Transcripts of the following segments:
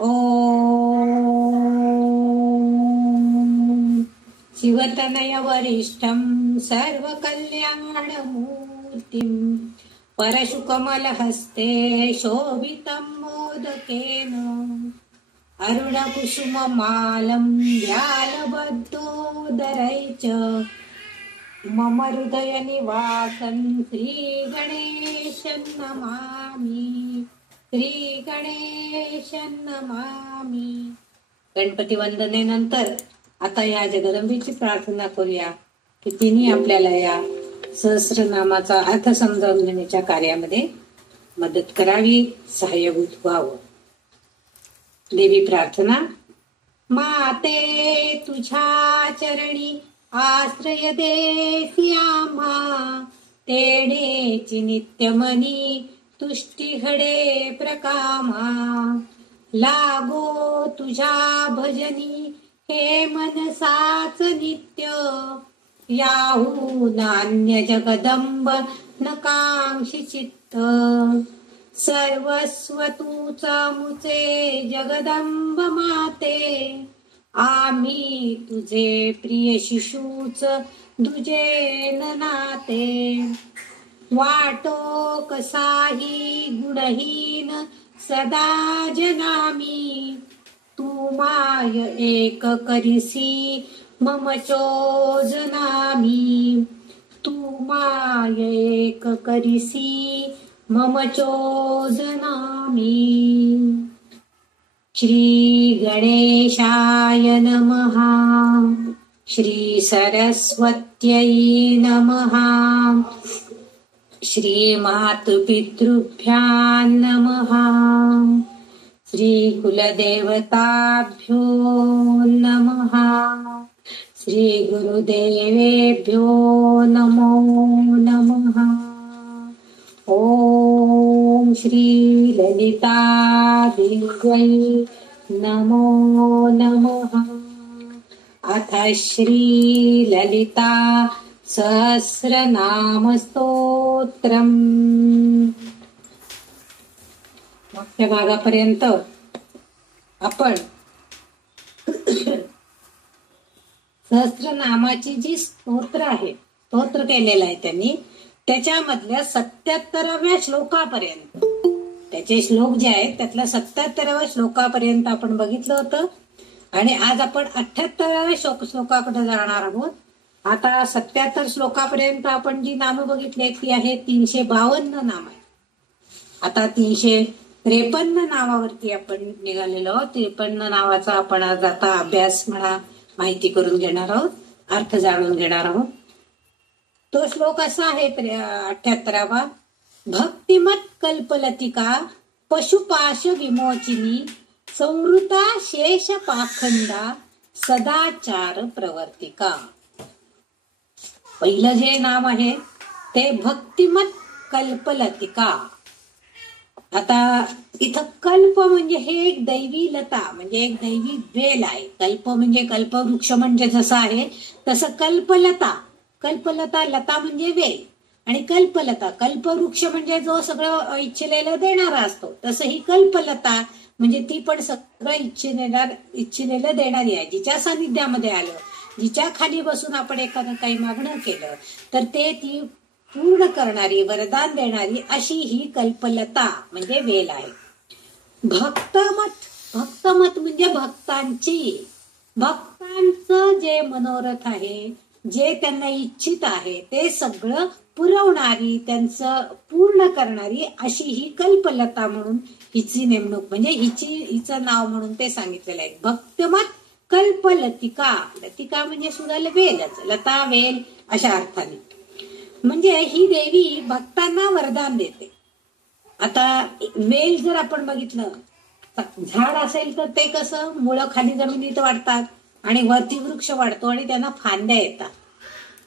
ओम शिवतनय वरिष्ठं सर्वकल्याणमूर्तिं परशुकमलहस्ते शोभितं मोदकेन अरुणकुसुममालं व्यालबद्धोदरै च मम हृदयनिवासं श्रीगणेशं नमामि. श्रीगणेशं नमामि. गणपती वंदनेनंतर आता या जगदंबेची प्रार्थना करूया की तिने आपल्याला या सहस्रनामाचा अर्थ समजावून घेण्याच्या कार्यामध्ये मदत करावी, सहाय्यभूत व्हावं. देवी प्रार्थना. माते तुझ्या चरणी आश्रय देसी आम्हा, तेणेची नित्यमनी तुष्टी घडे प्रकामा. लागो तुझ्या भजनी हे मनसाच नित्य, याहू नान्य जगदंब नकांक्षी चित्त. सर्वस्व तूचा मुचे जगदंब माते, आम्ही तुझे प्रिय शिशूच दुजे नाते. वाटो कसाही गुणहीन सदा जनामी, तू माय एक करिसी मम चोजनामी. तू माय एक करिसी मम चोजनामी. श्री गणेशाय नमः. श्री सरस्वत्यै नमः. श्री मातृपितृभ्यां नमः. श्री कुलदेवताभ्यो नमः. श्री गुरुदेवेभ्यो नमो नमः. ओम श्री ललितादेव्यै नमो नमः. अथ श्री ललिता सहस्रनाम स्तोत्रम्. मागच्या भागापर्यंत आपण सहस्रनामाची जी स्तोत्र आहे, स्तोत्र केलेलं आहे त्यांनी, त्याच्यामधल्या 77व्या श्लोकापर्यंत, त्याचे श्लोक जे आहेत त्यातल्या 77व्या श्लोकापर्यंत आपण बघितलं होतं. आणि आज आपण 78व्या श्लोकाकडे जाणार आहोत. आता 77 श्लोकापर्यंत आपण जी नामं बघितली ती आहे 352 नाम आहे. आता 353 नावावरती आपण निघालेलो आहोत. 53 नावाचा आपण आज आता अभ्यास म्हणा, माहिती करून घेणार आहोत, अर्थ जाणून घेणार आहोत. तो श्लोक असा आहे 78वा. भक्तिमत कल्पलतिका पशुपाश विमोचिनी, संवृता शेष पाखंडा सदाचार प्रवर्तिका. पहिलं जे नाम आहे ते भक्तिमत कल्पलतिका. आता इथं कल्प म्हणजे हे एक दैवी लता, म्हणजे एक दैवी वेल आहे. कल्प म्हणजे कल्पवृक्ष म्हणजे जसं आहे तसं कल्पलता. कल्पलता, लता म्हणजे वेल, आणि कल्पलता, कल्पवृक्ष म्हणजे जो सगळं इच्छिलेलं देणारा असतो, तसं ही कल्पलता म्हणजे ती पण सगळं इच्छिलेलं देणारी आहे. जिच्या सानिध्यामध्ये आलं, जिच्या खाली बसून आपण एखादं काही मागणं केलं तर ते ती पूर्ण करणारी, वरदान देणारी अशी ही कल्पलता म्हणजे वेल आहे. भक्तमत, भक्तमत म्हणजे भक्तांची, भक्तांचं जे मनोरथ आहे, जे त्यांना इच्छित आहे ते सगळं पुरवणारी, त्यांचं पूर्ण करणारी अशी ही कल्पलता म्हणून हिची नेमणूक, म्हणजे हिचं नाव म्हणून ते सांगितलेलं आहे. भक्तमत कल्पलतिका. लतिका म्हणजे सुद्धा वेलच, लता वेल अशा अर्थाने. म्हणजे ही देवी भक्तांना वरदान देते. आता वेल जर आपण बघितलं, झाड असेल तर ते कसं मुळं खाली जमिनीत वाढतात आणि वरती वृक्ष वाढतो आणि त्यांना फांद्या येतात.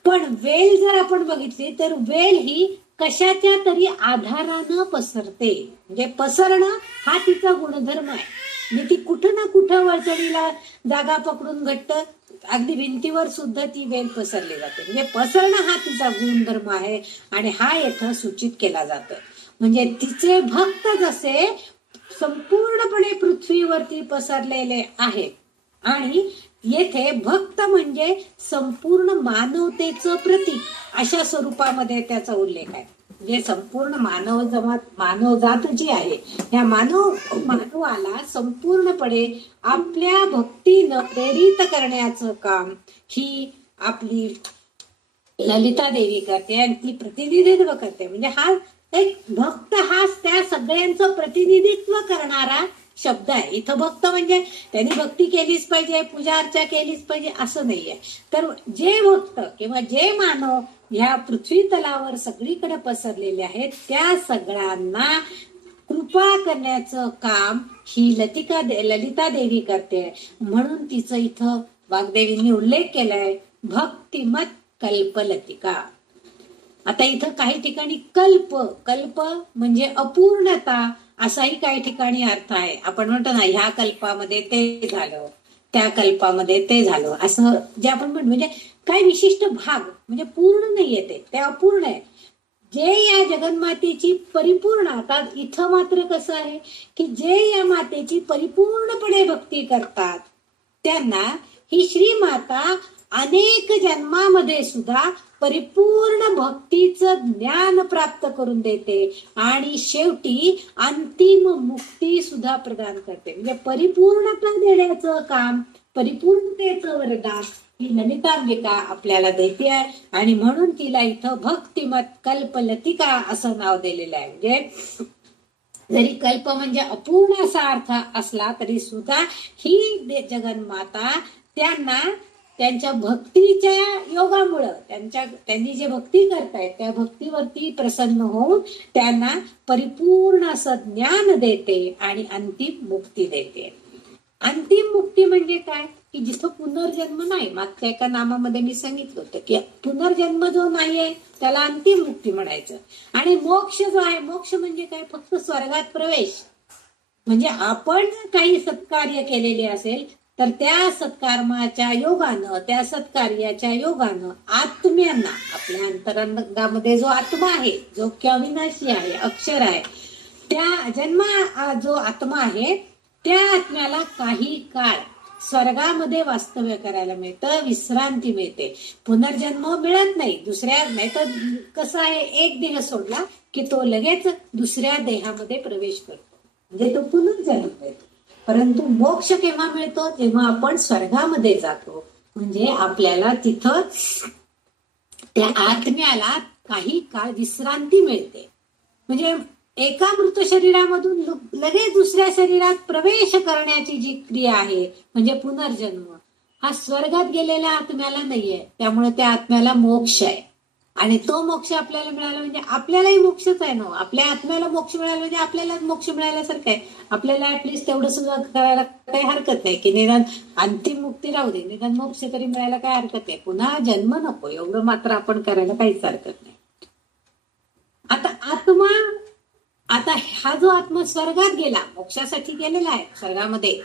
पण वेल जर आपण बघितली तर वेल ही कशाच्या तरी आधारानं पसरते. म्हणजे पसरणं हा तिचा गुणधर्म आहे. म्हणजे ती कुठं ना कुठं वरचढीला जागा पकडून घट्ट अगदी भिंतीवर सुद्धा ती वेल पसरली जाते. म्हणजे पसरणं हा तिचा गुणधर्म आहे आणि हा येथे सूचित केला जातो. म्हणजे तिचे भक्त जसे संपूर्णपणे पृथ्वीवरती पसरलेले आहेत. आणि येथे भक्त म्हणजे संपूर्ण मानवतेचं प्रतीक अशा स्वरूपामध्ये त्याचा उल्लेख आहे. म्हणजे संपूर्ण मानव जात जी आहे या मानवाला संपूर्णपणे आपल्या भक्तीनं प्रेरित करण्याचं काम ही आपली ललिता देवी करते आणि ती प्रतिनिधित्व करते. म्हणजे हा एक भक्त हा त्या सगळ्यांचं प्रतिनिधित्व करणारा शब्द आहे. इथं भक्त म्हणजे त्यांनी भक्ती केलीच पाहिजे, पूजा अर्चा केलीच पाहिजे असं नाहीये. तर जे भक्त किंवा जे मानव ह्या पृथ्वी तलावर सगळीकडे पसरलेले आहेत त्या सगळ्यांना कृपा करण्याचं काम ही ललिता देवी करते. म्हणून तिचं इथं वाग्देवींनी उल्लेख केलाय, भक्तिमत कल्पलतिका. आता इथं काही ठिकाणी कल्प म्हणजे अपूर्णता असाही काही ठिकाणी अर्थ आहे. आपण म्हणतो ना ह्या कल्पामध्ये ते झालं, त्या कल्पामध्ये ते झालं, असं जे आपण म्हणतो म्हणजे काही विशिष्ट भाग म्हणजे पूर्ण नाहीये, ते अपूर्ण आहे. जे या जगन्मातेची परिपूर्ण, आता इथं मात्र कसं आहे की जे या मातेची परिपूर्णपणे भक्ती करतात त्यांना ही श्रीमाता अनेक जन्मामध्ये सुद्धा परिपूर्ण भक्तीचं ज्ञान प्राप्त करून देते आणि शेवटी अंतिम मुक्ती सुद्धा प्रदान करते. म्हणजे परिपूर्णता देण्याचं काम, परिपूर्णतेचं वरदान ही ललितांबिका आपल्याला देते आहे. आणि म्हणून तिला इथं भक्तिमत कल्पलतिका असं नाव दिलेलं आहे. म्हणजे जरी कल्प म्हणजे अपूर्ण असा अर्थ असला तरी सुद्धा ही जगन्माता त्यांना त्यांच्या भक्तीच्या योगामुळं त्यांनी जे भक्ती करतायत त्या भक्तीवरती प्रसन्न होऊन त्यांना परिपूर्ण असं ज्ञान देते आणि अंतिम मुक्ती देते. अंतिम मुक्ती म्हणजे काय की जिथं पुनर्जन्म नाही. मागच्या एका नामामध्ये मी सांगितलं होतं की पुनर्जन्म जो नाहीये त्याला अंतिम मुक्ती म्हणायचं. आणि मोक्ष जो आहे, मोक्ष म्हणजे काय, फक्त स्वर्गात प्रवेश. म्हणजे आपण काही सत्कार्य केलेले असेल तर त्या सत्कर्माच्या योगानं, त्या सत्कार्याच्या योगानं आत्म्यांना, आपल्या अंतरंगामध्ये जो आत्मा आहे, जो अविनाशी आहे, अक्षर आहे, त्या जन्मा जो आत्मा आहे त्या आत्म्याला काही काळ स्वर्गामध्ये वास्तव्य करायला मिळतं, विश्रांती मिळते. पुनर्जन्म मिळत नाही. नाही तर कसं आहे, एक देह सोडला की तो लगेच दुसऱ्या देहामध्ये प्रवेश करतो, म्हणजे तो पुनर्जन्म मिळतो. परंतु मोक्ष केव्हा मिळतो, जेव्हा आपण स्वर्गामध्ये जातो. म्हणजे आपल्याला तिथं त्या आत्म्याला काही काळ विश्रांती मिळते. म्हणजे एका मृत शरीरामधून लगेच दुसऱ्या शरीरात प्रवेश करण्याची जी क्रिया आहे म्हणजे पुनर्जन्म, हा स्वर्गात गेलेल्या आत्म्याला नाहीये. त्यामुळे त्या आत्म्याला मोक्ष आहे. आणि तो मोक्ष आपल्याला मिळाला म्हणजे आपल्यालाही मोक्षच आहे ना. आपल्या आत्म्याला मोक्ष मिळाला म्हणजे आपल्याला मोक्ष मिळाल्यासारखं आहे. आपल्याला ऍटलिस्ट तेवढं सुद्धा करायला काही हरकत नाही की निदान अंतिम मुक्ती राहू दे, निदान मोक्ष तरी मिळायला काही हरकत नाही. पुन्हा जन्म नको एवढं मात्र आपण करायला काहीच हरकत नाही. आता हा जो आत्मा स्वर्गात गेला, मोक्षासाठी गेलेला आहे स्वर्गामध्ये,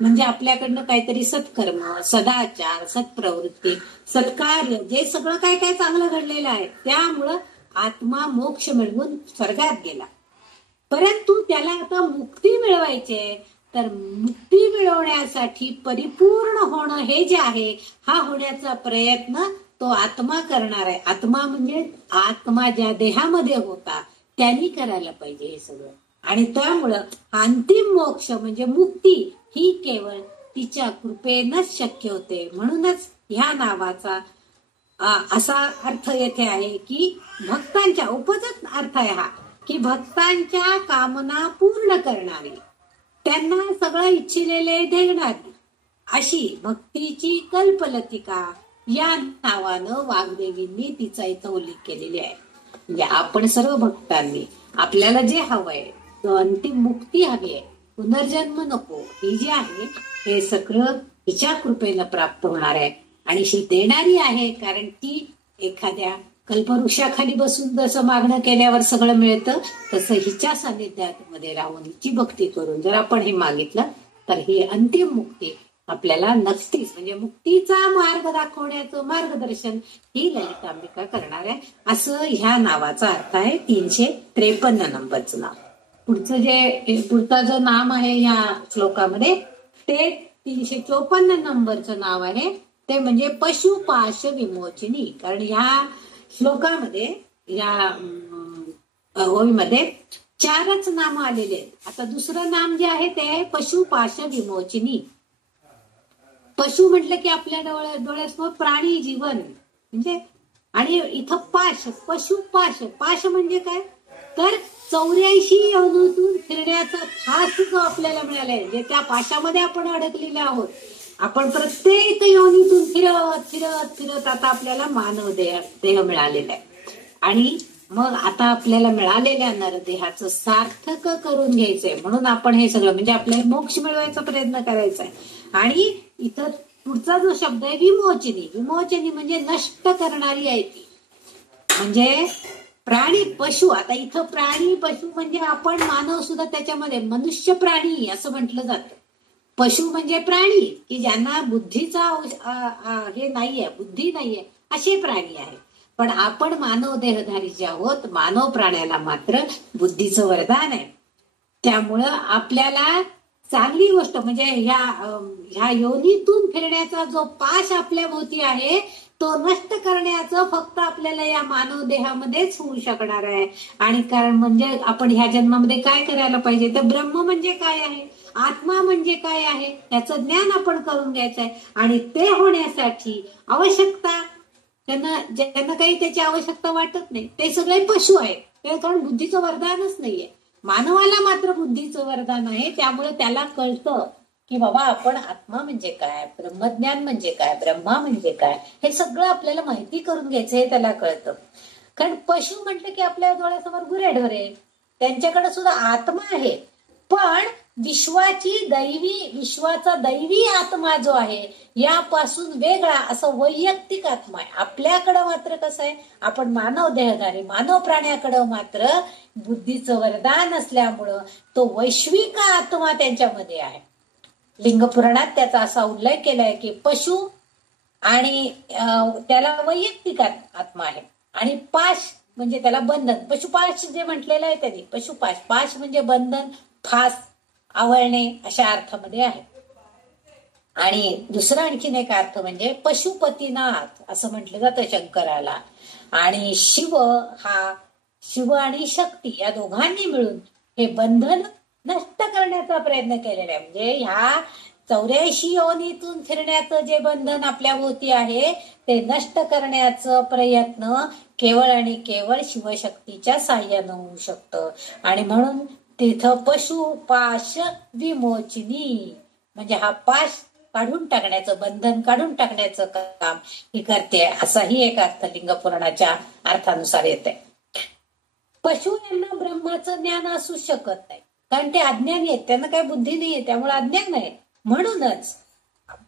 म्हणजे आपल्याकडनं काहीतरी सत्कर्म, सदाचार, सत्प्रवृत्ती, सत्कार्य, जे सगळं काय काय चांगलं घडलेलं आहे त्यामुळं आत्मा मोक्ष मिळवून स्वर्गात गेला. परंतु त्याला आता मुक्ती मिळवायची आहे. तर मुक्ती मिळवण्यासाठी परिपूर्ण होणं हे जे आहे, हा होण्याचा प्रयत्न तो आत्मा करणार आहे. आत्मा म्हणजे आत्मा ज्या देहामध्ये होता त्यांनी करायला पाहिजे हे सगळं. आणि त्यामुळं अंतिम मोक्ष म्हणजे मुक्ती ही केवळ तिच्या कृपेनच शक्य होते. म्हणूनच ह्या नावाचा असा अर्थ येथे आहे की भक्तांच्या, उपजत अर्थ आहे हा की भक्तांच्या कामना पूर्ण करणारी, त्यांना सगळं इच्छिलेले देणारी अशी भक्तीची कल्पलतिका या नावानं वाग्देवींनी तिचा इथं उल्लेख केलेली आहे. म्हणजे आपण सर्व भक्तांनी आपल्याला जे हवंय, तो अंतिम मुक्ती हवी आहे, पुनर्जन्म नको, ही जी आहे हे सगळं हिच्या कृपेनं प्राप्त होणार आहे. आणि ही देणारी आहे कारण ती एखाद्या कल्पवृक्षाखाली बसून जसं मागणं केल्यावर सगळं मिळतं, तसं हिच्या सानिध्यात मध्ये राहून हिची भक्ती करून जर आपण हे मागितलं तर ही अंतिम मुक्ती आपल्याला नक्कीच, म्हणजे मुक्तीचा मार्ग दाखवण्याचं मार्गदर्शन ही ललितांबिका करणार आहे, असं ह्या नावाचा अर्थ आहे. 353 नंबरचं नाव. पुढचा जो नाम आहे या श्लोकामध्ये ते 354 नंबरचं नाव आहे, ते म्हणजे पशुपाश विमोचिनी. कारण ह्या श्लोकामध्ये या ओळीमध्ये 4च नाम आलेले आहेत. आता दुसरं नाम जे आहे ते आहे पशुपाश विमोचिनी. पशु म्हटलं की आपल्या डोळ्यासमोर प्राणी जीवन म्हणजे, आणि इथं पाश, पशुपाश, पाश म्हणजे काय तर 84 योनीतून फिरण्याचा फास जो आपल्याला मिळालाय, जे त्या पाशामध्ये आपण अडकलेले आहोत. आपण प्रत्येक योनीतून फिरत फिरत फिरत आता आपल्याला मानव देह मिळालेला आहे. आणि मग आता आपल्याला मिळालेल्या नरदेहाचं सार्थक करून घ्यायचंय. म्हणून आपण हे सगळं म्हणजे आपल्याला मोक्ष मिळवायचा प्रयत्न करायचा आहे. आणि इथं पुढचा जो शब्द आहे विमोचनी, विमोचनी म्हणजे नष्ट करणारी आहे ती. म्हणजे प्राणी पशु, आता इथं प्राणी पशु म्हणजे आपण मानव सुद्धा त्याच्यामध्ये, मनुष्य प्राणी असं म्हटलं जातं. पशु म्हणजे प्राणी की ज्यांना बुद्धीचा हे नाहीये, बुद्धी नाहीये, असे प्राणी आहे. पण आपण मानव देहधारी जे आहोत, मानव प्राण्याला मात्र बुद्धीचं वरदान आहे. त्यामुळं आपल्याला चांगली गोष्ट म्हणजे ह्या योनीतून फिरण्याचा जो पाश आपल्या भोवती आहे तो नष्ट करण्याचं फक्त आपल्याला या मानव देहामध्येच होऊ शकणार आहे. आणि कारण म्हणजे आपण ह्या जन्मामध्ये काय करायला पाहिजे तर ब्रह्म म्हणजे काय आहे, आत्मा म्हणजे काय आहे याचं ज्ञान आपण करून घ्यायचं आहे. आणि ते होण्यासाठी आवश्यकता ज्यांना काही त्याची आवश्यकता वाटत नाही ते सगळे पशु आहेत, कारण बुद्धीचं वरदानच नाहीये. मानवाला मात्र बुद्धीचं वरदान आहे. त्यामुळे त्याला कळतं की बाबा आपण आत्मा म्हणजे काय, ब्रह्मज्ञान म्हणजे काय, ब्रह्मा म्हणजे काय, हे सगळं आपल्याला माहिती करून घ्यायचं हे त्याला कळतं. कारण पशु म्हटलं की आपल्या डोळ्यासमोर गुरेढोरे, त्यांच्याकडे सुद्धा आत्मा आहे. पण विश्वाचा दैवी आत्मा जो आहे यापासून वेगळा असं वैयक्तिक आत्मा आहे. आपल्याकडं मात्र कसं आहे, आपण मानव देहधारी, मानव प्राण्याकडं मात्र बुद्धीचं वरदान असल्यामुळं तो वैश्विक आत्मा त्यांच्यामध्ये आहे. लिंगपुराणात त्याचा असा उल्लेख केलाय की पशु आणि त्याला वैयक्तिक आत्मा आहे. आणि पाश म्हणजे त्याला बंधन, पशुपाश जे म्हटलेलं आहे त्यांनी, पशुपाश, पाश म्हणजे बंधन, फास, आवळणे अशा अर्थामध्ये आहे. आणि दुसरा आणखीन एक अर्थ म्हणजे पशुपतीनाथ असं म्हटलं जातं शंकराला. आणि शिव आणि शक्ती या दोघांनी मिळून हे बंधन नष्ट करण्याचा प्रयत्न केलेला आहे. म्हणजे ह्या 84 योनीतून फिरण्याचं जे बंधन आपल्या भोवती आहे ते नष्ट करण्याचं प्रयत्न केवळ आणि केवळ शिवशक्तीच्या साह्यानं होऊ शकतं. आणि म्हणून तिथं पशुपाश विमोचिनी म्हणजे हा पाश काढून टाकण्याचं, बंधन काढून टाकण्याचं काम ही करते, असाही एक अर्थ लिंगपुराणाच्या अर्थानुसार येते. पशु यांना ब्रह्माचं ज्ञान असू शकत नाही, कारण ते अज्ञानी आहेत, त्यांना काही बुद्धी नाहीये, त्यामुळे अज्ञान आहे. म्हणूनच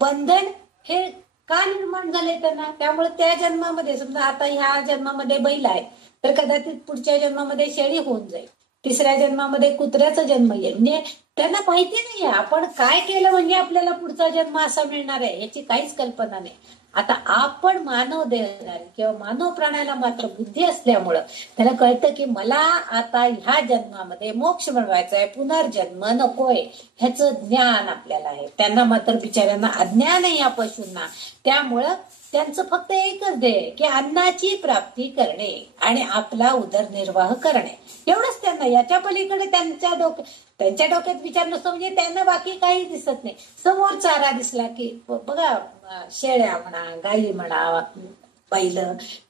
बंधन हे का निर्माण झाले त्यांना, त्यामुळे त्या जन्मामध्ये समजा आता ह्या जन्मामध्ये बैल आहे तर कदाचित पुढच्या जन्मामध्ये शेळी होऊन जाईल, तिसऱ्या जन्मामध्ये कुत्र्याचा जन्म येईल. म्हणजे त्यांना माहिती नाहीये आपण काय केलं म्हणजे आपल्याला पुढचा जन्म असा मिळणार आहे याची काहीच कल्पना नाही. आता आपण मानव देहधारी किंवा मानव प्राण्याला मात्र बुद्धी असल्यामुळं त्याला कळतं की मला आता ह्या जन्मामध्ये मोक्ष मिळवायचा आहे, पुनर्जन्म नकोय, ह्याचं ज्ञान आपल्याला आहे. त्यांना मात्र बिचाऱ्यांना अज्ञान आहे या पशूंना. त्यामुळं त्यांचं फक्त एकच ध्येय की अन्नाची प्राप्ती करणे आणि आपला उदरनिर्वाह करणे, एवढंच त्यांना. याच्या पलीकडे त्यांच्या डोक्यात विचार नसतो. म्हणजे त्यांना बाकी काही दिसत नाही. समोर चारा दिसला की बघा, शेळ्या म्हणा, गाई म्हणा, बैल,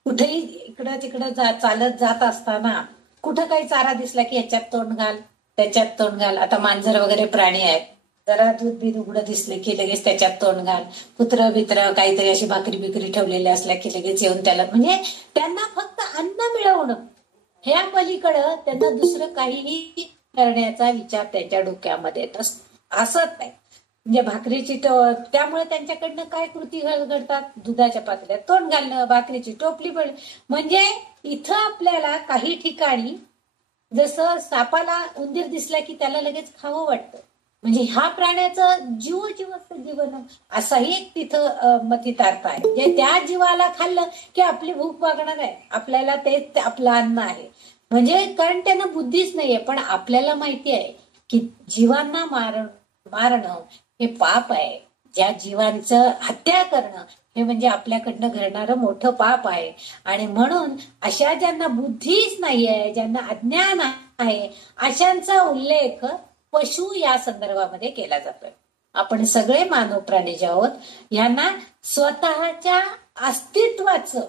कुठेही इकडं तिकडं चालत जात असताना कुठं काही चारा दिसला की ह्याच्यात तोंड घाल, त्याच्यात तोंड घाल. आता मांजर वगैरे प्राणी आहेत, जरा दूध बीध उघडं दिसले की लगेच त्याच्यात तोंड घाल. कुत्र बित्र काहीतरी अशी भाकरी बिकरी ठेवलेली असल्या की लगेच येऊन त्याला, म्हणजे त्यांना फक्त अन्न मिळवणं ह्या पलीकडं त्यांना दुसरं काहीही करण्याचा विचार त्यांच्या डोक्यामध्ये असत नाही. म्हणजे भाकरीची त्यामुळे त्यांच्याकडनं काय कृती घडतात, दुधाच्या पातळ्यात तोंड घालणं, भाकरीची टोपली पण. म्हणजे इथं आपल्याला काही ठिकाणी जसं सापाला उंदीर दिसला की त्याला लगेच खावं वाटतं, म्हणजे ह्या प्राण्याचं जीवन असाही एक तिथं मथितार्थ आहे. म्हणजे त्या जीवाला खाल्लं की आपली भूक भागणार आहे, आपल्याला ते आपलं अन्न आहे. म्हणजे कारण त्यांना बुद्धीच नाहीये. पण आपल्याला माहिती आहे की जीवांना मारणं हे पाप आहे. ज्या जीवांचं हत्या करणं हे म्हणजे आपल्याकडनं घडणारं मोठं पाप आहे. आणि म्हणून अशा ज्यांना बुद्धीच नाहीये, ज्यांना अज्ञान आहे, अशांचा उल्लेख पशु या संदर्भामध्ये केला जातोय. आपण सगळे मानव प्राणी जे आहोत यांना स्वतःच्या अस्तित्वाचं,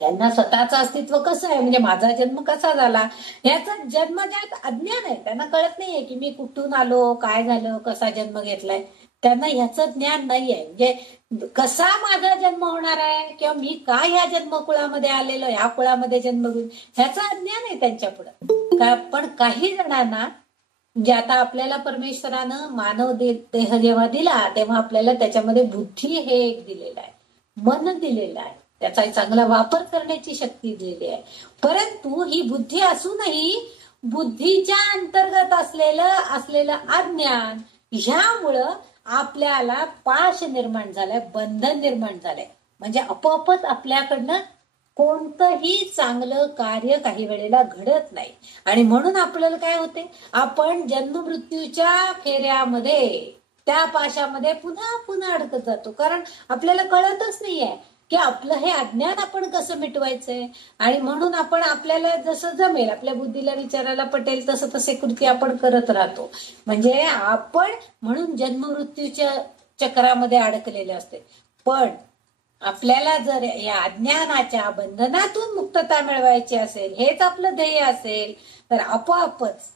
त्यांना स्वतःचं अस्तित्व कसं आहे, म्हणजे माझा जन्म कसा झाला याचा जन्मजात अज्ञान आहे. त्यांना कळत नाहीये की मी कुठून आलो, काय झालं, कसा जन्म घेतलाय. त्यांना ह्याचं ज्ञान नाहीये. म्हणजे कसा माझा जन्म होणार आहे किंवा मी काय ह्या जन्मकुळामध्ये आलेलो, ह्या कुळामध्ये जन्म घेऊन, ह्याचं अज्ञान आहे त्यांच्या पुढं. पण काही जणांना, म्हणजे आता आपल्याला परमेश्वरानं मानव देह जेव्हा दिला तेव्हा आपल्याला त्याच्यामध्ये बुद्धी हे एक दिलेलं आहे, मन दिलेलं आहे, त्याचा चांगला वापर करण्याची शक्ती दिलेली आहे. परंतु ही बुद्धी असूनही बुद्धीच्या अंतर्गत असलेलं अज्ञान ह्यामुळं आपल्याला पाश निर्माण झालाय, बंधन निर्माण झालंय. म्हणजे आपोआपच आपल्याकडनं कोणतंही चांगलं कार्य काही वेळेला घडत नाही. आणि म्हणून आपल्याला काय होते, आपण जन्म मृत्यूच्या फेऱ्यामध्ये, त्या पाशामध्ये पुन्हा पुन्हा अडकत जातो. कारण आपल्याला कळतच नाहीये की आपलं हे अज्ञान आपण कसं मिटवायचंय. आणि म्हणून आपण आपल्याला जसं जमेल, आपल्या बुद्धीला विचारायला पटेल तसं तसे कृती आपण करत राहतो. म्हणजे आपण म्हणून जन्म मृत्यूच्या चक्रामध्ये अडकलेले असते. पण आपल्याला जर या अज्ञानाच्या बंधनातून मुक्तता मिळवायची असेल, हेच आपलं ध्येय असेल, तर आपोआपच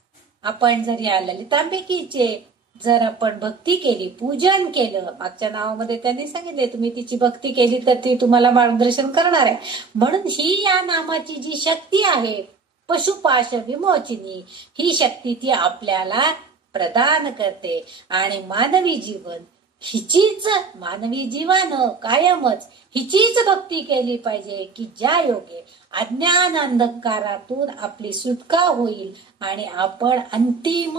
आपण जर या ललितांबिकेचे जर आपण भक्ती केली, पूजन केलं, मागच्या नावामध्ये त्यांनी सांगितले तुम्ही तिची भक्ती केली तर ती तुम्हाला मार्गदर्शन करणार आहे. म्हणून ही या नामाची जी शक्ती आहे पशुपाश विमोचिनी, ही शक्ती ती आपल्याला प्रदान करते. आणि मानवी जीवन हिचीच, मानवी जीवानं कायमच हिचीच भक्ती केली पाहिजे की ज्या योगे अज्ञान अंधकारातून आपली सुटका होईल आणि आपण अंतिम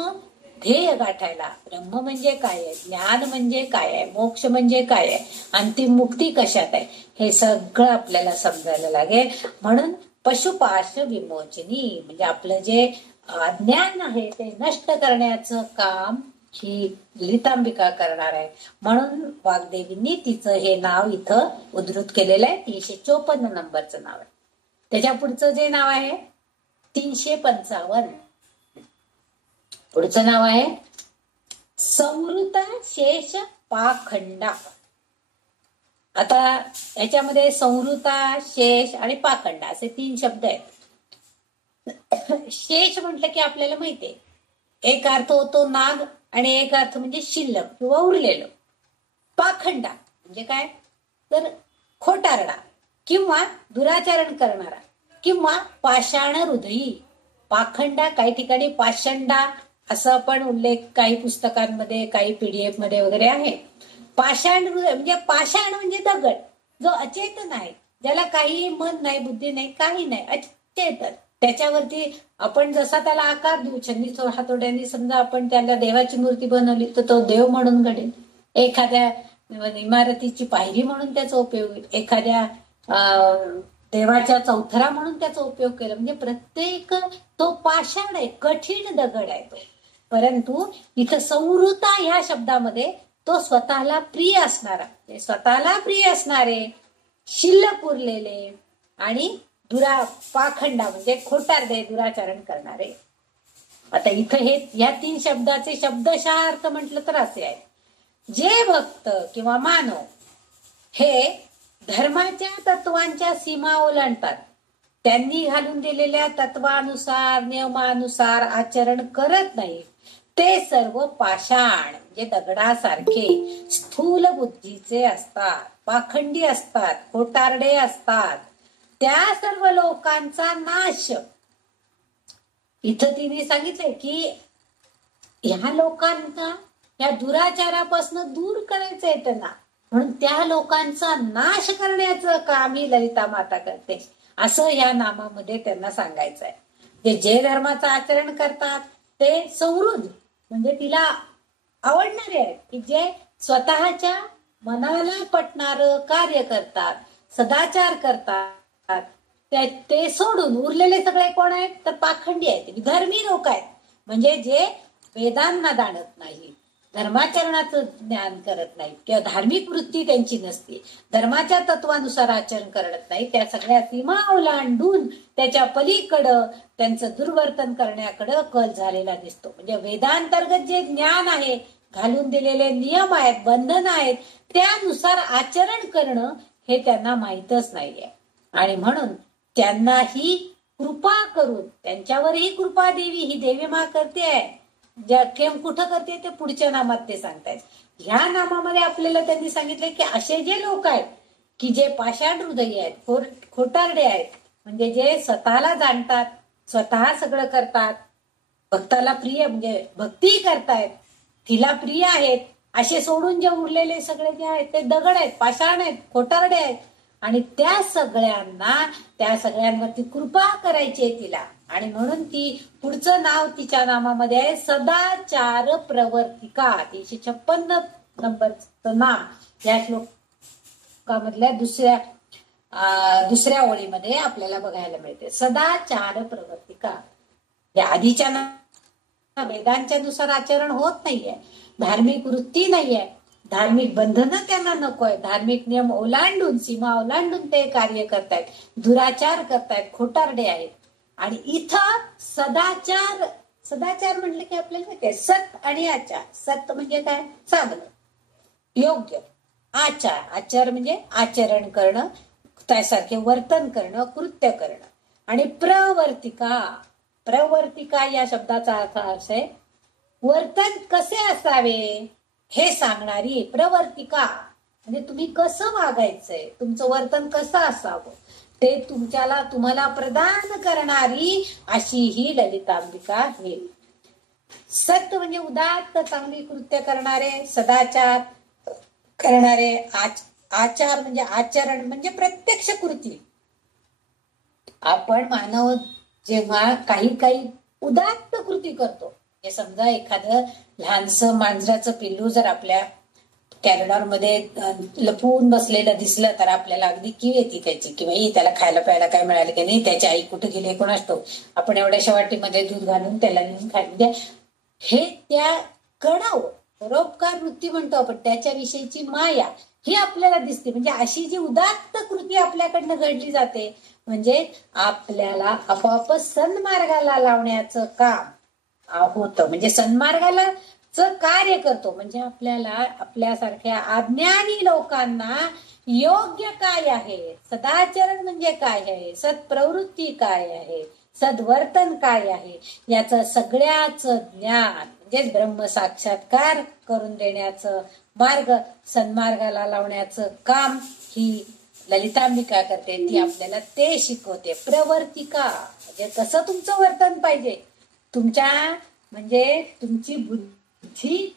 ध्येय गाठायला, ब्रह्म म्हणजे काय आहे, ज्ञान म्हणजे काय आहे, मोक्ष म्हणजे काय आहे, अंतिम मुक्ती कशात आहे, हे सगळं आपल्याला समजायला लागेल. म्हणून पशुपाश विमोचनी म्हणजे आपलं जे अज्ञान आहे ते नष्ट करण्याचं काम ही ललितांबिका करणार आहे. म्हणून वाग्देवींनी तिचं हे नाव इथं उद्धृत केलेलं आहे. 354 नंबरचं नाव आहे. त्याच्या पुढचं जे नाव आहे 355, पुढचं नाव आहे संवृता शेष पाखंडा. आता याच्यामध्ये संवृता, शेष आणि पाखंडा असे 3 शब्द आहेत. शेष म्हटलं की आपल्याला माहितीये एक अर्थ होतो नाग आणि एक अर्थ म्हणजे शिल्लक किंवा उरलेलं. पाखंडा म्हणजे काय, तर खोटारडा किंवा दुराचरण करणारा किंवा पाषाण हृदयी. पाखंडा काही ठिकाणी पाषंडा असं पण उल्लेख काही पुस्तकांमध्ये, काही PDF मध्ये वगैरे आहे. पाषाण हृदय म्हणजे पाषाण म्हणजे दगड, जो अचेतन आहे, ज्याला काही मन नाही, बुद्धी नाही, काही नाही, अचेतन. त्याच्यावरती आपण जसा त्याला आकार देऊ, छन्नी हातोड्यांनी समजा आपण त्याला देवाची मूर्ती बनवली तर तो देव म्हणून घडेल. एखाद्या इमारतीची पायरी म्हणून त्याचा उपयोग होईल, एखाद्या देवाच्या चौथरा म्हणून त्याचा उपयोग केला. म्हणजे प्रत्येक तो पाषाण आहे, कठीण दगड आहे तो. परंतु इथं संवृता ह्या शब्दामध्ये तो स्वतःला प्रिय असणारा, स्वतःला प्रिय असणारे, शिल्लक उरलेले आणि पाखंडा म्हणजे खोटारडे, दुराचरण करणारे. आता इथं हे या 3 शब्दाचे शब्दशः अर्थ म्हटलं तर असे आहे, जे भक्त किंवा मानव हे धर्माच्या तत्वांच्या सीमा ओलांडतात, त्यांनी घालून दिलेल्या तत्वानुसार, नियमानुसार आचरण करत नाही, ते सर्व पाषाण म्हणजे दगडासारखे स्थूल बुद्धीचे असतात, पाखंडी असतात, खोटारडे असतात. त्या सर्व लोकांचा नाश इथं तिने सांगितलंय की ह्या लोकांना या दुराचारापासून दूर करायचंय त्यांना, म्हणून त्या लोकांचा नाश करण्याचं काम ही ललिता माता करते, असं या नामामध्ये त्यांना सांगायचं आहे. जे धर्माचं आचरण करतात ते संवृद्ध म्हणजे तिला आवडणारे आहेत, की जे स्वतःच्या मनाला पटणारं कार्य करतात, सदाचार करतात, ते सोडून उरलेले सगळे कोण आहेत तर पाखंडी आहेत, विधर्मी लोक आहेत. म्हणजे जे वेदांना जाणत नाही, धर्माचरणाचं ज्ञान करत नाही किंवा धार्मिक वृत्ती त्यांची नसते, धर्माच्या तत्वानुसार आचरण करत नाही, त्या सगळ्या सीमा ओलांडून त्याच्या पलीकडं त्यांचं दुर्वर्तन करण्याकडं कल झालेला दिसतो. म्हणजे वेदांतर्गत जे ज्ञान आहे, घालून दिलेले नियम आहेत, बंधन आहेत, त्यानुसार आचरण करणं हे त्यांना माहीतच नाहीये. आणि म्हणून त्यांनाही कृपा करून, त्यांच्यावरही कृपा देवी ही देवी मा करते आहे. ज्या कुठं करते ते पुढच्या नामात ते सांगतायत. ह्या नामामध्ये आपल्याला त्यांनी सांगितलं की असे जे लोक आहेत की जे पाषाण हृदयी आहेत, खोटारडे आहेत, म्हणजे जे स्वतःला जाणतात, स्वतः सगळं करतात, भक्ताला प्रिय म्हणजे भक्ती करतायत, तिला प्रिय आहेत, असे सोडून जे उरलेले सगळे जे आहेत ते दगड आहेत, पाषाण आहेत, खोटारडे आहेत. आणि त्या सगळ्यांवरती कृपा करायची आहे तिला. आणि म्हणून ती पुढचं नाव तिच्या नामामध्ये आहे सदाचार प्रवर्तिका. 356 नंबरचं नाव या श्लोकामधल्या दुसऱ्या ओळीमध्ये आपल्याला बघायला मिळते. सदाचार प्रवर्तिका. या आधीच्या वेदांच्या नुसार आचरण होत नाहीये, धार्मिक वृत्ती नाहीये, धार्मिक बंधनं त्यांना नकोय, धार्मिक नियम ओलांडून, सीमा ओलांडून ते कार्य करतायत, दुराचार करतायत, खोटारडे आहेत. आणि इथं सदाचार म्हटलं की आपल्याला माहिती सत आणि आचार. सत म्हणजे काय? चांगलं, योग्य. आचार म्हणजे आचरण करणं, त्यासारखे वर्तन करणं, कृत्य करणं. आणि प्रवर्तिका या शब्दाचा अर्थ आहे वर्तन कसे असावे हे सांगणारी प्रवर्तिका. म्हणजे तुम्ही कसं वागायचंय, तुमचं वर्तन कसं असावं ते तुम्हाला प्रदान करणारी अशी ही ललितांबिका आहे. सत म्हणजे उदात्त चांगली कृत्य करणारे, सदाचार करणारे, आचार म्हणजे आचरण म्हणजे प्रत्यक्ष कृती. आपण मानव जेव्हा काही उदात्त कृती करतो, हे समजा एखादं लहानसं मांजराचं पिल्लू जर आपल्या कॅरिडॉर मध्ये लपून बसलेलं दिसलं तर आपल्याला अगदी कीव येते त्याची, की बाई त्याला खायला प्यायला काय मिळालं की नाही, त्याची आई कुठे गेली कोण असतो, आपण एवढ्याशा वाटीमध्ये दूध घालून त्याला नेऊन खायला, हे त्या कडाव परोपकार वृत्ती म्हणतो आपण, त्याच्याविषयीची माया ही आपल्याला दिसते. म्हणजे अशी जी उदात्त कृती आपल्याकडनं घडली जाते, म्हणजे आपल्याला आपोआप सन्मार्गाला लावण्याचं काम होतं. म्हणजे सन्मार्गाला कार्य करतो. म्हणजे आपल्याला आपल्यासारख्या अज्ञानी लोकांना योग्य काय आहे, सदाचरण म्हणजे काय आहे, सत्प्रवृत्ती काय आहे, सद्वर्तन काय आहे, याचं सगळ्याच ज्ञान म्हणजेच ब्रह्म साक्षात्कार करून देण्याचं मार्ग, सन्मार्गाला लावण्याचं काम ही ललितांबिका करते. ती आपल्याला ते शिकवते. प्रवर्तिका म्हणजे कसं तुमचं वर्तन पाहिजे, म्हणजे तुमची बुद्धी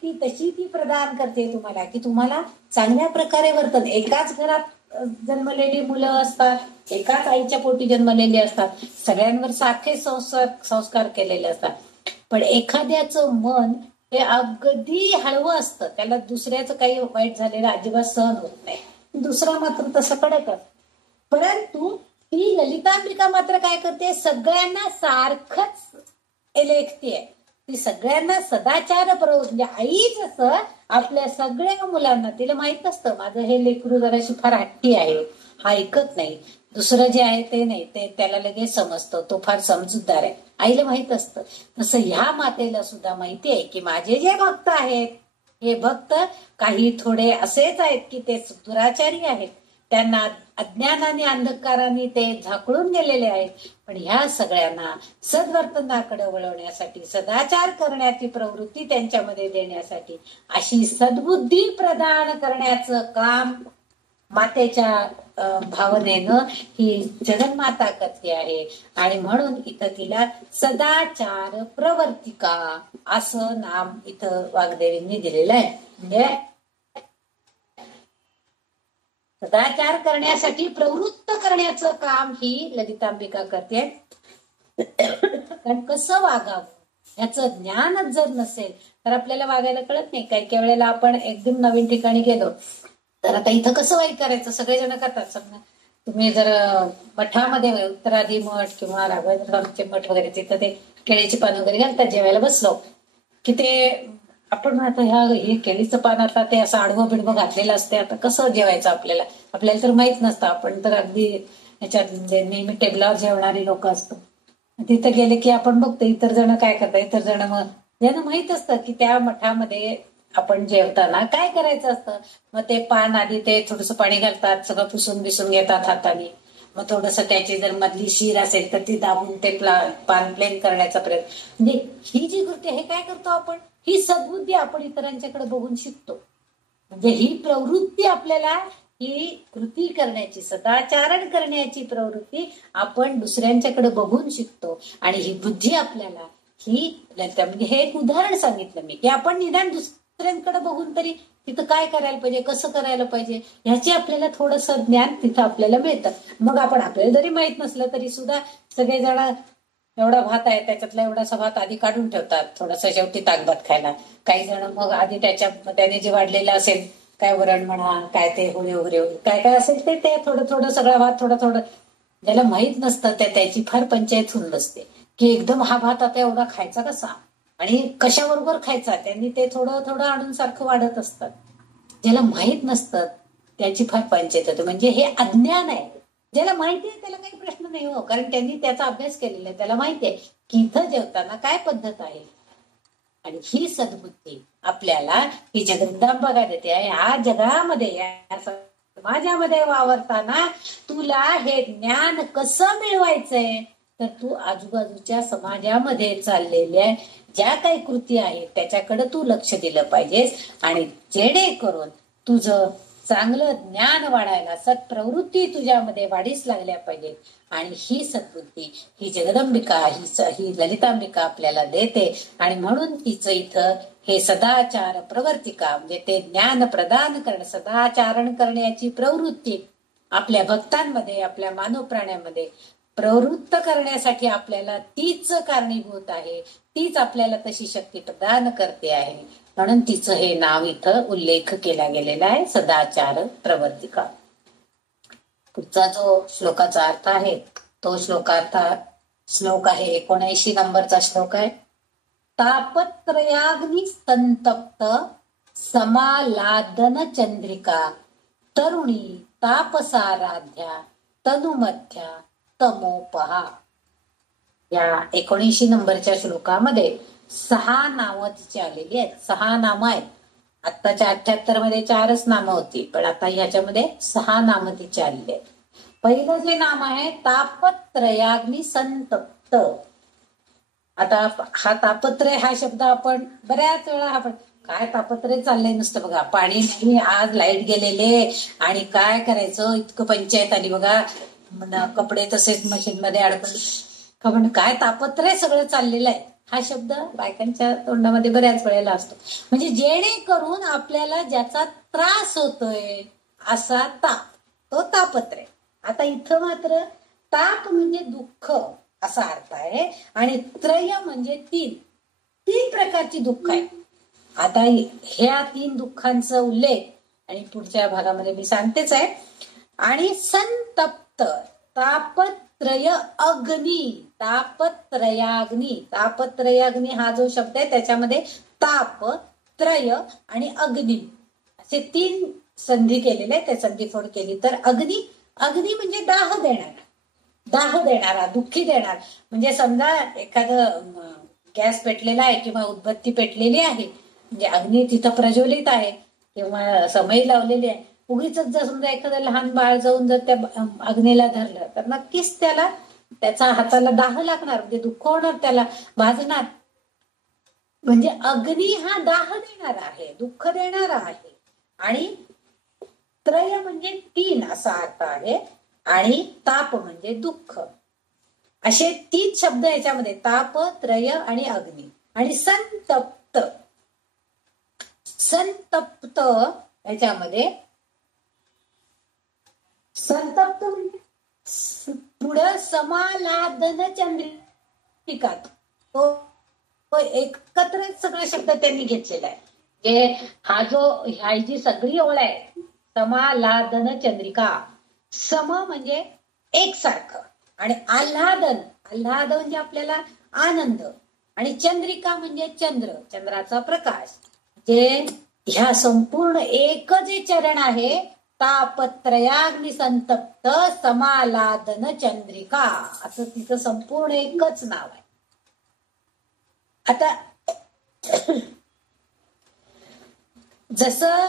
ती प्रदान करते तुम्हाला, की तुम्हाला चांगल्या प्रकारे वर्तन. एकाच घरात जन्मलेली मुलं असतात, एकाच आईच्या पोटी जन्मलेली असतात, सगळ्यांवर सारखे संस्कार केलेले असतात. पण एखाद्याचं मन हे अगदी हळवं असतं, त्याला दुसऱ्याचं काही वाईट झालेलं अजिबात सहन होत नाही, दुसरा मात्र तसं कडक असतं. परंतु ती ललितांबिका मात्र काय करते, सगळ्यांना सारखंच लेखते. ती सगळ्यांना सदाचार म्हणजे आई जसं आपल्या सगळ्या मुलांना, तिला माहित असतं माझं हे लेकरू जराशी फार हट्टी आहे, हा ऐकत नाही, दुसरं जे आहे ते नाही, ते त्याला लगेच समजतं, तो फार समजूतदार आहे, आईला माहित असतं. तसं ह्या मातेला सुद्धा माहिती आहे की माझे जे भक्त आहेत, हे भक्त काही थोडे असेच आहेत की ते दुराचारी आहेत, त्यांना अज्ञानाने अंधकाराने ते झाकळून गेलेले आहेत. पण ह्या सगळ्यांना सद्वर्तनाकडे वळवण्यासाठी, सदाचार करण्याची प्रवृत्ती त्यांच्यामध्ये देण्यासाठी अशी सद्बुद्धी प्रदान करण्याचं काम मातेच्या भावनेनं ही जगन्माता करते आहे. आणि म्हणून इथं तिला सदाचार प्रवर्तिका असं नाम इथं वाग्देवींनी दिलेलं आहे. म्हणजे सदाचार करण्यासाठी प्रवृत्त करण्याचं काम ही ललितांबिका करते. कारण कसं वागावं ह्याचं ज्ञानच जर नसेल तर आपल्याला वागायला कळत नाही. काही वेळेला आपण एकदम नवीन ठिकाणी गेलो तर आता इथं कसं वाईट करायचं, सगळेजण करतात, समजा तुम्ही जर मठामध्ये उत्तरादी मठ किंवा राघवेंद्र मठ वगैरे तिथं ते केळीची पान वगैरे घालतात जेवायला बसलो की ते आपण आता हे केळीचं पान आता ते असं आडवं बिडवं घातलेलं असते. आता कसं जेवायचं आपल्याला तर माहित नसतं. आपण तर अगदी ह्याच्यात म्हणजे नेहमी टेबलावर जेवणारी लोक असतो. तिथं गेले की आपण बघतो इतर जण काय करतात. इतर जण मग ज्यांना माहित असतं की त्या मठामध्ये आपण जेवताना काय करायचं असतं. मग ते पान आधी ते थोडंसं पाणी घालतात, सगळं पुसून बिसून घेतात हाताने. मग थोडंसं त्याची जर मधली शीर असेल तर ती दाबून ते पान प्लेन करण्याचा प्रयत्न. म्हणजे ही जी कृती आहे काय करतो आपण, ही सद्बुद्धी आपण इतरांच्याकडे बघून शिकतो. म्हणजे ही प्रवृत्ती आपल्याला, ही कृती करण्याची, सदाचरण करण्याची प्रवृत्ती आपण दुसऱ्यांच्याकडे बघून शिकतो. आणि ही बुद्धी आपल्याला ही म्हणजे हे एक उदाहरण सांगितलं मी की आपण निदान दुसऱ्यांकडे बघून तरी तिथं काय करायला पाहिजे, कसं करायला पाहिजे ह्याची आपल्याला थोडंसं ज्ञान तिथं आपल्याला मिळतं. मग आपण आपल्याला जरी माहित नसलं तरी सुद्धा सगळेजण एवढा भात आहे त्याच्यातला एवढासा भात आधी काढून ठेवतात थोडंसं शेवटी ताकभात खायला. काही जण मग आधी त्याने जे वाढलेलं असेल काय वरण म्हणा काय ते होळी वगैरे काय काय असेल ते थोडं थोडं सगळा भात थोडं थोडं ज्याला माहित नसतं त्याची फार पंचायत होऊन बसते की एकदम हा भात आता एवढा खायचा कसा आणि कशाबरोबर खायचा. त्यांनी ते थोडं थोडं आणून सारखं वाढत असतात. ज्याला माहित नसतं त्याची फार पंचायत होते. म्हणजे हे अज्ञान आहे. ज्याला माहिती आहे त्याला काही प्रश्न नाही हो, कारण त्यांनी त्याचा अभ्यास केलेला आहे. त्याला माहिती आहे की इथं जेवताना काय पद्धत आहे. आणि ही सद्बुद्धी आपल्याला ही जगदंबा काय देते आहे. ह्या जगामध्ये या समाजामध्ये वावरताना तुला हे ज्ञान कसं मिळवायचंय तर तू आजूबाजूच्या समाजामध्ये चाललेल्या ज्या काही कृती आहेत त्याच्याकडे तू लक्ष दिलं पाहिजेस. आणि जेणेकरून तुझं चांगलं ज्ञान वाढायला, सत्प्रवृत्ती तुझ्यामध्ये वाढीस लागल्या पाहिजे. आणि ही सद्बुद्धी ही जगदंबिका ही ललितांबिका आपल्याला देते. आणि म्हणून तिचं इथं हे सदाचार प्रवर्तिका म्हणजे ते ज्ञान प्रदान करणं, सदाचरण करण्याची प्रवृत्ती आपल्या भक्तांमध्ये, आपल्या मानव प्राण्यांमध्ये प्रवृत्त करण्यासाठी आपल्याला तीच कारणीभूत आहे. तीच आपल्याला तशी शक्ती प्रदान करते आहे. म्हणून तिचं हे नाव इथं उल्लेख केला गेलेला आहे, सदाचार प्रवर्तिका. पुढचा जो श्लोकाचा अर्थ आहे तो श्लोक आहे 79 नंबरचा श्लोक आहे. तापत्रयाग्नि संतप्त समालादन चंद्रिका तरुणी तापसाराध्या तनुमध्या तमोपहा. या 79 नंबरच्या श्लोकामध्ये 6 नावं तिची आलेली आहेत. 6 नामं आहेत. आत्ताच्या 78 मध्ये 4च नामं होती, पण आता ह्याच्यामध्ये 6 नामं तिची आलेली आहेत. पहिलं जे नाम आहे तापत्रयाग्नि संतप्त. आता हा तापत्रय हा शब्द आपण बऱ्याच वेळा आपण काय तापत्रय चाललंय नुसतं बघा, पाणी नाही, आज लाईट गेलेले आणि काय करायचं इतकं पंचायत आली बघा, कपडे तसेच मशीन मध्ये अडकून काय तापत्रय सगळं चाललेलं आहे. हा शब्द बायकांच्या तोंडामध्ये बऱ्याच वेळेला असतो. म्हणजे जेणेकरून आपल्याला ज्याचा त्रास होतोय असा ताप, तो तापत्रय. आता इथं मात्र ताप म्हणजे दुःख असा अर्थ आहे आणि त्रय म्हणजे 3 प्रकारची दुःख आहे. आता ह्या 3 दुःखांचा उल्लेख आणि पुढच्या भागामध्ये मी सांगतेच आहे. आणि संतप्त तापत्रय अग्नी, तापत्रयाग्नी हा जो शब्द आहे त्याच्यामध्ये ताप, त्रय आणि अग्नी असे 3 संधी केलेले आहे. त्या संधी फोड केली तर अग्नी म्हणजे दाह देणारा, दुःखी देणार. म्हणजे समजा एखादं गॅस पेटलेला आहे किंवा उदबत्ती पेटलेली आहे, म्हणजे अग्नी तिथं प्रज्वलित आहे किंवा समई लावलेली आहे. उगीच जर समजा एखादं लहान बाळ जाऊन जर त्या अग्नीला धरलं तर नक्कीच त्याचा हाताला दाह लागणार, म्हणजे दुःख होणार, त्याला भाजणार. म्हणजे अग्नी हा दाह देणारा आहे, दुःख देणारा आहे. आणि त्रय म्हणजे 3 असा अर्थ आहे. आणि ताप म्हणजे दुःख. असे 3 शब्द याच्यामध्ये ताप, त्रय आणि अग्नी. आणि संतप्त याच्यामध्ये संतप्त म्हणजे पुढं समालादन चंद्रिका, तो एकत्र सगळा शब्द त्यांनी घेतलेला आहे. जे ही जी सगळी ओळ आहे समालादन चंद्रिका, सम म्हणजे एकसारखं, आणि आल्हादन, आल्हाद म्हणजे आपल्याला आनंद, आणि चंद्रिका म्हणजे चंद्र, चंद्राचा प्रकाश. जे ह्या संपूर्ण एकच जे चरण आहे, तापत्रयाग्नि संतप्त समालादन चंद्रिका, असं तिचं संपूर्ण एकच नाव आहे. आता जसं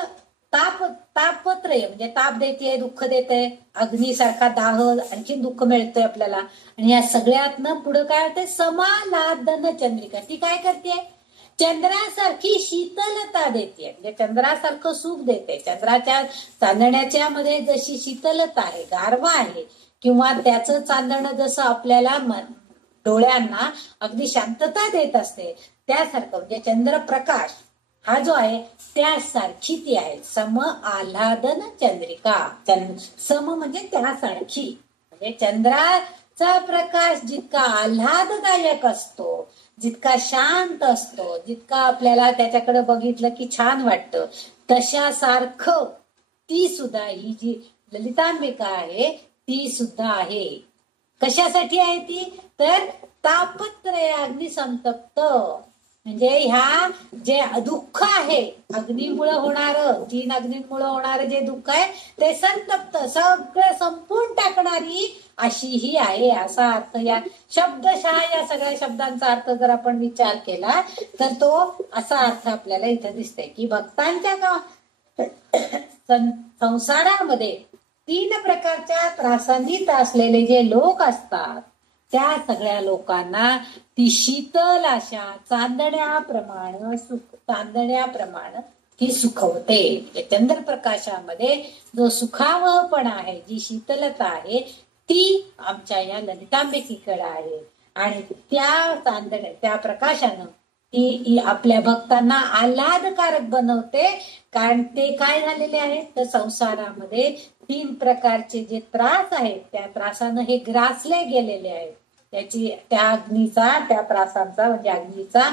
तापत्रय म्हणजे ताप देते, दुःख देते, अग्नीसारखा दाह, आणखी दुःख मिळतंय आपल्याला, आणि या सगळ्यातनं पुढे काय होते, समालादन चंद्रिका, ती काय करते, चंद्रासारखी शीतलता देते, म्हणजे चंद्रासारखं सुख देते. चंद्राच्या चांदण्याच्या मध्ये जशी शीतलता आहे, गारवा आहे, किंवा त्याचं चांदणं जसं आपल्याला डोळ्यांना अगदी शांतता देत असते, त्यासारखं म्हणजे चंद्रप्रकाश हा जो आहे त्यासारखी ती आहे. सम आल्हादन चंद्रिका, सम म्हणजे त्यासारखी, म्हणजे चंद्राचा प्रकाश जितका आल्हाददायक असतो, जितका शांत असतो, जितका आपल्याला त्याच्याकडे बघितलं की छान वाटतं, तशासारखं ती सुद्धा ही जी ललितांबिका आहे ती सुद्धा आहे. कशासाठी आहे ती, तर तापत्रयाग्नि संतप्त, म्हणजे ह्या जे दुःख आहे, अग्नीमुळे होणार, 3 अग्नीमुळे होणार जे दुःख आहे ते संतप्त, सगळं संपून टाकणारी अशी ही आहे, असा अर्थ या शब्दशः या सगळ्या शब्दांचा अर्थ जर आपण विचार केला तर तो असा अर्थ आपल्याला इथं दिसतंय की भक्तांच्या संसारामध्ये 3 प्रकारच्या त्रासांनीत असलेले जे लोक असतात, त्या सगळ्या लोकांना ती शीतल अशा चांदण्याप्रमाणे ती सुखवते. चंद्रप्रकाशामध्ये जो सुखावहपणा आहे, जी शीतलता आहे, ती आमच्या या ललितांबिकेकडे आहे, आणि त्या प्रकाशानं ती आपल्या भक्तांना आल्हादकारक बनवते. कारण ते काय झालेले आहे, तर संसारामध्ये 3 प्रकारचे जे त्रास आहेत, त्या त्रासानं हे ग्रासले गेलेले आहेत. त्या अग्नीचा, त्या त्रासांचा म्हणजे अग्नीचा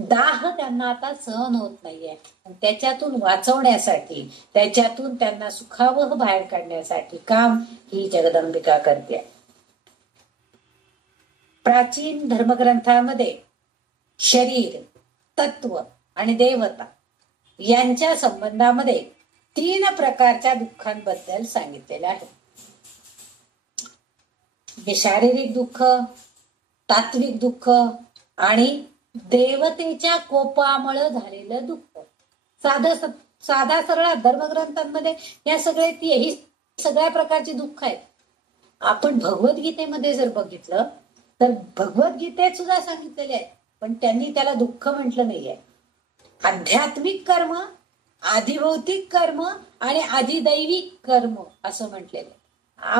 दाह त्यांना आता सहन होत नाहीये. त्याच्यातून वाचवण्यासाठी, त्याच्यातून त्यांना सुखावह बाहेर काढण्यासाठी काम ही जगदंबिका करते. प्राचीन धर्मग्रंथामध्ये शरीर, तत्व आणि देवता यांच्या संबंधामध्ये 3 प्रकारच्या दुःखांबद्दल सांगितलेलं आहे. शारीरिक दुःख, तात्विक दुःख आणि देवतेच्या कोपामुळे झालेलं दुःख. साधा सरळ धर्मग्रंथांमध्ये या ही सगळ्या प्रकारची दुःख आहेत. आपण भगवद्गीतेमध्ये जर बघितलं तर भगवद्गीतेत सुद्धा सांगितलेले आहे, पण त्यांनी त्याला दुःख म्हटलं नाहीये. आध्यात्मिक कर्म, आधिभौतिक कर्म आणि अधिदैविक कर्म असं म्हटलेलं आहे.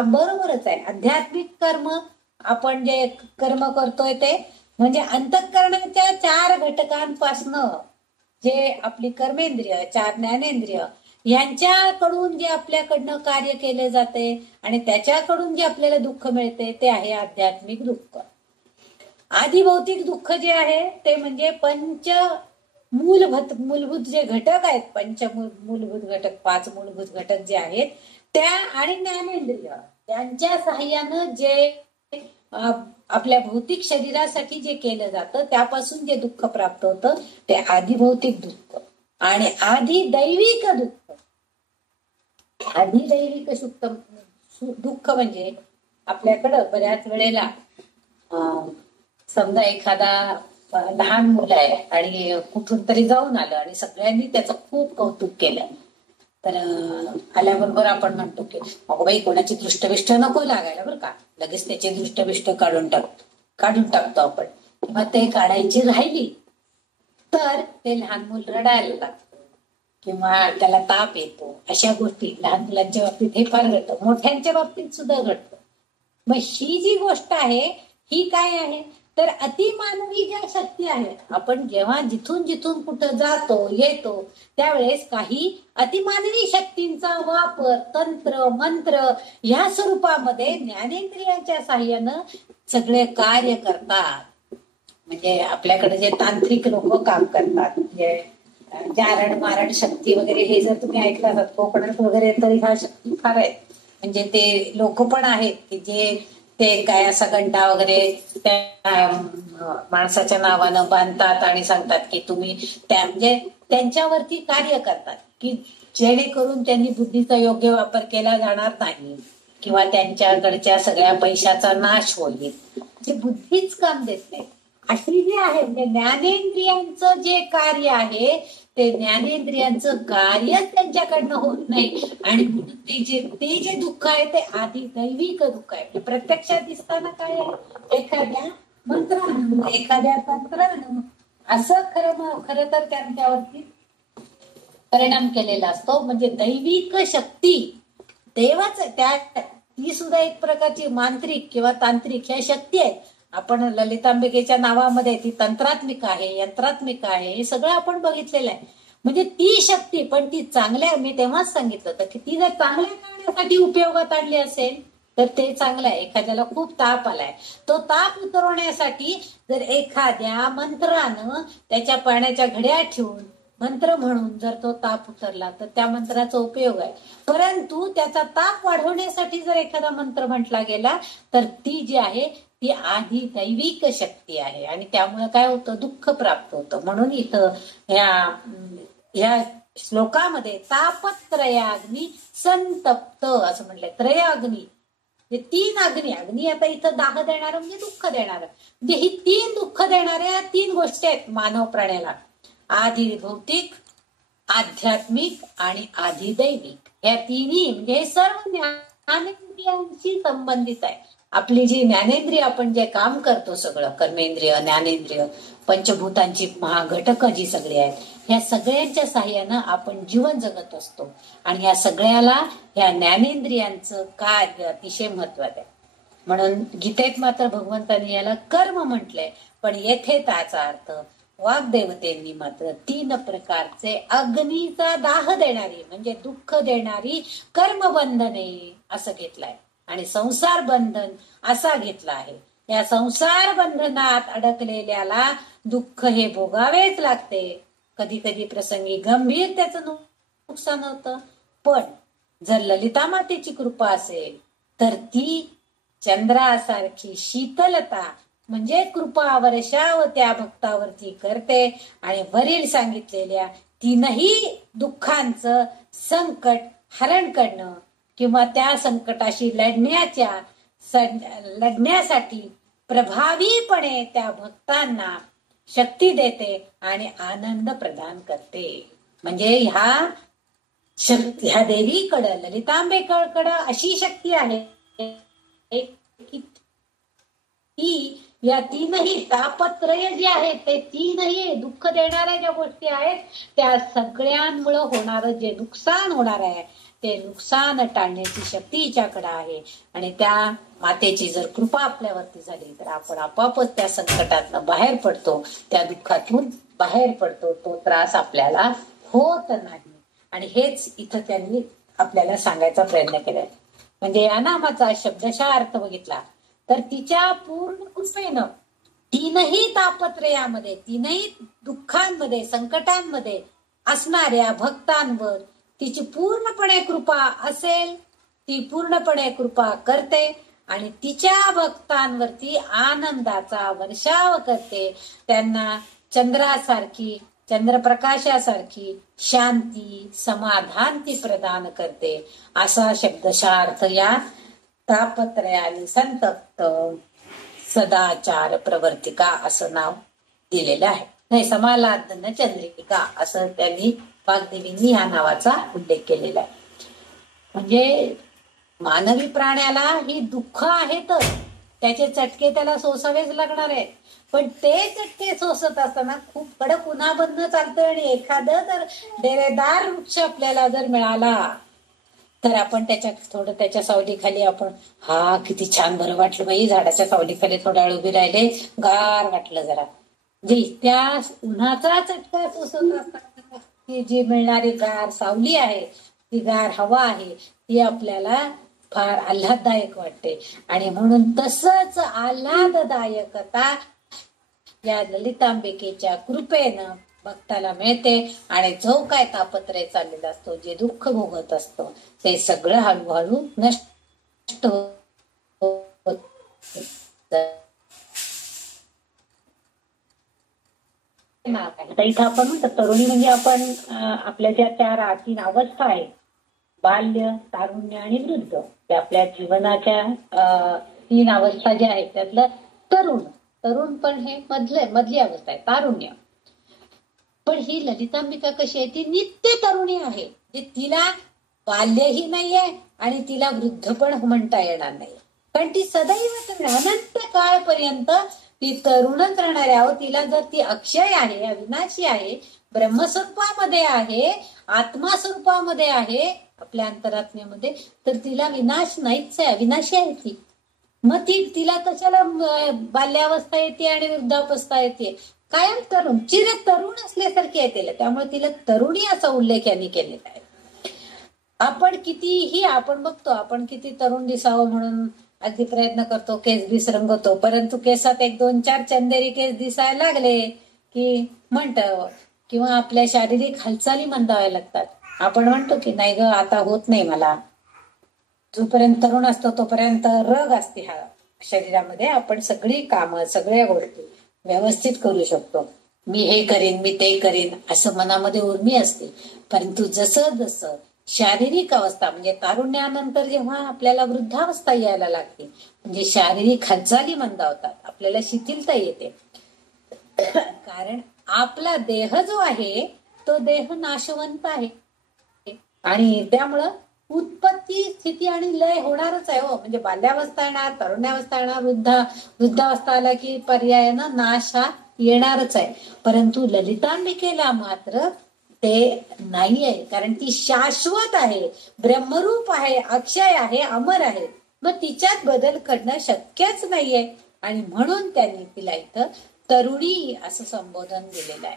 बरोबरच आहे. आध्यात्मिक कर्म आपण जे कर्म करतोय ते म्हणजे अंतःकरणाच्या 4 घटकांपासनं जे आपली कर्मेंद्रिय, 4 ज्ञानेंद्रिय यांच्याकडून जे आपल्याकडनं कार्य केले जाते आणि त्याच्याकडून जे आपल्याला दुःख मिळते ते आहे आध्यात्मिक दुःख. आधिभौतिक दुःख जे आहे ते म्हणजे मूलभूत जे घटक आहेत, मूलभूत घटक, 5 मूलभूत घटक जे आहेत त्या आणि ज्ञानेंद्रिय यांच्या सहाय्यानं जे आपल्या भौतिक शरीरासाठी जे केलं जातं त्यापासून जे दुःख प्राप्त होतं ते आधिभौतिक दुःख. आणि आधिदैविक दुःख, आधिदैविक दुःख म्हणजे आपल्याकडं बऱ्याच वेळेला समजा एखादा लहान मुलं आहे आणि कुठून तरी जाऊन आलं आणि सगळ्यांनी त्याचं खूप कौतुक केलं, तर आल्याबरोबर आपण म्हणतो की अगो बाई कोणाची दृष्टविष्ट नको लागायला बरं का, लगेच त्याची दृष्टविष्ट काढून टाकतो आपण. किंवा ते काढायची राहिली तर ते लहान मूल रडायला लागतं किंवा त्याला ताप येतो. अशा गोष्टी लहान मुलांच्या बाबतीत हे फार घडतं, मोठ्यांच्या बाबतीत सुद्धा घडतं. मग ही जी गोष्ट आहे ही काय आहे, तर अतिमानवी ज्या शक्ती आहेत, आपण जेव्हा जिथून कुठं जातो येतो त्यावेळेस काही अतिमानवी शक्तींचा वापर तंत्र मंत्र या स्वरूपामध्ये ज्ञानेंद्रियांच्या साह्यानं सगळे कार्य करतात. म्हणजे आपल्याकडे जे तांत्रिक लोक काम करतात, म्हणजे जारण मारण शक्ती वगैरे हे जर तुम्ही ऐकलं कोकणात वगैरे तरी ह्या शक्ती फार आहेत. म्हणजे ते लोक पण आहेत की जे ते काय असा घंटा वगैरे त्या माणसाच्या नावानं बांधतात आणि सांगतात की तुम्ही त्या म्हणजे त्यांच्यावरती कार्य करतात की जेणेकरून त्यांनी बुद्धीचा योग्य वापर केला जाणार नाही किंवा त्यांच्याकडच्या सगळ्या पैशाचा नाश होईल. जे बुद्धीच काम देत नाही अशी जी आहे म्हणजे ज्ञानेंद्रियांचं जे कार्य आहे ते ज्ञानेंद्रियांचं कार्य त्यांच्याकडनं होत नाही आणि ते जे दुःख आहे ते आधी दैविक दुःख आहे. प्रत्यक्षात दिसताना काय आहे एखाद्या मंत्रानं एखाद्या तंत्रानं असं खरं तर त्यांच्यावरती परिणाम केलेला असतो. म्हणजे दैविक शक्ती देवाच त्या ती सुद्धा एक प्रकारची मांत्रिक किंवा तांत्रिक ह्या शक्ती आहेत. आपण ललितांबिकेच्या नावामध्ये ती तंत्रात्मिक आहे यंत्रात्मिक आहे हे सगळं आपण बघितलेलं आहे. म्हणजे ती शक्ती पण ती चांगल्या मी तेव्हाच सांगितलं होतं की ती जर चांगल्या कारणासाठी उपयोगात आणली असेल तर ते चांगलं आहे. एखाद्याला खूप ताप आलाय तो ताप उतरवण्यासाठी जर एखाद्या मंत्रानं त्याच्या पाण्याच्या घड्या ठेवून मंत्र म्हणून जर तो ताप उतरला तर त्या मंत्राचा उपयोग आहे. परंतु त्याचा ताप वाढवण्यासाठी जर एखादा मंत्र म्हटला गेला तर ती जी आहे ती आधी दैविक शक्ती आहे आणि त्यामुळे काय होतं दुःख प्राप्त होतं. म्हणून इथं ह्या श्लोकामध्ये तापत्रयाग्नी संतप्त असं म्हटलंय. त्रयाग्नी हे तीन अग्नी आता इथं दाह देणार म्हणजे दुःख देणार म्हणजे ही तीन दुःख देणाऱ्या तीन गोष्टी आहेत मानव प्राण्याला. आधी भौतिक आध्यात्मिक आणि आधी दैविक या तिन्ही म्हणजे हे सर्व ज्ञानेंद्रियांशी संबंधित आहे. आपली जी ज्ञानेंद्रिय आपण जे काम करतो सगळं कर्मेंद्रिय ज्ञानेंद्रिय पंचभूतांची महाघटकं जी सगळी आहेत या सगळ्यांच्या साह्यानं आपण जीवन जगत असतो आणि या सगळ्याला ह्या ज्ञानेंद्रियांचं कार्य अतिशय महत्वाचं आहे. म्हणून गीतेत मात्र भगवंतांनी याला कर्म म्हटलंय पण येथे त्याचा अर्थ वाग्देवतेंनी मात्र तीन प्रकारचे अग्नीचा दाह देणारी म्हणजे दुःख देणारी कर्मबंधने असं घेतलंय आणि संसार बंधन असा घेतला आहे. या संसार बंधनात अडकलेल्याला दुःख हे भोगावेच लागते. कधी कधी प्रसंगी गंभीर त्याचं नुकसान होतं पण जर ललिता मातेची कृपा असेल तर ती चंद्रासारखी शीतलता म्हणजे कृपा वर्षाव त्या भक्तावरती करते आणि वरील सांगितलेल्या तीनही दुःखांचं संकट हरण करणं किंवा त्या संकटाशी लढण्यासाठी प्रभावीपणे त्या भक्तांना शक्ती देते आणि आनंद प्रदान करते. म्हणजे ह्या देवीकडं ललितांबेकडं अशी शक्ती आहे की ती या तीनही तापत्रय जे आहेत ते तीनही दुःख देणाऱ्या ज्या गोष्टी आहेत त्या सगळ्यांमुळे होणारं जे नुकसान होणार आहे ते नुकसान टाळण्याची शक्ती हिच्याकडे आहे आणि त्या मातेची जर कृपा आपल्यावरती झाली तर आपण आपापच त्या संकटातून बाहेर पडतो त्या दुःखातून बाहेर पडतो. तो त्रास आपल्याला होत नाही आणि हेच इथं त्यांनी आपल्याला सांगायचा प्रयत्न केलाय. म्हणजे या नामाचा शब्दशः अर्थ बघितला तर तिच्या पूर्ण कृपेनं तीनही तापत्रयामध्ये तीनही दुःखांमध्ये संकटांमध्ये असणाऱ्या भक्तांवर तिची पूर्णपणे कृपा असेल. ती पूर्णपणे कृपा करते आणि तिच्या भक्तांवरती आनंदाचा वर्षाव करते. त्यांना चंद्रासारखी चंद्रप्रकाशासारखी शांती समाधान ती प्रदान करते असा शब्दशः अर्थ या तापत्रयाने संतप्त सदाचार प्रवर्तिका असं नाव दिलेलं आहे. नाही समालादन चंद्रिका असं त्यांनी वाग्देवींनी या नावाचा उल्लेख केलेला आहे. म्हणजे मानवी प्राण्याला ही दुःख आहेतच त्याचे चटके त्याला सोसावेच लागणार आहेत पण ते चटके सोसत असताना खूप कडक उन्हाबंध चालतोय आणि एखादं जर डेरेदार वृक्ष आपल्याला जर मिळाला तर आपण थोडं त्याच्या सावलीखाली आपण किती छान बरं वाटलं बाई झाडाच्या सावलीखाली थोडा वेळ उभी राहिले गार वाटलं जरा. जे त्या उन्हाचा चटका सोसत असताना ती जी मिळणारी गार सावली आहे ती गार हवा आहे ती आपल्याला फार आल्हाददायक वाटते आणि म्हणून तसंच आल्हाददायकता या ललितांबिकेच्या कृपेनं भक्ताला मिळते आणि जो काय तापत्रय चाललेला असतो, जे दुःख भोगत असतो, ते सगळं हळूहळू नष्ट होत. आता इथं आपण म्हणतो तरुणी म्हणजे आपण आपल्या ज्या 4 3 अवस्था आहेत, बाल्य, तारुण्य आणि वृद्ध, त्या आपल्या जीवनाच्या 3 अवस्था ज्या आहेत त्यातलं तरुण पण हे मधली अवस्था आहे, तारुण्य. पण ही ललितांबिका कशी आहे, ती नित्य तरुणी आहे. तिला बाल्यही नाहीये आणि तिला वृद्ध पण म्हणता येणार नाही, कारण ती सदैव अनंत काळपर्यंत ती तरुणच राहणार आहे. तिला जर ती अक्षय आहे, अविनाशी आहे, ब्रह्मस्वरूपामध्ये आहे, आत्मास्वरूपामध्ये आहे, आपल्या अंतरात्म्यामध्ये, तर तिला विनाश नाहीच आहे, अविनाशी आहे ती. मग तिला कशाला बाल्यावस्था येते आणि वृद्धावस्था येते? कायम तरुण, चिर तरुण असल्यासारखी आहे तिला, त्यामुळे तिला तरुणी असा उल्लेख यांनी केलेला आहे. आपण बघतो, आपण किती तरुण दिसावं म्हणून अगदी प्रयत्न करतो, केस बीस रंगवतो, परंतु केसात 1 2 4 चंदेरी केस दिसायला लागले की म्हणतो, किंवा आपल्या शारीरिक हालचाली मंदाव्या लागतात. आपण म्हणतो की नाही ग, आता होत नाही मला. जोपर्यंत तरुण असतो तोपर्यंत रग असते हा शरीरामध्ये, आपण सगळी कामं, सगळ्या गोष्टी व्यवस्थित करू शकतो. मी हे करीन, मी ते करीन, असं मनामध्ये उर्मी असते. परंतु जसं जसं शारीरिक अवस्था म्हणजे तारुण्यानंतर जेव्हा आपल्याला वृद्धावस्था यायला लागते, म्हणजे शारीरिक हालचाली मंदावतात, आपल्याला शिथिलता येते. कारण आपला देह जो आहे तो देह नाशवंत आहे आणि त्यामुळं उत्पत्ती, स्थिती आणि लय होणारच आहे. म्हणजे बाल्यावस्था येणार, तरुण्यावस्था येणार, वृद्धावस्था आला की पर्यायानं नाश हा येणारच आहे. परंतु ललितांबिकेला मात्र ते नाही आहे, कारण ती शाश्वत आहे, ब्रह्मरूप आहे, अक्षय आहे, अमर आहे. मग तिच्यात बदल करणं शक्यच नाहीये आणि म्हणून त्यांनी तिला इथं तरुणी असं संबोधन दिलेलं आहे.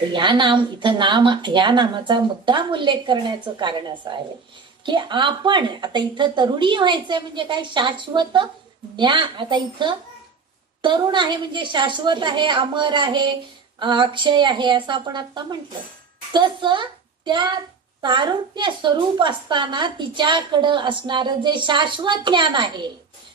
ह्या नामाचा मुद्दाम उल्लेख करण्याचं कारण असं आहे की आपण आता इथं तरुणी व्हायचंय म्हणजे काय, शाश्वत आता इथं तरुण आहे म्हणजे शाश्वत आहे, अमर आहे, अक्षय आहे, असं आपण आता म्हटलं. तसं त्या तारुण्य स्वरूप असताना तिच्याकडं असणारं जे शाश्वत ज्ञान आहे,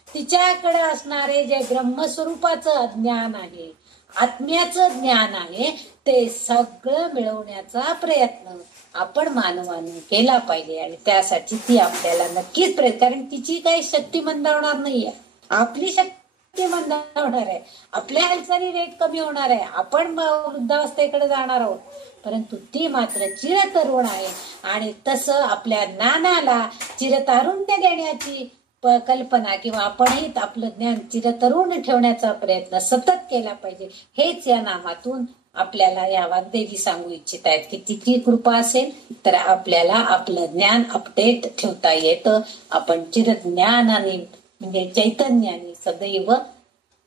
तिच्याकडे असणारे जे ब्रह्मस्वरूपाचं ज्ञान आहे, आत्म्याचं ज्ञान आहे, ते सगळं मिळवण्याचा प्रयत्न आपण मानवाने केला पाहिजे. आणि त्यासाठी ती आपल्याला नक्कीच प्रयत्न, कारण तिची काही शक्ती मंदावणार नाहीये, आपली शक्ती मंदावणार आहे, आपल्या हालचाली वेग कमी होणार आहे, आपण वृद्धावस्थेकडे जाणार आहोत. परंतु ती मात्र चिरतरुण आहे आणि तसं आपल्या ज्ञानाला चिरतारुण्य देण्याची कल्पना किंवा आपणही आपलं ज्ञान चिरतरुण ठेवण्याचा प्रयत्न सतत केला पाहिजे. हेच या नामातून आपल्याला या वाग्देवी सांगू इच्छित आहेत की तिची कृपा असेल तर आपल्याला आपलं ज्ञान अपडेट ठेवता येतं. आपण चिरज्ञानाने म्हणजे चैतन्याने सदैव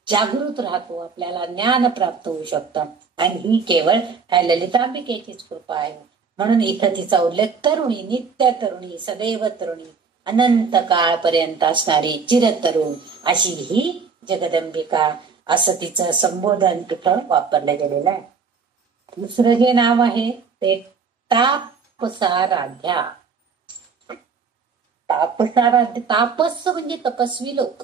जागृत राहतो, आपल्याला ज्ञान प्राप्त होऊ शकतं आणि ही केवळ ललितांबिकेचीच कृपा आहे. म्हणून इथं तिचा उल्लेख तरुणी, नित्य तरुणी, सदैव तरुणी, अनंत काळपर्यंत असणारी चिरतरुण अशी ही जगदंबिका, असं तिचं संबोधन तिथं वापरलं गेलेलं आहे. दुसरं जे नाव आहे ते तापसाराध्या. तापस म्हणजे तपस्वी लोक.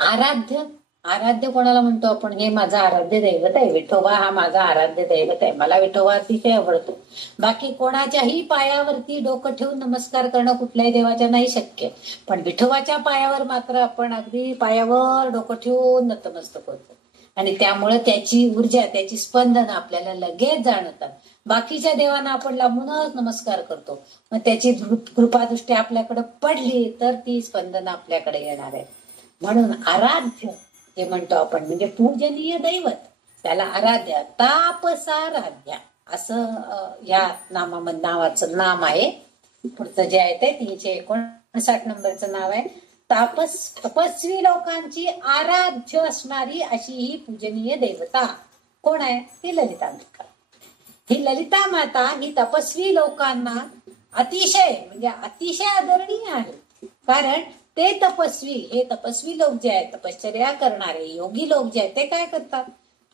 आराध्य कोणाला म्हणतो आपण, हे माझं आराध्य दैवत आहे, विठोबा हा माझा आराध्य दैवत आहे, मला विठोबा अतिशय आवडतो. बाकी कोणाच्याही पायावरती डोकं ठेवून नमस्कार करणं कुठल्याही देवाच्या नाही शक्य, पण विठोबाच्या पायावर मात्र आपण अगदी पायावर डोकं ठेवून नतमस्तक होतो आणि त्यामुळे त्याची ऊर्जा, त्याची स्पंदन आपल्याला लगेच जाणवतात. बाकीच्या देवांना आपण लांबूनच नमस्कार करतो, मग त्याची कृपादृष्टी आपल्याकडे पडली तर ती स्पंदन आपल्याकडे येणार आहे. म्हणून आराध्य जे म्हणतो आपण म्हणजे पूजनीय दैवत, त्याला आराध्य, तापसाराध्या असं या नावाचं नाम आहे. पुढचं जे आहे ते 359 नंबरचं नाव आहे. तपस्वी लोकांची आराध्य असणारी अशी ही पूजनीय देवता कोण आहे, ही ललितांबिका. ही ललिता माता ही तपस्वी लोकांना अतिशय आदरणीय आहे. कारण ते तपस्वी लोक जे आहेत, तपश्चर्या करणारे योगी लोक जे आहेत, ते काय करतात,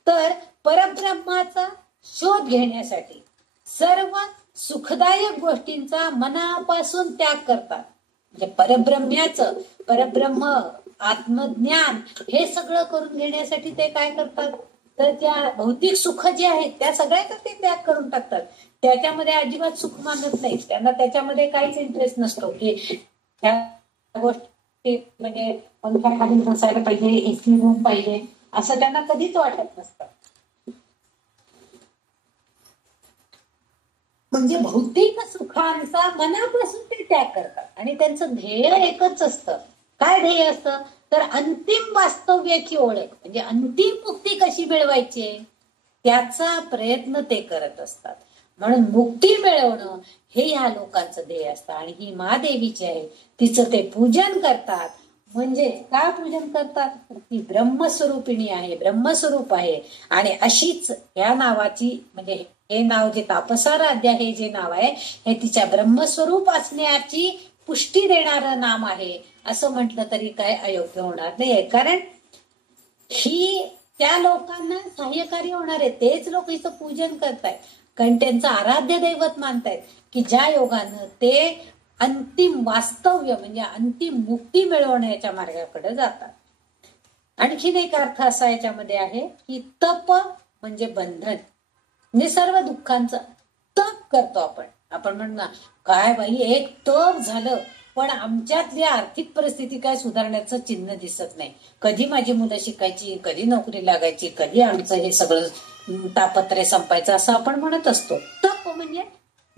तर परब्रह्माचा शोध घेण्यासाठी सर्व सुखदायक गोष्टींचा मनापासून त्याग करतात. म्हणजे परब्रह्म आत्मज्ञान हे सगळं करून घेण्यासाठी ते काय करतात, तर त्या भौतिक सुख जे आहेत त्या सगळ्याचा ते त्याग करून टाकतात. त्याच्यामध्ये अजिबात सुख मानत नाही. त्यांना त्याच्यामध्ये काहीच इंटरेस्ट नसतो की त्या गोष्टी म्हणजे पंख्याखाली बसायला पाहिजे, एसी रूम पाहिजे, असं त्यांना कधीच वाटत नसतं. म्हणजे भौतिक सुखांचा मनापासून ते त्याग करतात आणि त्यांचं ध्येय एकच असतं. काय ध्येय असतं, तर अंतिम वास्तव्याची ओळख, म्हणजे अंतिम मुक्ती कशी मिळवायची त्याचा प्रयत्न ते करत असतात. म्हणून मुक्ती मिळवणं हे या लोकांचं ध्येय असतं. आणि ही महादेवीची आहे, तिचं ते पूजन करतात. म्हणजे का पूजन करतात, ती ब्रह्मस्वरूपिणी आहे, ब्रह्मस्वरूप आहे. आणि अशीच या नावाची, म्हणजे हे नाव जे तापसाराध्या हे जे नाव आहे हे तिच्या ब्रह्मस्वरूप असण्याची पुष्टी देणारं नाम आहे, असं म्हटलं तरी काय अयोग्य होणार नाहीये. कारण ही त्या लोकांना सहाय्यकारी होणार आहे, तेच लोक हिचं पूजन करतायत, कारण त्यांचं आराध्य दैवत मानतायत की ज्या योगानं ते अंतिम वास्तव्य म्हणजे अंतिम मुक्ती मिळवण्याच्या मार्गाकडे जातात. आणखीन एक अर्थ असा याच्यामध्ये आहे की तप म्हणजे बंधन, म्हणजे सर्व दुःखांचं तप करतो आपण म्हणणार काय बाई एक तप झालं, पण आमच्यातली आर्थिक परिस्थिती काय सुधारण्याचं चिन्ह दिसत नाही. कधी माझी मुलं शिकायची, कधी नोकरी लागायची, कधी आमचं हे सगळं तापत्रे संपायचं, असं आपण म्हणत असतो. तप म्हणजे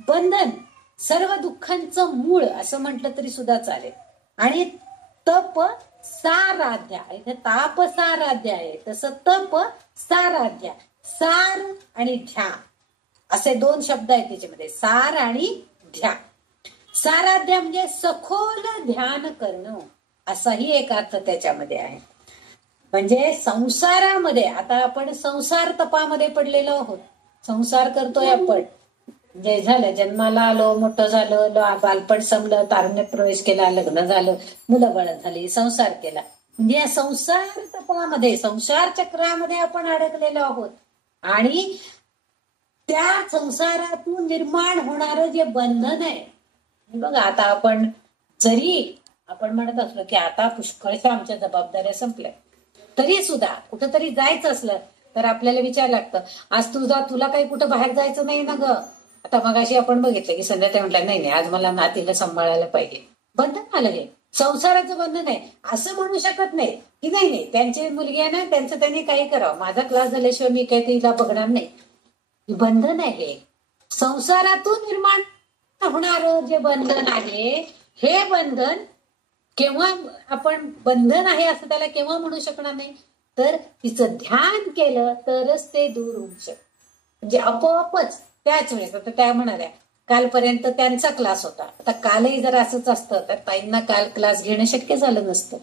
बंधन, सर्व दुःखांचं मूळ असं म्हटलं तरी सुद्धा चालेल. आणि तप साराध्या, इथे ताप साराध्या आहे, तसं तप साराध्या, सार आणि ध्यान असे दोन शब्द आहेत त्याच्यामध्ये, सार आणि ध्यान. साराध्या म्हणजे सखोल ध्यान करणं, असाही एक अर्थ त्याच्यामध्ये आहे. म्हणजे संसारामध्ये आता आपण संसार तपामध्ये पडलेलो आहोत, संसार करतोय आपण, जे झालं जन्माला आलो, मोठं झालं, बालपण संपलं, तारुण्यात प्रवेश केला, लग्न झालं, मुलं बाळ झाली, संसार केला. म्हणजे या संसार तपामध्ये, संसार चक्रामध्ये आपण अडकलेलो आहोत. आणि त्या संसारातून निर्माण होणारं जे बंधन आहे, बघा आता आपण जरी आपण म्हणत असलो की आता पुष्कळशा आमच्या जबाबदाऱ्या संपल्या, तरी सुद्धा कुठंतरी जायचं असलं तर आपल्याला विचार लागतं, आज तुला काही कुठं बाहेर जायचं नाही ना ग. आता मगाशी आपण बघितलं की संध्या म्हटलं नाही आज मला नातीला सांभाळायला पाहिजे. बंधन आलं, हे संसाराचं बंधन आहे. असं म्हणू शकत नाही की नाही त्यांची मुलगी आहे ना, त्यांचं त्यांनी काही करावं, माझा क्लास झाल्याशिवाय मी काही तिला बघणार नाही. बंधन आहे, संसारातून निर्माण होणार जे बंधन आहे, हे बंधन केव्हा आपण बंधन आहे असं त्याला केव्हा म्हणू शकणार नाही, तर तिचं ध्यान केलं तरच ते दूर होऊ शकत. म्हणजे आपोआपच त्याच वेळेस. आता त्या म्हणाल्या कालपर्यंत त्यांचा क्लास होता, आता कालही जर असंच असतं तर ताईंना काल क्लास घेणं शक्य झालं नसतं,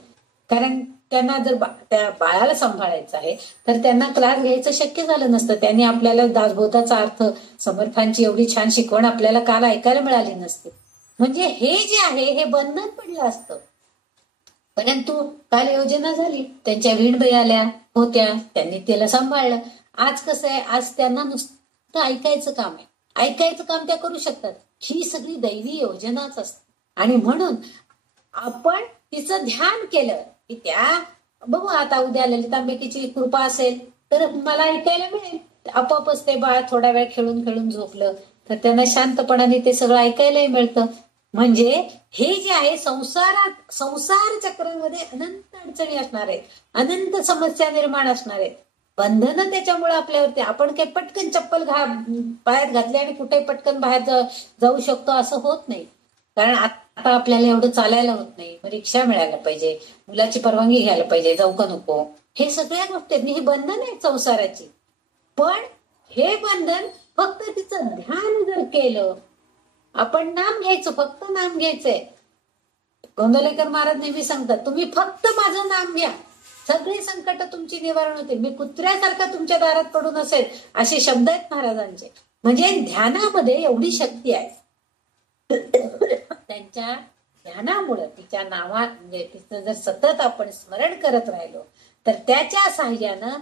कारण त्यांना जर त्या बाळाला सांभाळायचं आहे तर त्यांना क्लास घ्यायचं शक्य झालं नसतं. त्यांनी आपल्याला दासबोधाचा अर्थ, समर्थांची एवढी छान शिकवण आपल्याला काल ऐकायला मिळाली नसते. म्हणजे हे जे आहे हे बंधन पडलं असतं. परंतु काल योजना झाली, त्यांच्या वीणबाई आल्या होत्या, त्यांनी त्याला सांभाळलं. आज कसं आहे, आज त्यांना नुसतं ऐकायचं काम आहे, ऐकायचं काम त्या करू शकतात. ही सगळी दैवी योजनाच असते. आणि म्हणून आपण तिचं ध्यान केलं की त्या बघू आता उद्या ललितांबिकेची कृपा असेल तर मला ऐकायला मिळेल. आपोआपच ते बाळ थोडा वेळ खेळून खेळून झोपलं तर त्यांना शांतपणाने ते सगळं ऐकायलाही मिळतं. म्हणजे हे जे आहे संसार चक्रामध्ये अनंत अडचणी असणार आहेत, अनंत समस्या निर्माण असणार आहेत, बंधनं त्याच्यामुळे आपल्यावरती. आपण काही पटकन चप्पल पायात घातली आणि कुठे पटकन बाहेर जाऊ शकतो असं होत नाही. कारण आता आपल्याला एवढं चालायला होत नाही, रिक्षा मिळायला पाहिजे, मुलाची परवानगी घ्यायला पाहिजे, जाऊ का नको, हे सगळ्या गोष्टी ही बंधन आहेत संसाराची. पण हे बंधन फक्त तिचं ध्यान जर केलं, आपण नाम घ्यायचं, फक्त नाम घ्यायचंय. गोंदवलेकर महाराज नेहमी सांगतात, तुम्ही फक्त माझं नाम घ्या, सगळी संकट तुमची निवारण होतील, मी कुत्र्यासारखा तुमच्या दारात पडून असेल, असे शब्द आहेत महाराजांचे. म्हणजे ध्यानामध्ये एवढी शक्ती आहे. त्यांच्या ध्यानामुळे, तिच्या नावा म्हणजे तिचं जर सतत आपण स्मरण करत राहिलो तर त्याच्या साह्यानं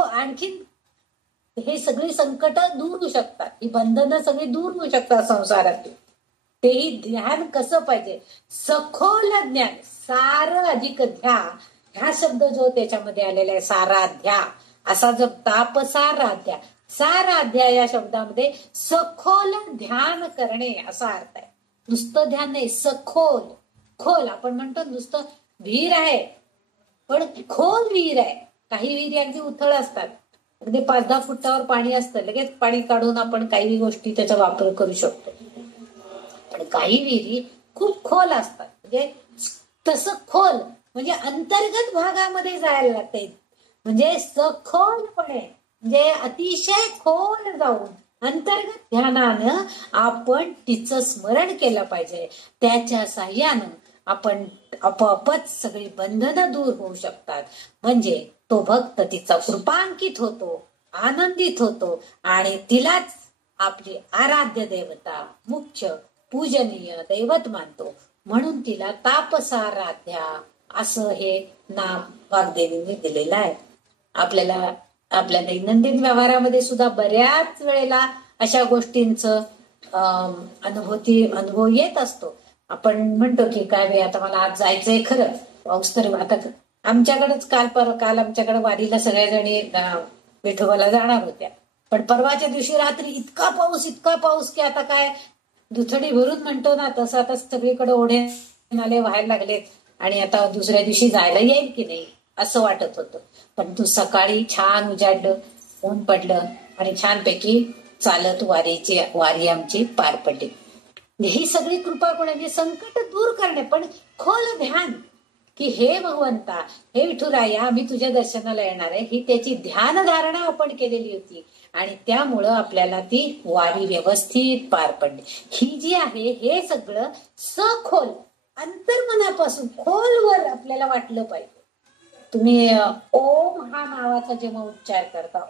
आणखीन हे सगळी संकट दूर होऊ शकतात, ही बंधनं सगळी दूर होऊ शकतात संसारातून. तेही ध्यान कसं पाहिजे, सखोल ज्ञान, सार अधिक ध्या, ह्या शब्द जो त्याच्यामध्ये आलेला आहे साराध्या, असा जो तापसाराध्या, साराध्या या शब्दामध्ये सखोल ध्यान करणे असा अर्थ आहे. नुसतं ध्यान नाही, सखोल. खोल आपण म्हणतो नुसतं विहीर आहे पण खोल विहीर आहे. काही विहिरी अगदी उथळ असतात, अगदी 5-10 फुटावर पाणी असतं, लगेच पाणी काढून आपण काही गोष्टी त्याचा वापर करू शकतो. पण काही विहिरी खूप खोल असतात, म्हणजे तसं खोल म्हणजे अंतर्गत भागामध्ये जायला लागते, म्हणजे सखोलपणे, म्हणजे अतिशय खोल जाऊन अंतर्गत ध्यानानं आपण तिचं स्मरण केलं पाहिजे. त्याच्या साह्यानं आपण आपोआपच सगळी बंधनं दूर होऊ शकतात. म्हणजे तो भक्त तिचा कृपांकित होतो, आनंदित होतो आणि तिलाच आपली आराध्य देवता, मुख्य पूजनीय दैवत मानतो. म्हणून तिला तापसाराध्या असं हे नाम वाग्देवींनी दिलेलं आहे. आपल्याला आपल्या दैनंदिन व्यवहारामध्ये सुद्धा बऱ्याच वेळेला अशा गोष्टींचं अनुभव येत असतो. आपण म्हणतो की काय बाई आता मला आज जायचंय, खरं पाऊस तर आता आमच्याकडेच काल आमच्याकडे वारीला सगळ्या जणी विठोबाला जाणार होत्या, पण परवाच्या दिवशी रात्री इतका पाऊस की आता काय दुथडी भरून म्हणतो ना तसं आता सगळीकडे ओढे नाले व्हायला लागलेत आणि आता दुसऱ्या दिवशी जायला येईल की नाही असं वाटत होतं. पण तू सकाळी छान उजाडलं, ऊन पडलं आणि छानपैकी चालत वारी आमची पार पडली. ही सगळी कृपा कोणाची, संकट दूर करणे, पण खोल ध्यान की हे भगवंता, हे विठुराया, आम्ही तुझ्या दर्शनाला येणार आहे, ही त्याची ध्यान धारणा आपण केलेली होती आणि त्यामुळं आपल्याला ती वारी व्यवस्थित पार पडली. ही जी आहे हे सगळं सखोल अंतर्मनापासून खोलवर आपल्याला वाटलं पाहिजे. तुम्ही ओम हा नावाचा जेव्हा उच्चार करता,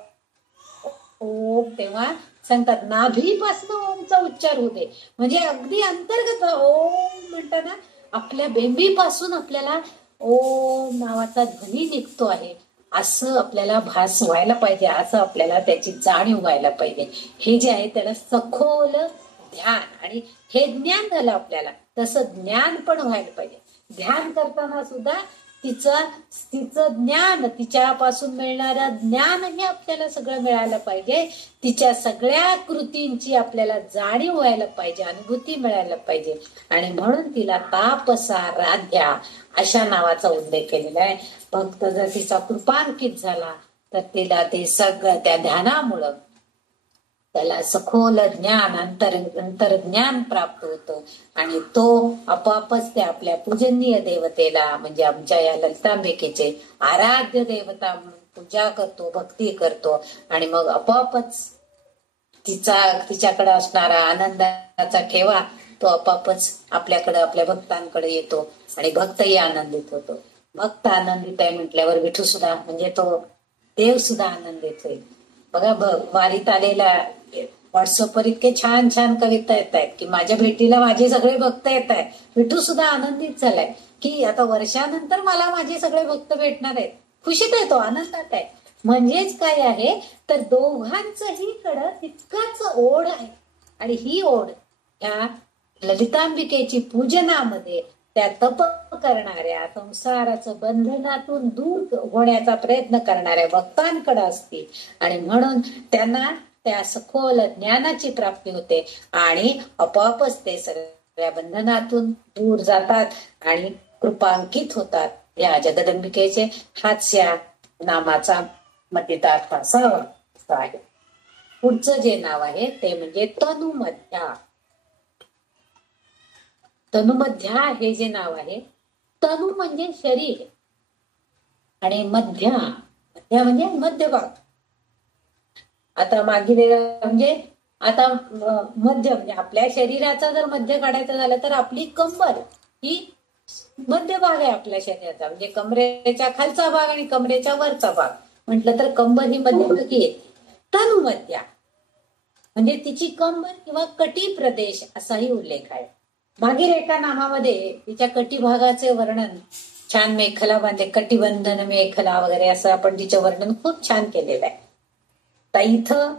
ओम, तेव्हा सांगतात नाभीपासून ओमचा उच्चार होते, म्हणजे अगदी अंतर्गत ओम म्हणताना आपल्या बेंबीपासून आपल्याला ओम नावाचा ध्वनी निघतो आहे असं आपल्याला भास व्हायला पाहिजे, असं आपल्याला त्याची जाणीव व्हायला पाहिजे. हे जे आहे त्याला सखोल ध्यान, आणि हे ज्ञान झालं आपल्याला, तसं ज्ञान पण व्हायला पाहिजे. ध्यान करताना सुद्धा तिचं ज्ञान, तिच्यापासून मिळणारं ज्ञान हे आपल्याला सगळं मिळायला पाहिजे. तिच्या सगळ्या कृतींची आपल्याला जाणीव व्हायला पाहिजे, अनुभूती मिळायला पाहिजे. आणि म्हणून तिला तापसाराध्या अशा नावाचा उल्लेख केलेला आहे. भक्त जर तिचा कृपांकित झाला तर तिला ते सगळं त्या ध्यानामुळं त्याला सखोल ज्ञान, अंतर्ज्ञान प्राप्त होतं आणि तो आपोआपच त्या आपल्या पूजनीय देवतेला, म्हणजे आमच्या या ललितांबिकेचे आराध्य देवता म्हणून पूजा करतो, भक्ती करतो आणि मग आपोआपच तिच्याकडे असणारा आनंदाचा ठेवा तो आपोआपच आपल्याकडे, आपल्या भक्तांकडे येतो आणि भक्तही आनंदित होतो. भक्त आनंदित आहे म्हटल्यावर विठू सुद्धा, म्हणजे तो देव सुद्धा आनंदित होईल. बघा वारीत आलेला व्हॉट्सअपवर इतके छान छान कविता येत आहेत की माझ्या भेटीला माझे सगळे भक्त येत आहेत. विठू सुद्धा आनंदित झालाय की आता वर्षानंतर मला माझे सगळे भक्त भेटणार आहेत. खुशीत आहे तो, आनंदात आहे. म्हणजेच काय आहे तर दोघांचही कडं तितकाच ओढ आहे आणि ही ओढ ह्या ललितांबिकेची पूजनामध्ये त्या तप करणाऱ्या, संसाराचं बंधनातून दूर होण्याचा प्रयत्न करणाऱ्या भक्तांकडे असते आणि म्हणून त्यांना त्या सखोल ज्ञानाची प्राप्ती होते आणि आपोआपच ते सगळ्या बंधनातून दूर जातात आणि कृपांकित होतात. या जगदंबिकेचे हास्य नामाचा मतितार्थ असा आहे. पुढचं जे नाव आहे ते म्हणजे तनुमध्या. तनुमध्या हे जे नाव आहे, तनु म्हणजे शरीर आणि मध्या म्हणजे मध्यभाग. आता मागे म्हणजे आता मध्य म्हणजे आपल्या शरीराचा जर मध्य काढायचं झालं तर आपली कंबर ही मध्यभाग आहे आपल्या शरीराचा, म्हणजे कमरेच्या खालचा भाग आणि कमरेच्या वरचा भाग म्हटलं तर कंबर ही मध्यभागी येते. तनुमध्या म्हणजे तिची कंबर किंवा कटी प्रदेश असाही उल्लेख आहे. मागील एका नामामध्ये तिच्या कटी भागाचे वर्णन छान मेखला बांधले, कटिबंधन मेखला वगैरे असं आपण तिचं वर्णन खूप छान केलेलं आहे. तर इथं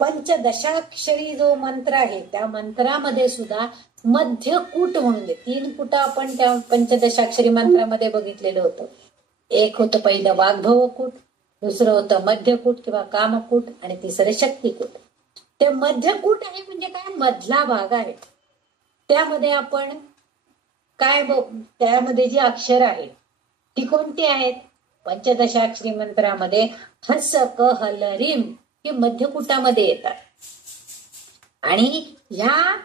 पंचदशाक्षरी जो मंत्र आहे त्या मंत्रामध्ये सुद्धा मध्यकूट म्हणून 3 कुट आपण त्या पंचदशाक्षरी मंत्रामध्ये बघितलेलं होतं. एक होतं पहिलं वाग्भवकूट, दुसरं होतं मध्यकूट किंवा कामकूट आणि तिसरं शक्तिकूट. ते मध्यकूट आहे म्हणजे काय, मधला भाग आहे. त्यामध्ये आपण काय त्यामध्ये जी अक्षर आहेत ती कोणती आहेत, पंचदशाक्षरी मंत्रामध्ये हस क हल रिम हे मध्यकूटामध्ये येतात. आणि ह्या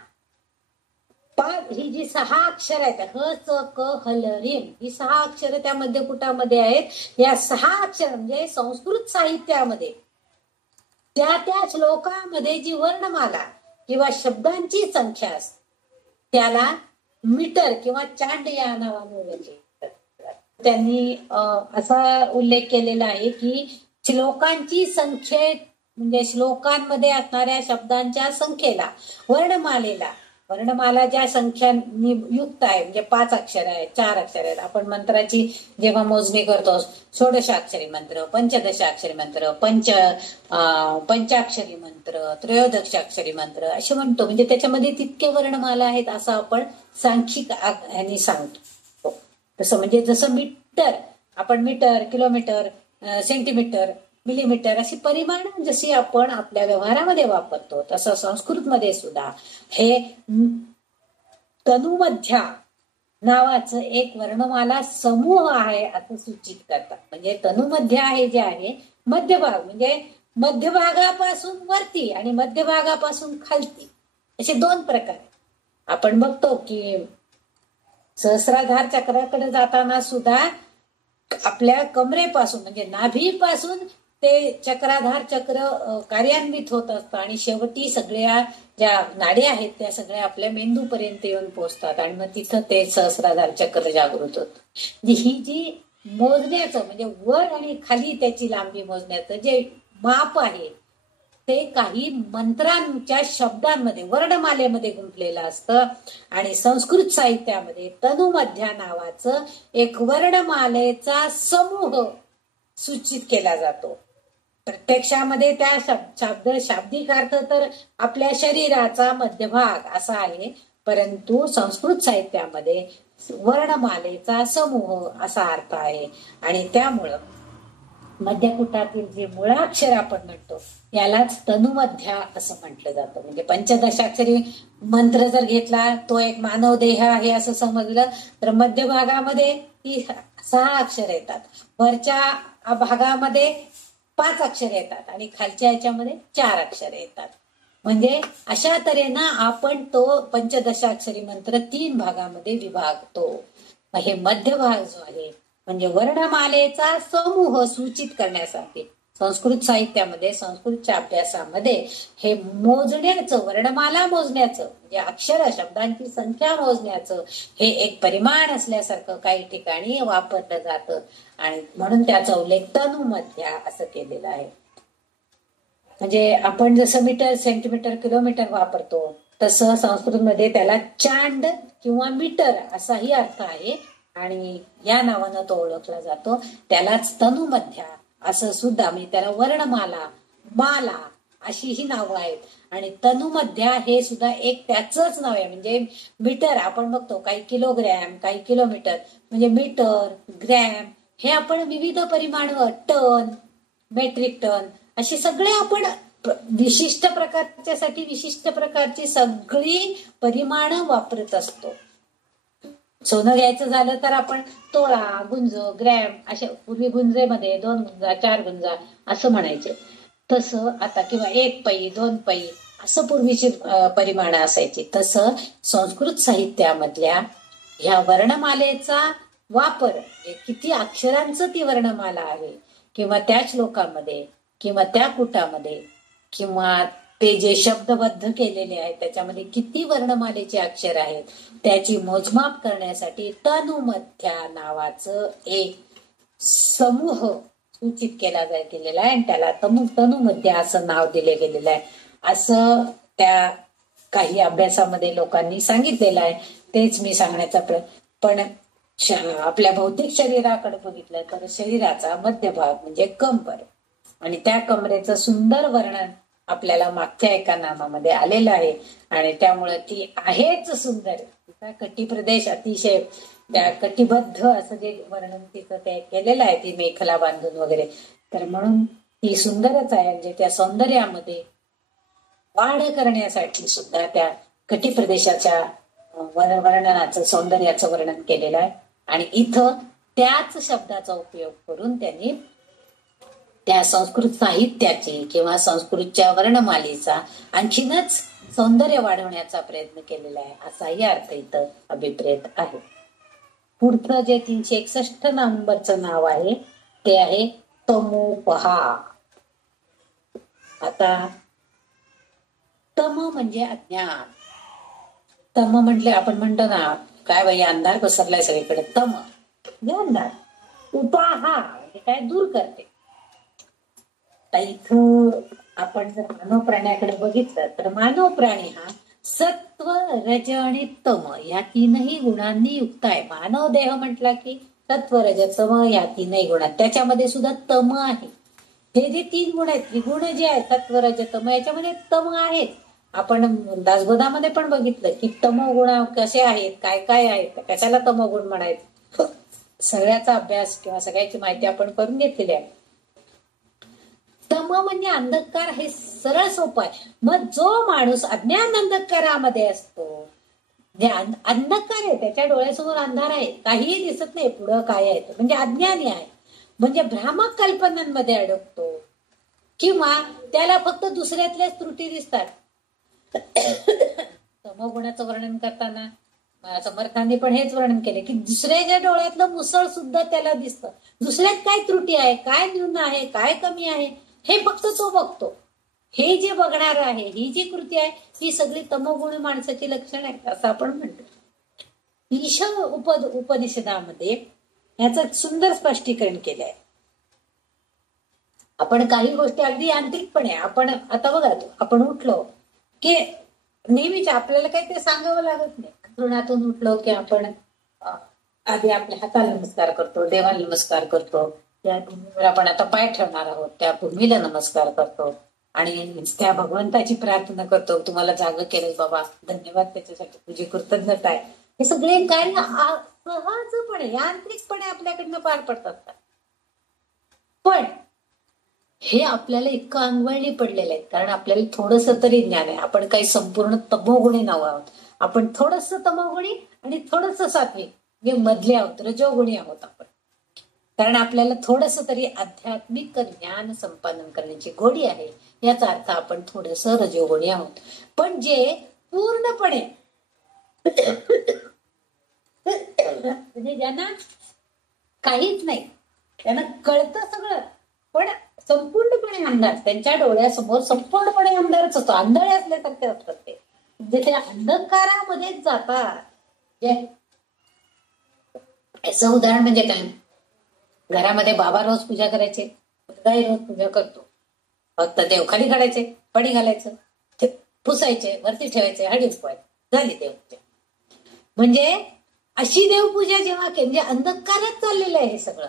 ही जी 6 अक्षर आहेत ह च क हल रिम ही 6 अक्षर त्या मध्यकूटामध्ये आहेत. या 6 अक्षर म्हणजे संस्कृत साहित्यामध्ये त्या श्लोकामध्ये जी वर्णमाला किंवा शब्दांची संख्या असते त्याला मीटर किंवा चांड या नावाने ओळखले. त्यांनी असा उल्लेख केलेला आहे की श्लोकांची संख्ये म्हणजे श्लोकांमध्ये असणाऱ्या शब्दांच्या संख्येला वर्णमाला ज्या संख्यांनी युक्त आहे म्हणजे 5 अक्षर आहेत 4 अक्षर आहेत. आपण मंत्राची जेव्हा मोजणी करतो षोडशाक्षरी मंत्र, पंचदशाक्षरी मंत्र, पंचाक्षरी मंत्र, त्रयोदशाक्षरी मंत्र असे म्हणतो. म्हणजे त्याच्यामध्ये तितके वर्णमाला आहेत असं आपण सांख्यिक यांनी सांगतो. तसं म्हणजे जसं मीटर आपण मीटर, किलोमीटर, सेंटीमीटर, मिलीमीटर अशी परिमाण जशी आपण आपल्या व्यवहारामध्ये वापरतो तसं संस्कृतमध्ये सुद्धा हे तनुमध्या नावाचं एक वर्णमाला समूह आहे असं सूचित करतात. म्हणजे तनुमध्य आहे जे आहे मध्यभाग म्हणजे मध्यभागापासून वरती आणि मध्यभागापासून खालती असे 2 प्रकार. आपण बघतो की सहस्राधार चक्राकडे जाताना सुद्धा आपल्या कमरेपासून म्हणजे नाभीपासून ते चक्राधार चक्र कार्यान्वित होत असतं आणि शेवटी सगळ्या ज्या नाड्या आहेत त्या सगळ्या आपल्या मेंदूपर्यंत येऊन पोहोचतात आणि मग तिथं ते सहस्राधार चक्र जागृत होतं. ही जी मोजण्याचं म्हणजे वर आणि खाली त्याची लांबी मोजण्याचं जे माप आहे ते काही मंत्रांच्या शब्दांमध्ये वर्णमालेमध्ये गुंतलेलं असतं. आणि संस्कृत साहित्यामध्ये तनुमध्या नावाचं एक वर्णमालेचा समूह सूचित केला जातो. प्रत्यक्षामध्ये त्या शाब्दिक अर्थ तर आपल्या शरीराचा मध्यभाग असा आहे, परंतु संस्कृत साहित्यामध्ये वर्णमालेचा समूह असा अर्थ आहे. आणि त्यामुळं मध्यकूटातील जे मुळाक्षर आपण म्हणतो यालाच तनुमध्या असं म्हटलं जातं. म्हणजे पंचदशाक्षरी मंत्र जर घेतला तो एक मानव देह आहे असं समजलं तर मध्य भागामध्ये ही 6 अक्षर येतात, वरच्या भागामध्ये 5 अक्षर येतात आणि खालच्या याच्यामध्ये 4 अक्षर येतात. म्हणजे अशा तऱ्हेनं आपण तो पंचदशाक्षरी मंत्र 3 भागामध्ये विभागतो. हे मध्यभाग जो आहे म्हणजे वर्णमालेचा समूह सूचित करण्यासाठी संस्कृत साहित्यामध्ये संस्कृतच्या अभ्यासामध्ये हे मोजण्याचं वर्णमाला मोजण्याचं म्हणजे अक्षर शब्दांची संख्या मोजण्याचं हे एक परिमाण असल्यासारखं काही ठिकाणी वापरलं जातं आणि म्हणून त्याचा उल्लेख तनुमध्या असं केलेला आहे. म्हणजे आपण जसं मीटर, सेंटीमीटर, किलोमीटर वापरतो तसं संस्कृतमध्ये त्याला चांड किंवा मीटर असाही अर्थ आहे आणि या नावानं तो ओळखला जातो. त्यालाच तनुमध्या असं सुद्धा म्हणजे त्याला वर्णमाला, माला अशी ही नावं आहेत. आणि तनुमध्या हे सुद्धा एक त्याचंच नाव आहे. म्हणजे मीटर आपण बघतो काही किलोग्रॅम, काही किलोमीटर म्हणजे मीटर, ग्रॅम हे आपण विविध परिमाण, टन, मेट्रिक टन अशी सगळे आपण विशिष्ट प्रकारच्यासाठी विशिष्ट प्रकारची सगळी परिमाण वापरत असतो. सोनं घ्यायचं झालं तर आपण तोळा, गुंज, ग्रॅम अशा पूर्वी गुंजेमध्ये 2 गुंजा 4 गुंजा असं म्हणायचे. तसं आता किंवा 1 पै 2 पै असं पूर्वीची परिमाण असायची. तसं संस्कृत साहित्यामधल्या ह्या वर्णमालेचा वापर किती अक्षरांचं ती वर्णमाला आहे किंवा त्या श्लोकामध्ये किंवा त्या कुटामध्ये किंवा ते जे शब्दबद्ध केलेले आहेत त्याच्यामध्ये किती वर्णमालेचे अक्षर आहेत त्याची मोजमाप करण्यासाठी तनुमध्या नावाचं एक समूह सूचित गेलेला आहे आणि त्याला तनुमध्या असं नाव दिले गेलेलं आहे असं त्या काही अभ्यासामध्ये लोकांनी सांगितलेलं आहे. तेच मी सांगण्याचा पण आपल्या भौतिक शरीराकडे बघितलं तर शरीराचा मध्यभाग म्हणजे कंबर आणि त्या कमरेचं सुंदर वर्णन आपल्याला मागच्या एका नामामध्ये आलेलं आहे आणि त्यामुळे ती आहेच सुंदर. कटी प्रदेश अतिशय त्या कटिबद्ध असं जे वर्णन तिचं ते केलेलं आहे, ती मेखला बांधून वगैरे, तर म्हणून ती सुंदरच आहे. म्हणजे त्या सौंदर्यामध्ये वाढ करण्यासाठी सुद्धा त्या कटी प्रदेशाच्या वर्णनाचं सौंदर्याचं वर्णन केलेलं आहे आणि इथं त्याच शब्दाचा उपयोग करून त्यांनी त्या संस्कृत साहित्याची किंवा संस्कृतच्या वर्णमालेचा आणखीनच सौंदर्य वाढवण्याचा प्रयत्न केलेला आहे असाही अर्थ इथं अभिप्रेत आहे. पुढचं जे 361 नंबरचं नाव आहे ते आहे तमोपहा. आता तम म्हणजे अज्ञान. तम म्हटले आपण म्हणतो ना, काय बाई अंधार पसरलाय सगळीकडे, तम म्हणजे अंधार. उपाहा म्हणजे काय, दूर करते. इथं आपण जर मानव प्राण्याकडे बघितलं तर मानव प्राणी हा सत्व, रज आणि तम या तीनही गुणांनी युक्त आहे. मानव देह म्हटला की सत्व, रज, तम या तीनही गुणात, त्याच्यामध्ये सुद्धा तम आहे. हे जे 3 गुण आहेत, त्रिगुण जे आहेत सत्व, रज, तम, याच्यामध्ये तम आहेत. आपण दासबोधामध्ये पण बघितलं की तमोगुण कसे आहेत, काय काय आहेत, कशाला तमोगुण म्हणायचं, सगळ्याचा अभ्यास किंवा सगळ्याची माहिती आपण करून घेतलेली आहे. तम म्हणजे अंधकार, हे सरळ सोपं आहे. मग जो माणूस अज्ञान अंधकारामध्ये असतो, जे अंधकार आहे, त्याच्या डोळ्यासमोर अंधार आहे, काहीही दिसत नाही, पुढं काय आहे म्हणजे अज्ञानी आहे, म्हणजे भ्रामक कल्पनांमध्ये अडकतो किंवा त्याला फक्त दुसऱ्यातल्याच त्रुटी दिसतात. तमोगुणाचं वर्णन करताना समर्थांनी पण हेच वर्णन केले की दुसऱ्याच्या डोळ्यातलं मुसळ सुद्धा त्याला दिसतं. दुसऱ्यात काय त्रुटी आहे, काय न्यून आहे, काय कमी आहे, हे फक्त तो बघतो. हे जे बघणार आहे, ही जी कृती आहे, ही सगळी तमोगुणी माणसाची लक्षण आहेत असं आपण म्हणतो. ईश उपनिषदामध्ये याचं सुंदर स्पष्टीकरण केलंय. आपण काही गोष्टी अगदी यांत्रिकपणे, आपण आता बघा, आपण उठलो की नेहमीच आपल्याला काही ते सांगावं लागत नाही. अंथरुणातून उठलो की आपण आधी आपल्या हाताला नमस्कार करतो, देवाला नमस्कार करतो, त्या भूमीवर आपण आता पाय ठेवणार आहोत त्या भूमीला नमस्कार करतो आणि त्या भगवंताची प्रार्थना करतो, तुम्हाला जाग केलं बाबा, धन्यवाद, त्याच्यासाठी तुझी कृतज्ञता आहे. हे सगळे कार्य सहजपणे यांत्रिकपणे आपल्याकडनं पार पडतात. पण हे आपल्याला इतकं अंगवळणी पडलेलं आहे कारण आपल्याला थोडस तरी ज्ञान आहे. आपण काही संपूर्ण तमोगुणी नाव आहोत, आपण थोडस तमोगुणी आणि थोडस सात्विक म्हणजे मधले आहोत, रजोगुणी आहोत आपण. कारण आपल्याला थोडस तरी आध्यात्मिक ज्ञान संपादन करण्याची गोडी आहे, याचा अर्थ आपण थोडस रजोगुणी आहोत. पण जे पूर्णपणे म्हणजे ज्यांना काहीच नाही, त्यांना कळतं सगळं पण संपूर्णपणे अंधार, त्यांच्या डोळ्यासमोर संपूर्णपणे अंधारच असतो, आंधळे असल्यासारखे असतात ते, म्हणजे त्या अंधकारामध्येच जातात. याचं उदाहरण म्हणजे काय, घरामध्ये बाबा रोज पूजा करायचे, मुलगाही रोज पूजा करतो, फक्त देव खाली काढायचे, पडी घालायचं, पुसायचे, वरती ठेवायचे, हळदी उकवायचे, झाली देवपूजा. म्हणजे अशी देवपूजा जेव्हा केली, म्हणजे अंधकारच चाललेलं आहे हे सगळं,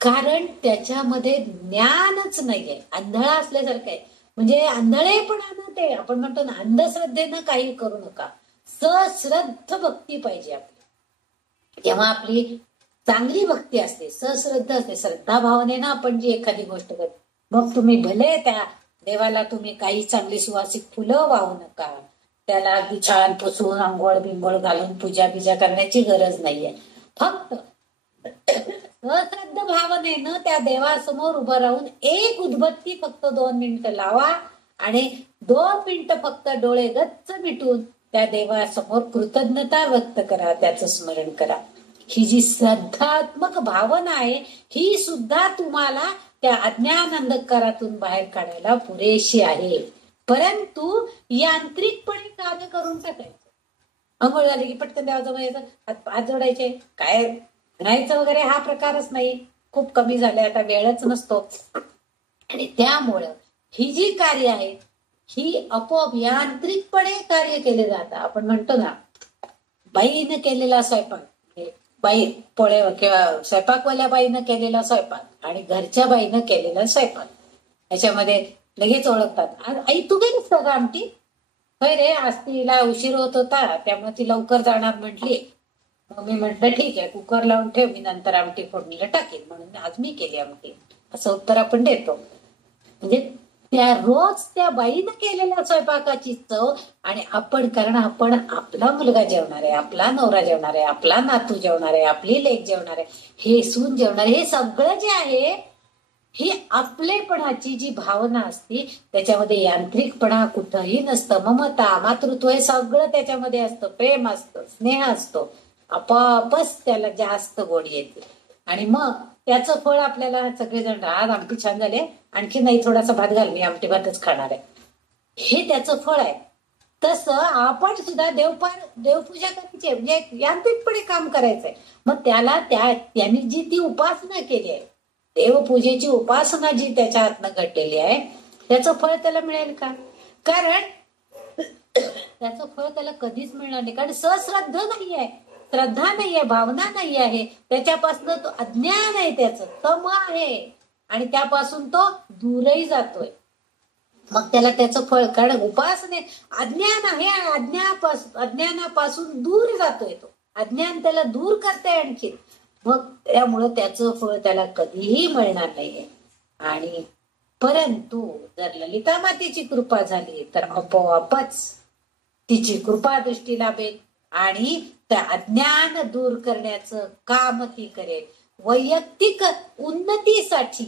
कारण त्याच्यामध्ये ज्ञानच नाहीये, आंधळा असल्यासारखं आहे. म्हणजे आंधळेपणानं ते आपण म्हणतो ना, अंधश्रद्धेनं काही करू नका, सश्रद्ध भक्ती पाहिजे आपली. जेव्हा आपली चांगली भक्ती असते, सश्रद्धा असते, श्रद्धा भावनेनं आपण जी एखादी गोष्ट करतो, मग तुम्ही भले त्या देवाला तुम्ही काही चांगली सुवासिक फुलं वाहू नका, त्याला अगदी छान पुसून आंघोळ बिंघोळ घालून पूजा बिजा करण्याची गरज नाहीये. फक्त अश्रद्ध भावनेनं त्या देवासमोर उभं राहून एक उदबत्ती फक्त 2 मिनिटं लावा आणि 2 मिनिटं फक्त डोळे गच्च मिटून त्या देवासमोर कृतज्ञता व्यक्त करा, त्याचं स्मरण करा. ही जी श्रद्धात्मक भावना आहे, ही सुद्धा तुम्हाला त्या अज्ञान अंधकारातून बाहेर काढायला पुरेशी आहे. परंतु यांत्रिकपणे कार्य करून टाकायचं. अंघोळ झाली की पटकन देवाजवळ यायचं, हात जोडायचे, काय म्हणायचं वगैरे हा प्रकारच नाही, खूप कमी झाले, आता वेळच नसतो. आणि त्यामुळं ही जी कार्य आहेत ही आपोआप यांत्रिकपणे कार्य केले जातात. आपण म्हणतो ना, बाईने केलेला स्वयंपाक बाई पोळे किंवा स्वयंपाकवाल्या बाईनं केलेला स्वयंपाक आणि घरच्या बाईनं केलेला स्वयंपाक याच्यामध्ये लगेच ओळखतात. आई तू गेलीस का ग आमटी? होय रे, आज तिला उशीर होत होता त्यामुळे ती लवकर जाणार म्हटली. मग मी म्हटलं ठीक आहे, कुकर लावून ठेव, मी नंतर आमटी फोडणीला टाकेन, म्हणून आज मी केली आमटी, असं उत्तर आपण देतो. म्हणजे त्या रोज त्या बाईनं केलेल्या स्वयंपाकाची चव आणि आपण, कारण आपण आपला मुलगा जेवणार आहे, आपला नवरा जेवणार आहे, आपला नातू जेवणार आहे, आपली लेक जेवणार आहे, हे सून जेवणार आहे, हे सगळं जे आहे ही आपलेपणाची जी भावना असती त्याच्यामध्ये यांत्रिकपणा कुठंही नसतं. ममता, मातृत्व हे सगळं त्याच्यामध्ये असतं, प्रेम असतं, स्नेह असतो. आपोआपच त्याला जास्त गोडी येते आणि मग त्याचं फळ आपल्याला सगळेजण, आज आमटी छान झाली, आणखी नाही थोडासा भात घाल, मी आमटी भातच खाणार आहे, हे त्याचं फळ आहे. तसं आपण सुद्धा देवपूजा करायची, म्हणजे यांत्रिकपणे काम करायचंय. मग त्याला त्यांनी जी ती उपासना केली आहे, देवपूजेची उपासना जी त्याच्या हातनं घडलेली आहे, त्याचं फळ त्याला मिळेल का? कारण त्याचं फळ त्याला कधीच मिळणार नाही, कारण सश्रद्धा नाही आहे, श्रद्धा नाही आहे, भावना नाही आहे, त्याच्यापासून तो अज्ञान आहे, त्याचं तम आहे आणि त्यापासून तो दूरही जातोय. मग त्याला त्याचं फळ, कारण उपासने अज्ञान आहे, अज्ञानापासून दूर जातोय तो, अज्ञान त्याला दूर करते आणखी. मग त्यामुळं त्याचं फळ त्याला कधीही मिळणार नाहीये. आणि परंतु जर ललिता मातेची कृपा झाली तर आपोआपच तिची कृपा दृष्टी लाभेल आणि त्या अज्ञान दूर करण्याचं काम ती करेल. वैयक्तिक उन्नतीसाठी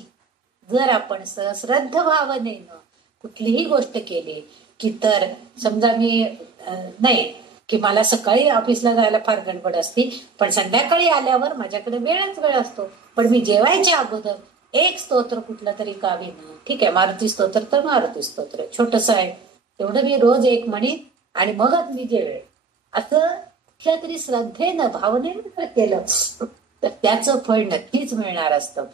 जर आपण सहस्रद्ध भावनेनं कुठलीही गोष्ट केली की, तर समजा मी नाही की मला सकाळी ऑफिसला जायला फार गडबड असते, पण संध्याकाळी आल्यावर माझ्याकडे वेळ असतो, पण मी जेवायच्या अगोदर एक स्तोत्र कुठलं तरी कावीन, ठीक आहे मारुती स्तोत्र तर मारुती स्तोत्र छोटस आहे, तेवढं मी रोज एक म्हणीन आणि मगच मी जेवेल, असं कुठल्या तरी श्रद्धेनं भावनेनं जर केलं तर त्याचं फळ नक्कीच मिळणार असतं.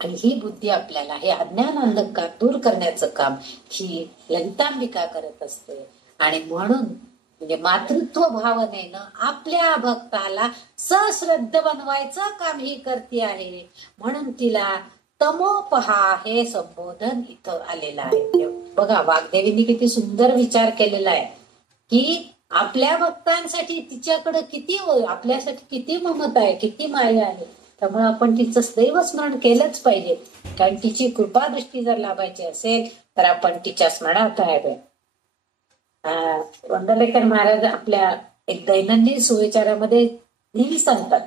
आणि ही बुद्धी आपल्याला, हे अज्ञान अंधकार दूर करण्याचं काम ही ललितांबिका करत असते. आणि म्हणून म्हणजे मातृत्व भावनेनं आपल्या भक्ताला सश्रद्ध बनवायचं काम ही करते आहे. म्हणून तिला तमोपहा हे संबोधन इथं आलेलं आहे. बघा वाग्देवींनी किती सुंदर विचार केलेला आहे की आपल्या भक्तांसाठी तिच्याकडे किती, आपल्यासाठी किती ममता आहे, किती माया आहे. त्यामुळे आपण तिचं सदैव स्मरण केलंच पाहिजे, कारण तिची कृपा दृष्टी जर लाभायची असेल तर आपण तिच्या स्मरणात राहावे. वंदलेकर महाराज आपल्या एक दैनंदिन सुविचारामध्ये नेहमी सांगतात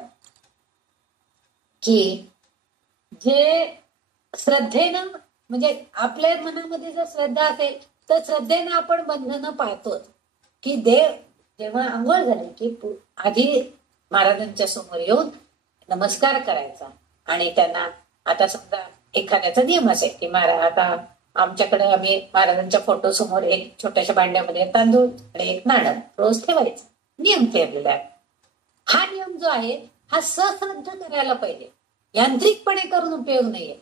की जे श्रद्धेनं, म्हणजे आपल्या मनामध्ये जर श्रद्धा असेल तर श्रद्धेनं आपण बंधनं पाळतो. की देव जेव्हा आंघोळ झाली की आधी महाराजांच्या समोर येऊन नमस्कार करायचा आणि त्यांना, आता समजा एखाद्याचा नियम असेल की महाराज, आता आमच्याकडे आम्ही महाराजांच्या फोटो समोर एक छोट्याशा भांड्यामध्ये तांदूळ आणि एक नाणं रोज ठेवायचं नियम ठेवलेला आहे. हा नियम जो आहे हा सश्रद्ध करायला पाहिजे, यांत्रिकपणे करून उपयोग नाहीये.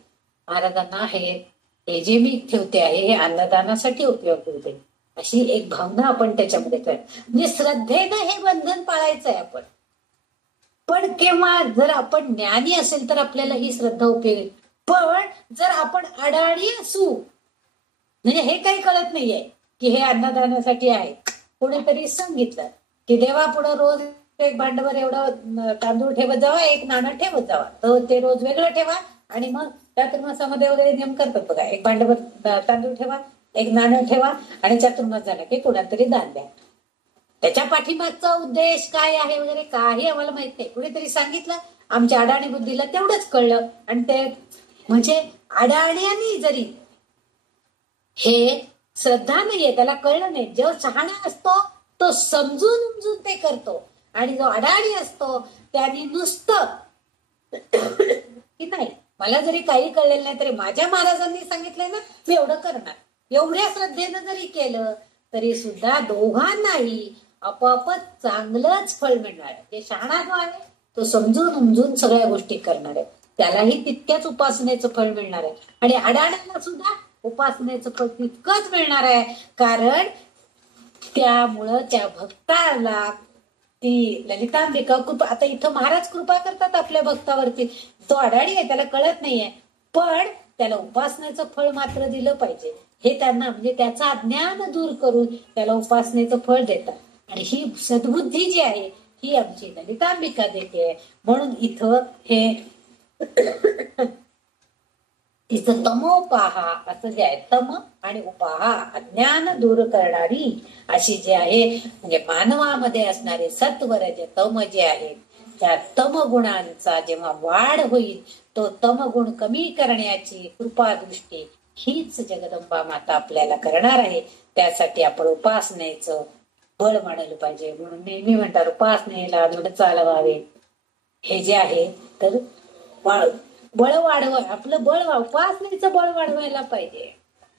महाराजांना हे जे मी ठेवते आहे हे अन्नदानासाठी उपयोग होते, अशी एक भावना आपण त्याच्यामध्ये करायची. म्हणजे श्रद्धेनं हे बंधन पाळायचं आहे आपण. पण केव्हा जर आपण ज्ञानी असेल तर आपल्याला ही श्रद्धा उपयोगी, पण जर आपण अडाणी असू, म्हणजे हे काही कळत नाहीये की हे अन्नदानासाठी आहे, कोणीतरी सांगितलं की देवापुढं रोज एक भांडवर एवढं तांदूळ ठेवत जावा, एक नाणं ठेवत जावा, तर ते रोज वेगळं ठेवा आणि मग चातुर्मासामध्ये वगैरे नियम करतात बघा, एक भांडवर तांदूळ ठेवा, एक नाणं ठेवा आणि चातुर्मास झाला की कोणातरी दान द्या. त्याच्या पाठीमागचा उद्देश काय आहे वगैरे काही आम्हाला माहित नाही, कुणीतरी सांगितलं, आमच्या अडाणी बुद्धीला तेवढंच कळलं आणि ते म्हणजे अडाण्यानी जरी हे श्रद्धा नाहीये, त्याला कळलं नाही. जो शहाणा असतो तो समजून उमजून ते करतो आणि जो अडाणी असतो त्याने नुसतं की नाही मला जरी काही कळलेलं नाही तरी माझ्या महाराजांनी सांगितलंय ना मी एवढं करणार, एवढ्या श्रद्धेनं जरी केलं तरी सुद्धा दोघांनाही आपोआपच चांगलंच फळ मिळणार आहे. जे शहाणा जो आहे तो समजून उमजून सगळ्या गोष्टी करणार आहे, त्यालाही तितक्याच उपासनेचं फळ मिळणार आहे आणि अडाण्यांना सुद्धा उपासनेचं फळ तितकंच मिळणार आहे. कारण त्यामुळं त्या भक्ताला ती ललितांबिका कृपा, आता इथं महाराज कृपा करतात आपल्या भक्तावरती, तो अडाणी आहे, त्याला कळत नाहीये, पण त्याला उपासनेचं फळ मात्र दिलं पाहिजे हे त्यांना, म्हणजे त्याचं अज्ञान दूर करून त्याला उपासनेचं फळ देतात. आणि ही सद्बुद्धी जी आहे ही आमची ललितांबिका देते. म्हणून इथं हे तिचं तमोपाहा असं जे आहे, तम आणि उपाहा अज्ञान दूर करणारी अशी जी आहे, म्हणजे मानवामध्ये असणारे सत्वर जे तम जे आहेत, त्या तम गुणांचा जेव्हा वाढ होईल, तो तमगुण कमी करण्याची कृपा दृष्टी हीच जगदंबा माता आपल्याला करणार आहे. त्यासाठी आपण उपासनेचं बळ वाढवलं पाहिजे. म्हणून नेहमी म्हणतात उपासनेला दृढ चालवावे. हे जे आहे तर बळ वाढवाय, आपलं बळ उपासनेचं बळ वाढवायला पाहिजे,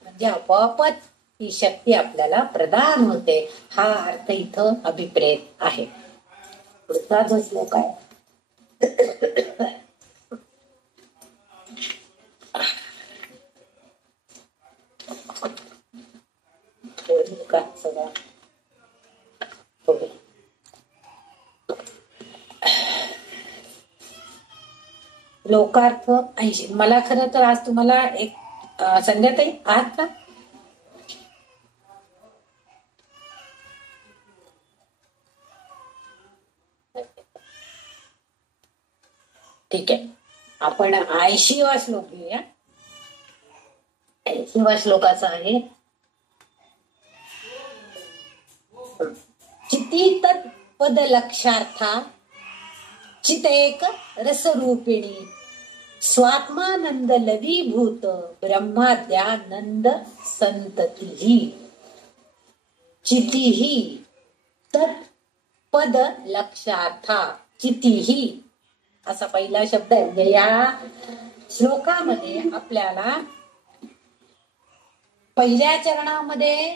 म्हणजे आपोआपच ही शक्ती आपल्याला प्रदान होते. हा अर्थ इथं अभिप्रेत आहे. पुढचा जो श्लोक आहे सगळा लोकार्थ 80. मला खरं तर आज तुम्हाला एक संध्याताई आहात का? ठीक आहे, आपण 80वा श्लोक घेऊया. 80वा श्लोकाचा आहे, चिती तत्पद लक्षार्था चितेक रसरूपिणी स्वात्मानंद लवीभूत ब्रह्माद्यानंद संतती. चितीही तत्पद लक्षार्था, चितीही असा पहिला शब्द आहे. म्हणजे या श्लोकामध्ये आपल्याला पहिल्या चरणामध्ये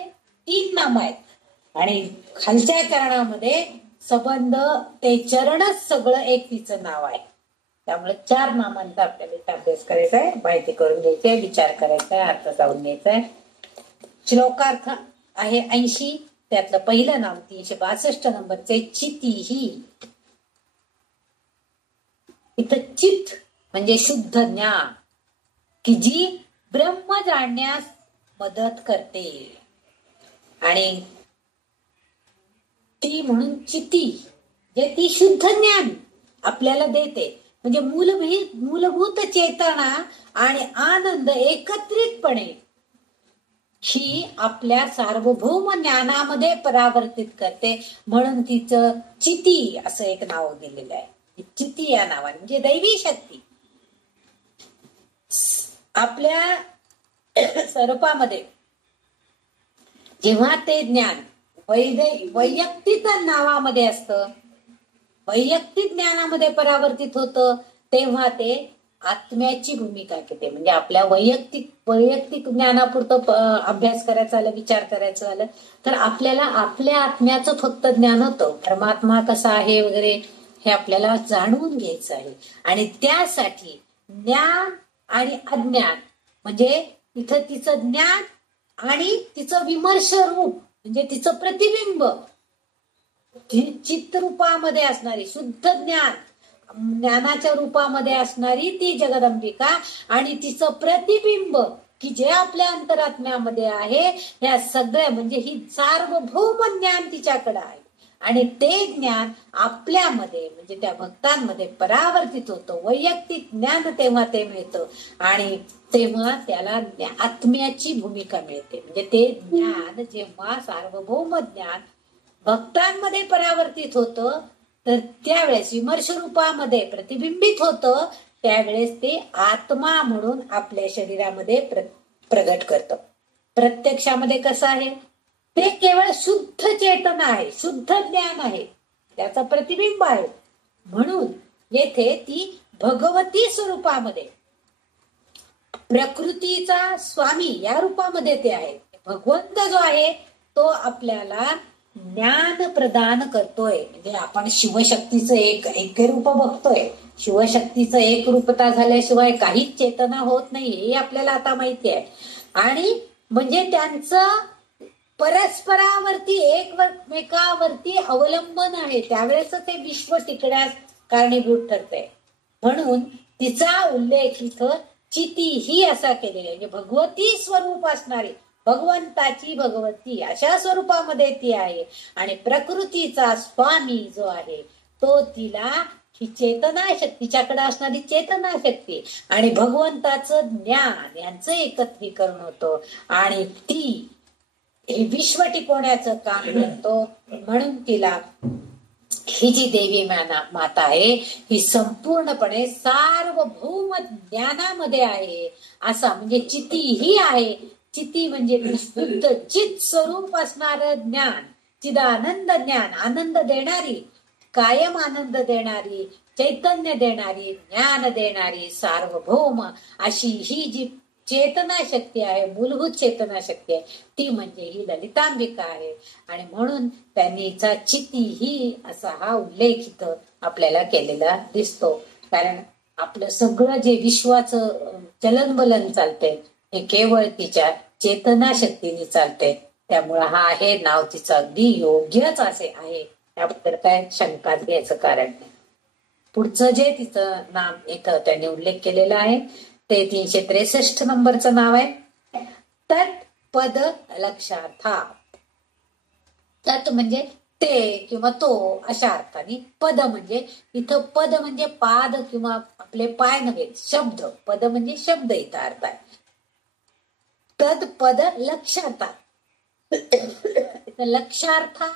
3 नाम आहेत आणि खालच्या चरणामध्ये संबंध ते चरणच सगळं एक तिचं नाव आहे. त्यामुळे 4 नामांचा आपल्याला इथे अभ्यास करायचा आहे, माहिती करून घ्यायची आहे, विचार करायचा आहे, अर्थ जाऊन घ्यायचा आहे. श्लोकार्थ आहे 80. त्यातलं पहिलं नाम 362 नंबरचे चितीही. इथं चित म्हणजे शुद्ध ज्ञान, की जी ब्रह्म जाणण्यास मदत करते, आणि ती म्हणून चिती जे ती शुद्ध ज्ञान आपल्याला देते. म्हणजे मूलभूत चेतना आणि आनंद एकत्रितपणे ही आपल्या सार्वभौम ज्ञानामध्ये परावर्तित करते. म्हणून तिचं चिती असं एक नाव दिलेलं आहे. चिती या नावाने म्हणजे दैवी शक्ती आपल्या स्वरूपामध्ये जेव्हा ते ज्ञान वैयक्तिक नावामध्ये असतं, वैयक्तिक ज्ञानामध्ये परावर्तित होतं, तेव्हा ते आत्म्याची भूमिका घेते. म्हणजे आपल्या वैयक्तिक ज्ञानापुरतं अभ्यास करायचा आलं, विचार करायचं आलं तर आपल्याला आपल्या आत्म्याचं फक्त ज्ञान होतं. परमात्मा कसा आहे वगैरे हे आपल्याला जाणून घ्यायचं आहे. आणि त्यासाठी ज्ञान आणि अज्ञान म्हणजे इथं तिचं ज्ञान आणि तिचं विमर्श रूप म्हणजे तिचं प्रतिबिंब, चित्तरूपामध्ये असणारी शुद्ध ज्ञानाच्या रूपामध्ये असणारी ती जगदंबिका आणि तिचं प्रतिबिंब की जे आपल्या अंतरात्म्यामध्ये आहे, ह्या सगळ्या म्हणजे ही सार्वभौम ज्ञान तिच्याकडे आहे. आणि ते ज्ञान आपल्यामध्ये म्हणजे त्या भक्तांमध्ये परावर्तित होतं. वैयक्तिक ज्ञान तेव्हा ते मिळतं आणि तेव्हा त्याला आत्म्याची भूमिका मिळते. म्हणजे ते ज्ञान जेव्हा सार्वभौम ज्ञान भक्तांमध्ये परावर्तित होतं तर त्यावेळेस विमर्श रूपामध्ये प्रतिबिंबित होतं, त्यावेळेस ते आत्मा म्हणून आपल्या शरीरामध्ये प्रगट करतं. प्रत्यक्षामध्ये कसं आहे, ते केवळ शुद्ध चेतना आहे, शुद्ध ज्ञान आहे, त्याचा प्रतिबिंब आहे. म्हणून येथे ती भगवती स्वरूपामध्ये प्रकृतीचा स्वामी या रूपामध्ये ते आहे. भगवंत जो आहे तो आपल्याला ज्ञान प्रदान करतोय. म्हणजे आपण शिवशक्तीचं एक रूप बघतोय. शिवशक्तीचं एक रूपता झाल्याशिवाय काहीच चेतना होत नाही हे आपल्याला आता माहिती आहे. आणि म्हणजे त्यांचं परस्परावरती एकमेकावरती अवलंबन आहे, त्यावेळेस ते विश्व टिकण्यास कारणीभूत ठरते. म्हणून तिचा उल्लेख इथं चिती असा केलेला आहे. म्हणजे भगवती स्वरूप असणारी, भगवंताची भगवती अशा स्वरूपामध्ये ती आहे. आणि प्रकृतीचा स्वामी जो आहे तो तिला ही चेतना शक्ती, तिच्याकडे असणारी चेतना शक्ती आणि भगवंताचं ज्ञान यांचं एकत्रीकरण होतं आणि ती हे विश्व टिकवण्याचं काम करतो. म्हणून तिला ही जी देवी माता आहे ही संपूर्णपणे सार्वभौम ज्ञानामध्ये आहे. असा म्हणजे चिती ही आहे. चिती म्हणजे शुद्ध चित स्वरूप असणार ज्ञान, चिदानंद ज्ञान, आनंद देणारी, कायम आनंद देणारी, चैतन्य देणारी, ज्ञान देणारी, सार्वभौम अशी ही जी चेतना शक्ती आहे, मूलभूत चेतना शक्ती आहे, ती म्हणजे ही ललितांबिका आहे. आणि म्हणून त्यांनीचा चिती ही असा हा उल्लेख इथं आपल्याला केलेला दिसतो. कारण आपलं सगळं जे विश्वाचं चलनबलन चालतंय हे केवळ तिच्या चेतना शक्तीने चालते. त्यामुळं हा आहे नाव तिचं अगदी योग्यच असे आहे, त्याबद्दल काय शंकाच घ्यायचं कारण नाही. पुढचं जे तिचं नाम इथं त्यांनी उल्लेख केलेला आहे ते 363 नंबरचं नाव आहे तत्पद लक्षार्था. तत् म्हणजे ते किंवा तो अशा अर्थाने, पद म्हणजे इथं पद म्हणजे पाद किंवा आपले पाय नव्हे, शब्द. पद म्हणजे शब्द इथं अर्थ आहे. तत्पद लक्षार्था, लक्षार्था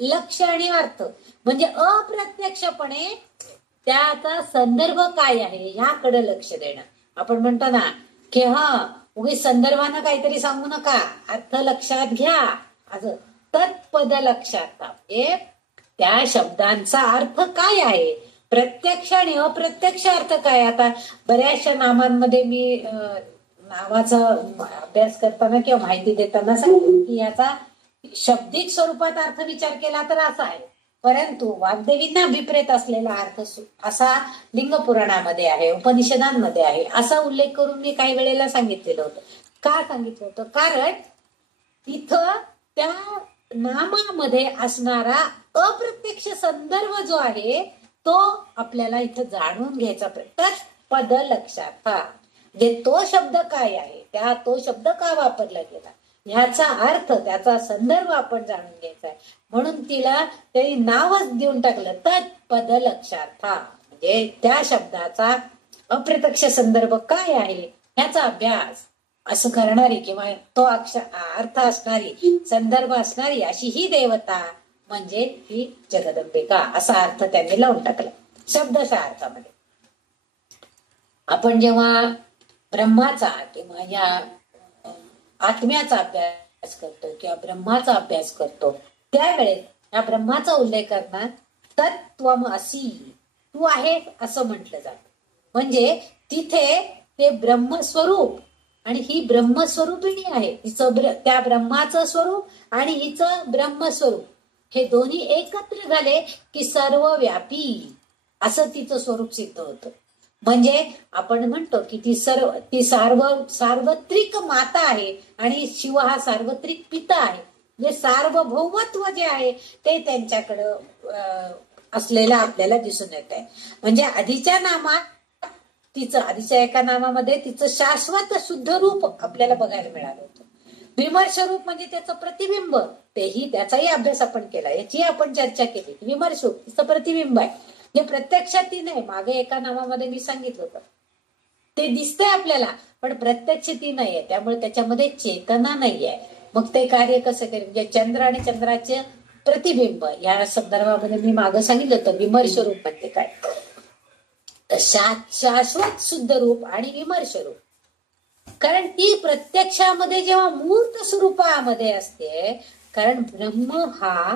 लक्ष आणि अर्थ म्हणजे अप्रत्यक्षपणे त्याचा संदर्भ काय आहे ह्याकडे लक्ष देणं. आपण म्हणतो ना की उगी संदर्भानं काहीतरी सांगू नका, अर्थ लक्षात घ्या. असं तत्पद लक्षात, त्या शब्दांचा अर्थ काय आहे, प्रत्यक्ष आणि अप्रत्यक्ष अर्थ काय. आता बऱ्याचशा नामांमध्ये मी नावाचा अभ्यास करताना किंवा माहिती देताना सांगितलं की याचा शाब्दिक स्वरूपात अर्थ विचार केला तर असा आहे, परंतु वाग्देवींना विपरीत असलेला अर्थ असा लिंग पुराणामध्ये आहे, उपनिषदांमध्ये आहे, असा उल्लेख करून मी काही वेळेला सांगितलेलं होतं. का सांगितलं होतं, कारण इथं त्या नामामध्ये असणारा अप्रत्यक्ष संदर्भ जो आहे तो आपल्याला इथं जाणून घ्यायचा प्रयत्न. पद लक्षात, म्हणजे तो शब्द काय आहे, त्या तो शब्द का वापरला गेला ह्याचा अर्थ, त्याचा संदर्भ आपण जाणून घ्यायचा आहे. म्हणून तिला त्यांनी नावच देऊन टाकलं तत्पद लक्षार्था, म्हणजे त्या शब्दाचा अप्रत्यक्ष संदर्भ काय आहे ह्याचा अभ्यास असं करणारी किंवा तो अर्थ असणारी, संदर्भ असणारी अशी ही देवता म्हणजे ही जगदंबिका, असा अर्थ त्यांनी लावून टाकला शब्दशः अर्थामध्ये. आपण जेव्हा ब्रह्माचा किंवा या आत्म्याचा अभ्यास करतो किंवा ब्रह्माचा अभ्यास करतो त्यावेळेस या ब्रह्माचा उल्लेख करणार तत्त्वम असी, तू आहे असं म्हटलं जातं. म्हणजे तिथे ते ब्रह्मस्वरूप आणि ही ब्रह्मस्वरूपिणी आहे, तिचं त्या ब्रह्माचं स्वरूप आणि हिचं ब्रह्मस्वरूप हे दोन्ही एकत्र झाले की सर्वव्यापी असं तिचं स्वरूप सिद्ध होतं. म्हणजे आपण म्हणतो की ती सार्वत्रिक माता आहे आणि शिव हा सार्वत्रिक पिता आहे. म्हणजे सार्वभौमत्व जे आहे ते त्यांच्याकडं असलेलं आपल्याला दिसून येत आहे. म्हणजे आधीच्या एका नामामध्ये तिचं शाश्वत शुद्ध रूप आपल्याला बघायला मिळालं होतं. विमर्श रूप म्हणजे त्याचं प्रतिबिंब, तेही त्याचाही अभ्यास आपण केला, याची आपण चर्चा केली. विमर्श रूप तिचं प्रतिबिंब आहे, हे प्रत्यक्षात ती नाही. मागे एका नामामध्ये मी सांगितलं होतं ते दिसतंय आपल्याला पण प्रत्यक्ष ती नाहीये, त्यामुळे त्याच्यामध्ये चेतना नाहीये. मग ते कार्य कसं करेल, म्हणजे चंद्र आणि चंद्राचे प्रतिबिंब या संदर्भामध्ये मी मागे सांगितलं होतं विमर्श रूप म्हणजे काय, शाश्वत शुद्ध रूप आणि विमर्श रूप. कारण ती प्रत्यक्षामध्ये जेव्हा मूर्त स्वरूपामध्ये असते, कारण ब्रह्म हा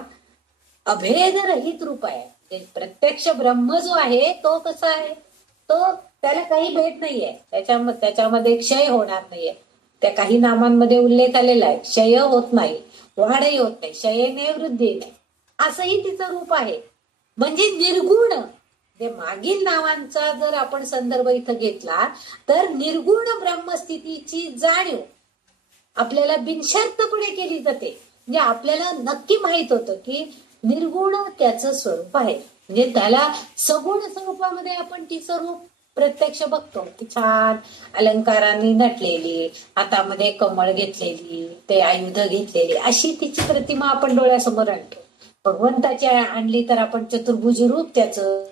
अभेदरहित रूप आहे. प्रत्यक्ष ब्रह्म जो आहे तो कसा आहे, तो त्याला काही भेद नाहीये, त्याच्यामध्ये क्षय होणार नाहीये. त्या काही नामांमध्ये उल्लेख आलेला आहे क्षय होत नाही, वाढही होत नाही, क्षयने वृद्धी नाही, असंही तिचं रूप आहे. म्हणजे निर्गुण, मागील नावांचा जर आपण संदर्भ इथं घेतला तर निर्गुण ब्रह्मस्थितीची जाणीव आपल्याला बिनशर्तपणे केली जाते. म्हणजे आपल्याला नक्की माहित होतं की निर्गुण त्याचं स्वरूप आहे. म्हणजे त्याला सगुण स्वरूपामध्ये आपण तिचं रूप प्रत्यक्ष बघतो की छान अलंकारांनी नटलेली, हातामध्ये कमळ घेतलेली, ते आयुध घेतलेली, अशी तिची प्रतिमा आपण डोळ्यासमोर आणतो. भगवंताची आणली तर आपण चतुर्भुज रूप त्याचं,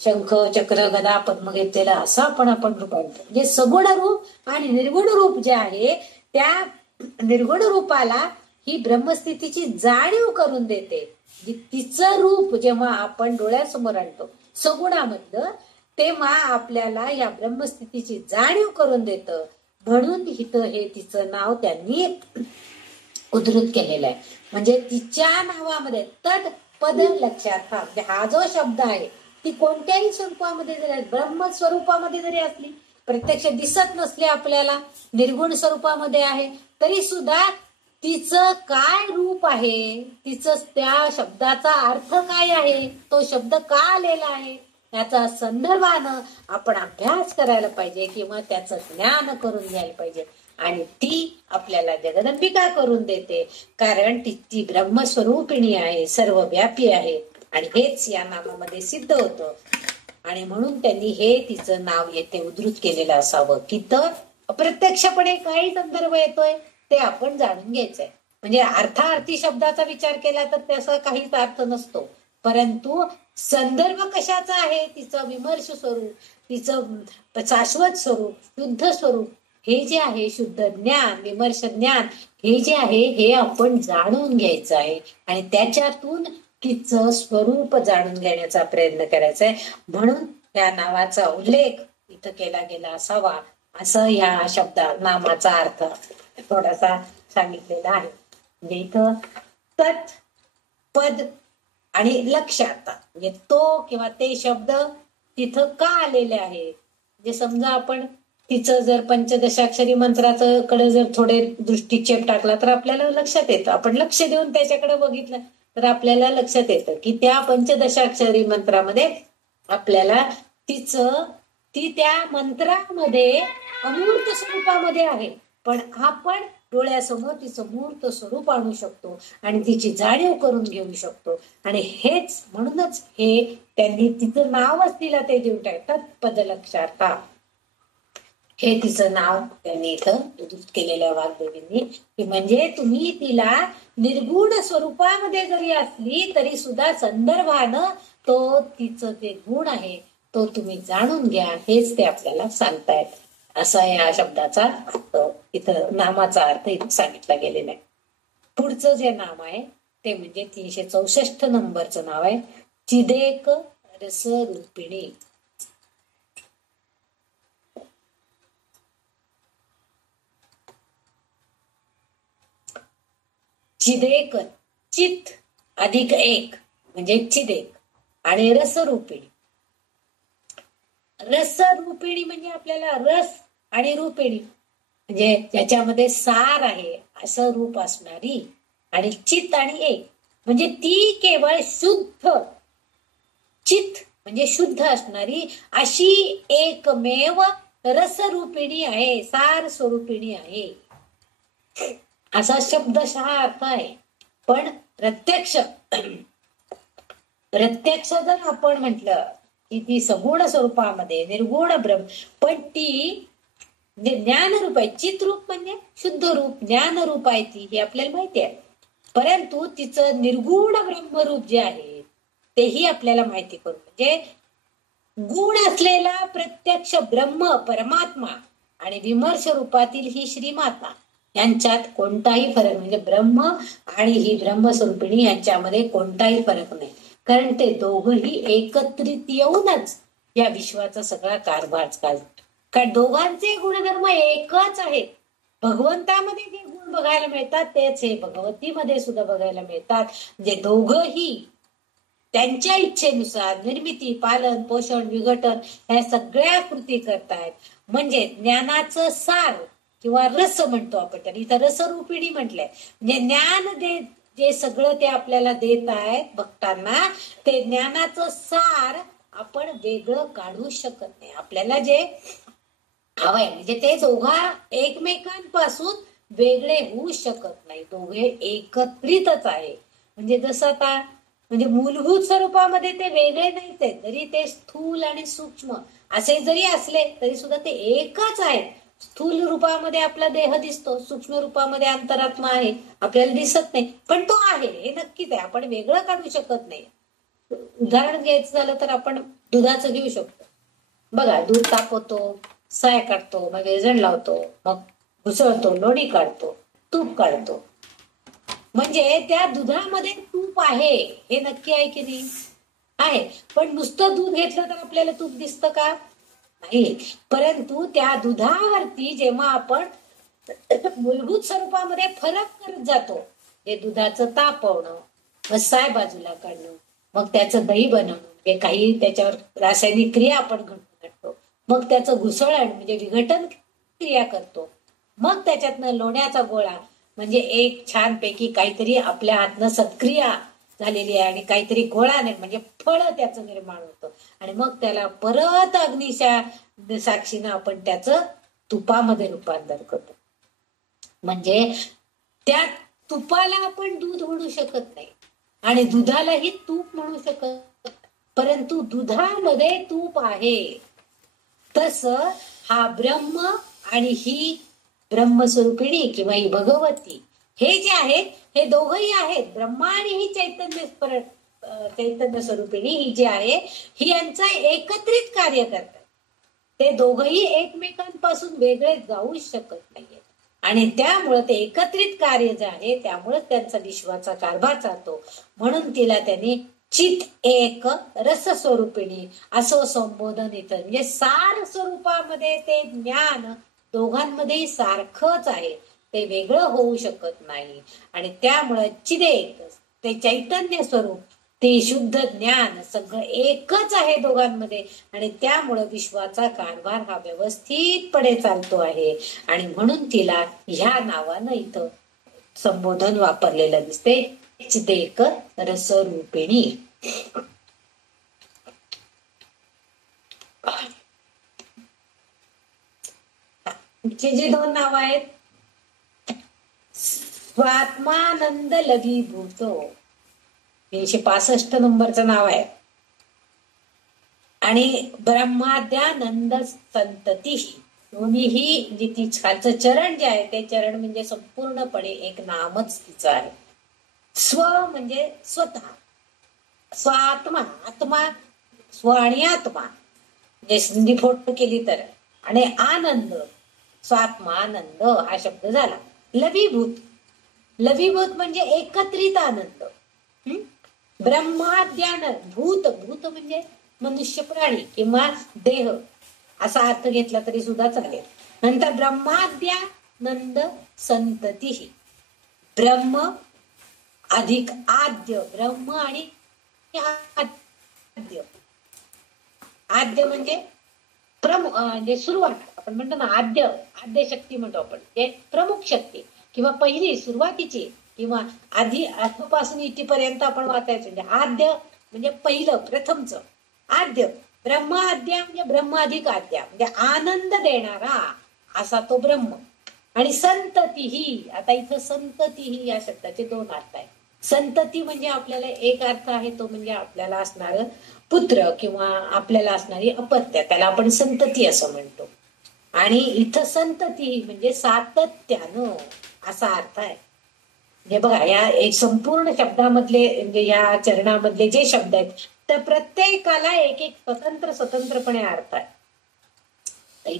शंख चक्र गदा पद्म घेतलेला असं आपण रूप आणतो. म्हणजे सगुण रूप आणि निर्गुण रूप जे आहे त्या निर्गुण रूपाला ही ब्रह्मस्थितीची जाणीव करून देते. तिचं रूप जेव्हा आपण डोळ्यासमोर आणतो सगुणामधलं, तेव्हा आपल्याला या ब्रह्मस्थितीची जाणीव करून देतं. म्हणून इथं हे तिचं नाव त्यांनी उद्धृत केलेलं आहे. म्हणजे तिच्या नावामध्ये तद पद लक्षात हा जो शब्द आहे ती कोणत्याही स्वरूपामध्ये जरी ब्रह्म स्वरूपामध्ये जरी असली, प्रत्यक्ष दिसत नसले आपल्याला, निर्गुण स्वरूपामध्ये आहे, तरी सुद्धा तिचं काय रूप आहे, तिचं त्या शब्दाचा अर्थ काय आहे, तो शब्द का आलेला आहे, त्याचा संदर्भानं आपण अभ्यास करायला पाहिजे किंवा त्याचं ज्ञान करून घ्यायला पाहिजे. आणि ती आपल्याला जगदंबिका करून देते, कारण ती ब्रह्मस्वरूपिणी आहे, सर्वव्यापी आहे. आणि हेच या नामामध्ये सिद्ध होतं. आणि म्हणून त्यांनी हे तिचं नाव येथे उद्धृत केलेलं असावं की तर अप्रत्यक्षपणे काही संदर्भ येतोय ते आपण जाणून घ्यायचंय. म्हणजे अर्थार्थी शब्दाचा विचार केला तर त्याचा काहीच अर्थ नसतो, परंतु संदर्भ कशाचा आहे, तिचं विमर्श स्वरूप, तिचं शाश्वत स्वरूप, शुद्ध स्वरूप, हे जे आहे शुद्ध ज्ञान, विमर्श ज्ञान, हे जे आहे हे आपण जाणून घ्यायचं आहे आणि त्याच्यातून तिचं स्वरूप जाणून घेण्याचा प्रयत्न करायचा आहे. म्हणून या नावाचा उल्लेख इथं केला गेला असावा, असं ह्या नामाचा अर्थ थोडासा सांगितलेला आहे. म्हणजे इथं तत् पद आणि लक्षात म्हणजे तो किंवा ते शब्द तिथं का आलेले आहे. म्हणजे समजा आपण तिचं जर पंचदशाक्षरी मंत्राचं कडे जर थोडे दृष्टिक्षेप टाकला तर आपल्याला लक्षात येतं, आपण लक्ष देऊन त्याच्याकडे बघितलं तर आपल्याला लक्षात येतं की त्या पंचदशाक्षरी मंत्रामध्ये आपल्याला ती त्या मंत्रामध्ये अमूर्त स्वरूपामध्ये आहे, पण आपण डोळ्यासमोर तिचं मूर्त स्वरूप आणू शकतो आणि तिची जाणीव करून घेऊ शकतो. आणि हेच म्हणूनच हे त्यांनी तिचं नावच तिला ते देऊन टाकतात पदलक्षार्था, हे तिचं नाव त्यांनी इथं उद्धृत केलेल्या वाग्देवींनी, की म्हणजे तुम्ही तिला निर्गुण स्वरूपामध्ये जरी असली तरी सुद्धा संदर्भानं तो तिचं जे गुण आहे तो तुम्ही जाणून घ्या, हेच ते आपल्याला सांगतायत. असा या शब्दाचा अर्थ इथं नामाचा अर्थ इथं सांगितला गेलेला आहे. पुढचं जे नाम आहे ते म्हणजे 364 नंबरचं नाव आहे चिदेक रसरूपिणी. चिदेक, चित अधिक एक म्हणजे चिदेक, आणि रसरूपिणी. रसरूपिणी म्हणजे आपल्याला रस आणि रूपिणी म्हणजे ज्याच्यामध्ये सार आहे असं रूप असणारी, आणि चित आणि एक म्हणजे ती केवळ शुद्ध, चित म्हणजे शुद्ध असणारी अशी एकमेव रसरूपिणी आहे, सार स्वरूपिणी आहे, असा शब्दशः अर्थ आहे. पण प्रत्यक्ष जर आपण म्हटलं की ती सगुण स्वरूपामध्ये निर्गुण ब्रह्म, पण ती ज्ञानरूप आहे. चितरूप म्हणजे शुद्ध रूप, ज्ञानरूप आहे ती, हे आपल्याला माहिती आहे. परंतु तिचं निर्गुण ब्रह्मरूप जे आहे तेही आपल्याला माहिती करू, म्हणजे गुण असलेला प्रत्यक्ष ब्रह्म परमात्मा आणि विमर्श रूपातील ही श्रीमाता यांच्यात कोणताही फरक, म्हणजे ब्रह्म आणि ही ब्रह्मस्वरूपिणी यांच्यामध्ये कोणताही फरक नाही, कारण ते दोघही एकत्रित येऊनच या विश्वाचा सगळा कारभार चालतो. कारण दोघांचे गुणधर्म एकच आहेत. भगवंतामध्ये जे गुण बघायला मिळतात तेच हे भगवतीमध्ये सुद्धा बघायला मिळतात. म्हणजे दोघही त्यांच्या इच्छेनुसार निर्मिती, पालन, पोषण, विघटन ह्या सगळ्या कृती करतायत. म्हणजे ज्ञानाचं सार किंवा रस म्हणतो आपण, त्याला इथं रसरूपिणी म्हटलंय. म्हणजे ज्ञान जे सगळं ते आपल्याला देत आहेत भक्तांना, ते ज्ञानाचं सार आपण वेगळं काढू शकत नाही. आपल्याला जे हवंय म्हणजे ते दोघा एकमेकांपासून वेगळे होऊ शकत नाही, दोघे एकत्रितच आहे. म्हणजे जसं आता म्हणजे मूलभूत स्वरूपामध्ये ते वेगळे नाहीच आहेत, जरी ते स्थूल आणि सूक्ष्म असे जरी असले तरी सुद्धा ते एकच आहेत. स्थूल रूपामध्ये आपला देह दिसतो, सूक्ष्म रूपामध्ये अंतरात्मा आहे, आपल्याला दिसत नाही, पण तो आहे हे नक्कीच आहे. आपण वेगळं काढू शकत नाही. उदाहरण घ्यायचं झालं तर आपण दुधाचं घेऊ शकतो. बघा, दूध तापवतो, साय काढतो, मग वेजण लावतो, मग घुसळतो, लोणी काढतो, तूप काढतो. म्हणजे त्या दुधामध्ये तूप आहे हे नक्की आहे की नाही? आहे. पण नुसतं दूध घेतलं तर आपल्याला तूप दिसतं का? नाही. परंतु त्या दुधावरती जेव्हा आपण मूलभूत स्वरूपामध्ये फरक करत जातो, हे दुधाचं तापवणं, मग साय बाजूला काढणं, मग त्याचं दही बनवणं, म्हणजे काही त्याच्यावर रासायनिक क्रिया आपण घडवून आणतो, मग त्याचं घुसळण म्हणजे विघटन क्रिया करतो, मग त्याच्यातनं लोण्याचा गोळा म्हणजे एक छानपैकी काहीतरी आपल्या हातनं सत्क्रिया झालेली आहे आणि काहीतरी गोळा म्हणजे फळ त्याचं निर्माण होतं, आणि मग त्याला परत अग्निच्या साक्षीनं आपण त्याचं तुपामध्ये रूपांतर करतो. म्हणजे त्या तुपाला आपण दूध म्हणू शकत नाही आणि दुधालाही तूप म्हणू शकत, परंतु दुधामध्ये तूप आहे. तस हा ब्रह्म आणि ही ब्रह्मस्वरूपिणी किंवा ही भगवती हे जे आहेत हे दोघही आहेत. ब्रह्मा आणि ही चैतन्य स्वरूपिणी ही जी आहे ही यांचं एकत्रित कार्य करतात. ते दोघही एकमेकांपासून वेगळे जाऊ शकत नाहीये आणि त्यामुळे ते एकत्रित कार्य जे आहे त्यामुळे त्यांचा विश्वाचा कारभार चालतो. म्हणून तिला त्यांनी चित एक रस स्वरूपिणी असं संबोधन येतं. म्हणजे सार स्वरूपामध्ये ते ज्ञान दोघांमध्येही सारखंच आहे, ते वेगळं होऊ शकत नाही. आणि त्यामुळे चिदेक ते चैतन्य स्वरूप, ते शुद्ध ज्ञान सगळं एकच आहे दोघांमध्ये आणि त्यामुळे विश्वाचा कारभार हा व्यवस्थितपणे चालतो आहे. आणि म्हणून तिला ह्या नावानं इथं संबोधन वापरलेलं दिसते, चिदेक रसरूपिणी. जे दोन नाव आहेत, स्वात्मानंद लघीभूतो 365 नंबरचं नाव आहे, आणि ब्रह्माद्यानंद संतती. दोन्हीही म्हणजे ती खालचं चरण जे आहे ते चरण म्हणजे संपूर्णपणे एक नामच तिचं आहे. स्व म्हणजे स्वतः, स्वात्मा आत्मा, स्व आणि आत्मा म्हणजे संधी फोड केली तर, आणि आनंद स्वात्मानंद हा शब्द झाला. लवीभूत, लवीभूत म्हणजे एकत्रित आनंद. ब्रह्माद्यानंद, भूत भूत म्हणजे मनुष्य प्राणी किंवा देह असा अर्थ घेतला तरी सुद्धा चालेल. नंतर ब्रह्माद्यानंद संतती, ब्रह्म अधिक आद्य, ब्रह्म आणि आद्य. आद्य म्हणजे म्हणजे सुरुवात, आपण म्हणतो ना आद्य, आद्य शक्ती म्हणतो आपण, ते प्रमुख शक्ती किंवा पहिली सुरुवातीची किंवा आधी आत्मपासून इथपर्यंत आपण वाचायचं. म्हणजे आद्य म्हणजे पहिलं प्रथमचं आद्य. ब्रह्म आद्य म्हणजे ब्रह्म अधिक आद्या म्हणजे आनंद देणारा असा तो ब्रह्म. आणि संतती ही, आता इथं संतती ही या शब्दाचे दोन अर्थ आहेत. संतती म्हणजे आपल्याला एक अर्थ आहे तो म्हणजे आपल्याला असणार पुत्र किंवा आपल्याला असणारी अपत्य, त्याला आपण संतती असं म्हणतो. आणि इथं संतती म्हणजे सातत्यानं असा अर्थ आहे. म्हणजे बघा या एक संपूर्ण शब्दामधले म्हणजे या चरणामधले जे शब्द आहेत तर प्रत्येकाला एक एक स्वतंत्रपणे अर्थ आहे.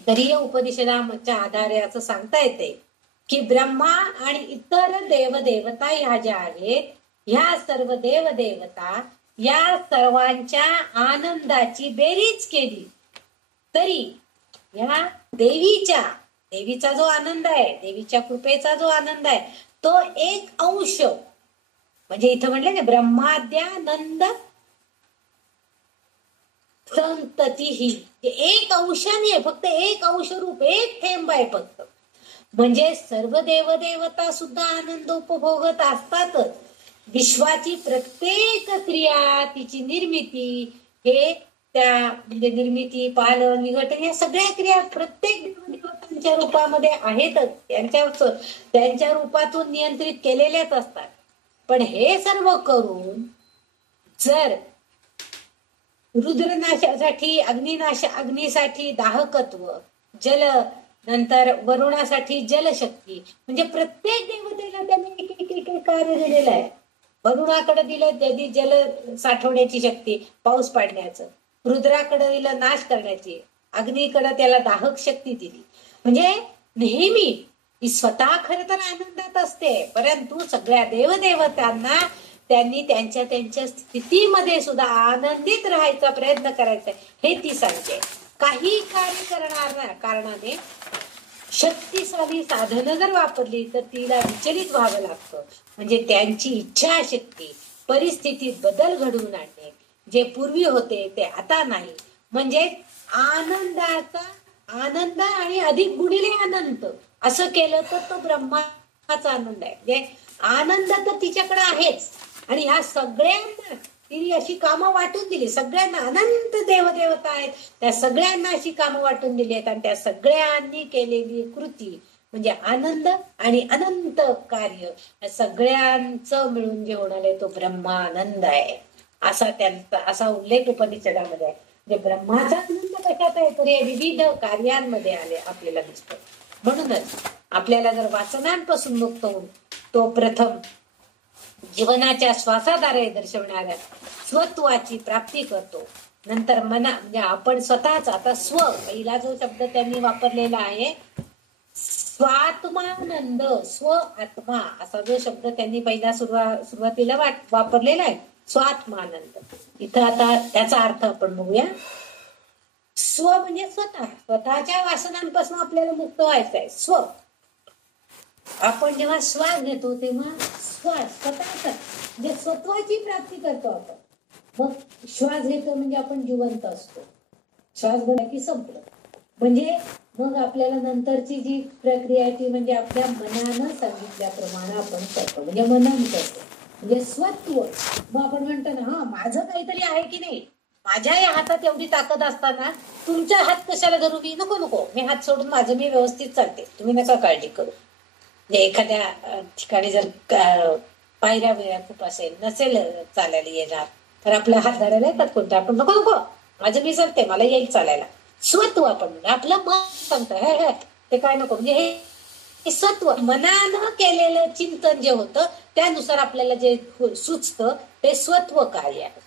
तरी उपनिषदाच्या आधारे असं सांगता येते की ब्रह्मा आणि इतर देवदेवता ह्या ज्या आहेत ह्या सर्व देवदेवता या सर्वांच्या आनंदाची बेरीज केली तरी ह्या देवीचा जो आनंद आहे, देवीच्या कृपेचा जो आनंद आहे तो एक अंश, म्हणजे इथं म्हणलं ना ब्रह्माद्यानंद संतती ही एक अंशाने आहे, फक्त एक अंश रूप, एक थेंब आहे फक्त. म्हणजे सर्व देवदेवता सुद्धा आनंद उपभोगत असतातच. विश्वाची प्रत्येक क्रिया, तिची निर्मिती, हे त्या म्हणजे निर्मिती, पालन, विघटन या सगळ्या क्रिया प्रत्येक देवदेवतांच्या त्यांच्या रूपामध्ये आहेतच, त्यांच्या रूपातून नियंत्रित केलेल्याच असतात. पण हे सर्व करून जर रुद्रनाशासाठी अग्नीसाठी दाहकत्व, जल, नंतर वरुणासाठी जलशक्ती, म्हणजे प्रत्येक देवतेला त्यांनी एक कार्य दिलेलं आहे. वरुणाकडे दिलं त्याची जल साठवण्याची शक्ती, पाऊस पाडण्याचं. रुद्राकडे दिलं नाश करण्याची, अग्नीकडे त्याला दाहक शक्ती दिली. म्हणजे नेहमी ही स्वतः खर तर आनंदात असते, परंतु सगळ्या देवदेवतांना त्यांनी त्यांच्या त्यांच्या स्थितीमध्ये सुद्धा आनंदित राहायचा प्रयत्न करायचा हे ती सांगते. काही कार्य करणार कारणाने शक्तिशाली साधनं जर वापरली तर तिला विचलित व्हावं लागतं. म्हणजे त्यांची इच्छाशक्ती, परिस्थितीत बदल घडवून आणणे, जे पूर्वी होते ते आता नाही. म्हणजे आनंदाचा आनंद आणि अधिक गुणिले अनंत असं केलं तर तो ब्रह्माचा आनंद आहे. म्हणजे आनंद तर तिच्याकडे आहेच, आणि ह्या सगळ्यांना तिने अशी कामं वाटून दिली. सगळ्यांना अनंत देवदेवता आहेत, त्या सगळ्यांना अशी कामं वाटून दिली आहेत, आणि त्या सगळ्यांनी केलेली कृती म्हणजे आनंद आणि अनंत कार्य, या सगळ्यांचं मिळून जे होणार आहे तो ब्रह्मानंद आहे, असा त्यांचा असा उल्लेख उपनिषदामध्ये आहे. म्हणजे ब्रह्माचा आनंद कशात आहे तर हे विविध कार्यांमध्ये आले आपल्याला दिसतो. म्हणूनच आपल्याला जर वासनांपासून मुक्त होऊन तो प्रथम जीवनाच्या श्वासाद्वारे दर्शवणाऱ्या स्वत्वाची प्राप्ती करतो. नंतर म्हणजे आपण स्वतःच, आता स्व पहिला जो शब्द त्यांनी वापरलेला आहे स्वात्मानंद, स्व आत्मा असा जो शब्द त्यांनी पहिला सुरुवातीला वापरलेला आहे स्वात्मानंद. इथं आता त्याचा अर्थ आपण बघूया. स्व म्हणजे स्वतःच्या वासनांपासून आपल्याला मुक्त व्हायचं आहे. स्व, आपण जेव्हा श्वास घेतो तेव्हा स्वतःचा म्हणजे स्वत्वाची प्राप्ती करतो आपण. मग श्वास घेतो म्हणजे आपण जिवंत असतो. श्वास गेला की संपलं. म्हणजे मग आपल्याला नंतरची जी प्रक्रिया आहे ती म्हणजे आपल्या मनानं सांगितल्याप्रमाणे आपण करतो, म्हणजे मनन करतो, म्हणजे स्वत्व. मग आपण म्हणतो ना, हा माझं काहीतरी आहे की नाही, माझ्या या हातात एवढी ताकद असताना तुमचा हात कशाला धरू मी, नको मी हात सोडून माझं मी व्यवस्थित चालते, तुम्ही नका काळजी करू. म्हणजे एखाद्या ठिकाणी जर पायऱ्या बिऱ्या खूप नसेल चालायला येणार तर आपला हात धरायला येतात कोणत्या, आपण नको माझं मी चालते, मला येईल चालायला. स्वत्व आपण आपलं मन सांगतं ते काय नको, म्हणजे हे सत्व मनानं केलेलं चिंतन जे होतं त्यानुसार आपल्याला जे सुचतं ते स्वत्व कार्य आहे.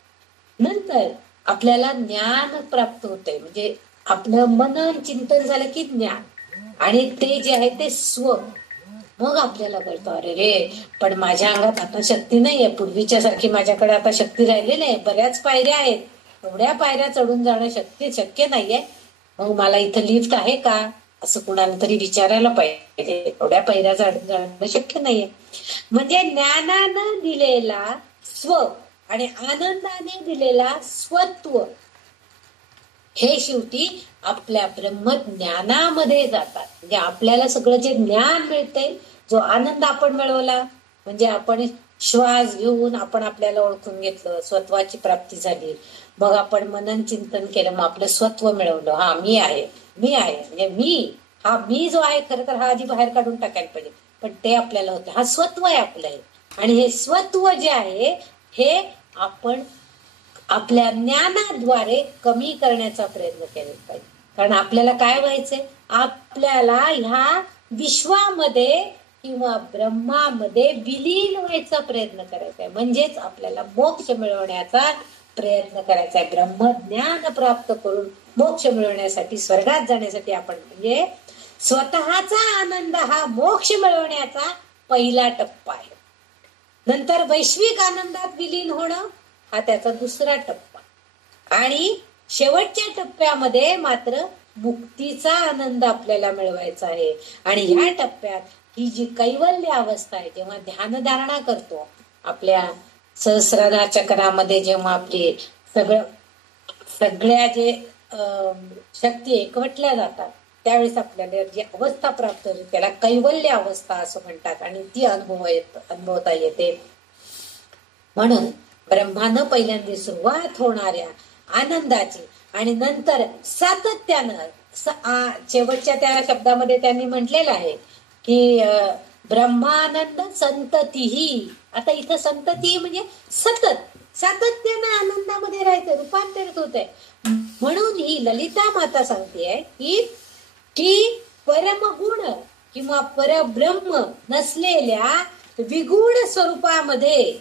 नंतर आपल्याला ज्ञान प्राप्त होते, म्हणजे आपलं मनन चिंतन झालं की ज्ञान, आणि ते जे आहे ते स्व. मग आपल्याला कळतं अरे रे, पण माझ्या अंगात आता शक्ती नाहीये, पूर्वीच्या सारखी माझ्याकडे आता शक्ती राहिली नाही, बऱ्याच पायऱ्या आहेत, एवढ्या पायऱ्या चढून जाणं शक्य नाहीये. मग मला इथं लिफ्ट आहे का असं कुणाला तरी विचारायला पाहिजे, एवढ्या पायऱ्या चढून जाणं शक्य नाहीये. म्हणजे ज्ञानानं दिलेला स्व आणि आनंदाने दिलेला स्वत्व हे शेवटी आपल्या ब्रह्मज्ञानामध्ये जातात. म्हणजे आपल्याला सगळं जे ज्ञान मिळते, जो आनंद आपण मिळवला, म्हणजे आपण श्वास घेऊन आपण आपल्याला ओळखून घेतलं, स्वत्वाची प्राप्ती झाली, मग आपण मनन चिंतन केलं, मग आपलं स्वत्व मिळवलं, हा मी आहे म्हणजे मी जो आहे खरं तर हा आधी बाहेर काढून टाकायला पाहिजे, पण ते आपल्याला होतं, हा स्वत्व आहे आपलं हे. आणि हे स्वत्व जे आहे हे आपण आपल्या ज्ञानाद्वारे कमी करण्याचा प्रयत्न केला पाहिजे. कारण आपल्याला काय व्हायचंय, आपल्याला ह्या विश्वामध्ये किंवा ब्रह्मामध्ये विलीन व्हायचा प्रयत्न करायचा आहे, म्हणजेच आपल्याला मोक्ष मिळवण्याचा प्रयत्न करायचा आहे. ब्रह्मज्ञान प्राप्त करून मोक्ष मिळवण्यासाठी, स्वर्गात जाण्यासाठी आपण म्हणजे स्वतःचा आनंद हा मोक्ष मिळवण्याचा पहिला टप्पा आहे. नंतर वैश्विक आनंदात विलीन होणं हा त्याचा दुसरा टप्पा, आणि शेवटच्या टप्प्यामध्ये मात्र मुक्तीचा आनंद आपल्याला मिळवायचा आहे. आणि ह्या टप्प्यात ही जी कैवल्य अवस्था आहे, जेव्हा ध्यानधारणा करतो, आपल्या सहस्रार चक्रामध्ये जेव्हा आपली सगळ्या जे शक्ती एकवटल्या जातात त्यावेळेस आपल्याला जी अवस्था प्राप्त होते त्याला कैवल्य अवस्था असं म्हणतात, आणि ती अनुभवता येते. म्हणून ब्रह्मानं पहिल्यांदा सुरुवात होणाऱ्या आनंदाची आणि नंतर सातत्यानं शेवटच्या त्या शब्दामध्ये त्यांनी म्हटलेलं आहे की ब्रह्मानंद संततीही. आता इथं संतती म्हणजे सतत सातत्यानं आनंदामध्ये राहायचं, रूपांतरित होत आहे. म्हणून ही ललिता माता सांगते की परमगुण किंवा परब्रह्म नसलेल्या विगुण स्वरूपामध्ये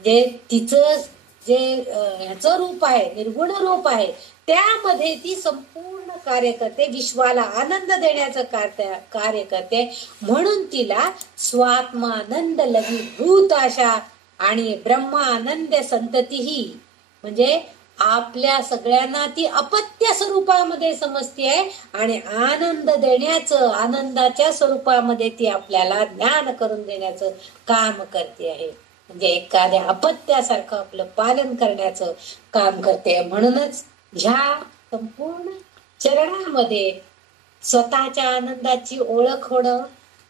जे तिचं जे ह्याचं रूप आहे, निर्गुण रूप आहे, त्यामध्ये ती संपूर्ण कार्य करते, विश्वाला आनंद देण्याचं कार्य करते. म्हणून तिला स्वात्मानंद लघुभूत अशा आणि ब्रह्मानंद संततीही म्हणजे आपल्या सगळ्यांना ती अपत्य स्वरूपामध्ये समजते आहे आणि आनंद देण्याचं, आनंदाच्या स्वरूपामध्ये ती आपल्याला ज्ञान करून देण्याचं काम करते आहे. म्हणजे एखाद्या अपत्यासारखं आपलं पालन करण्याचं काम करते. म्हणूनच ह्या संपूर्ण चरणामध्ये स्वतःच्या आनंदाची ओळख होणं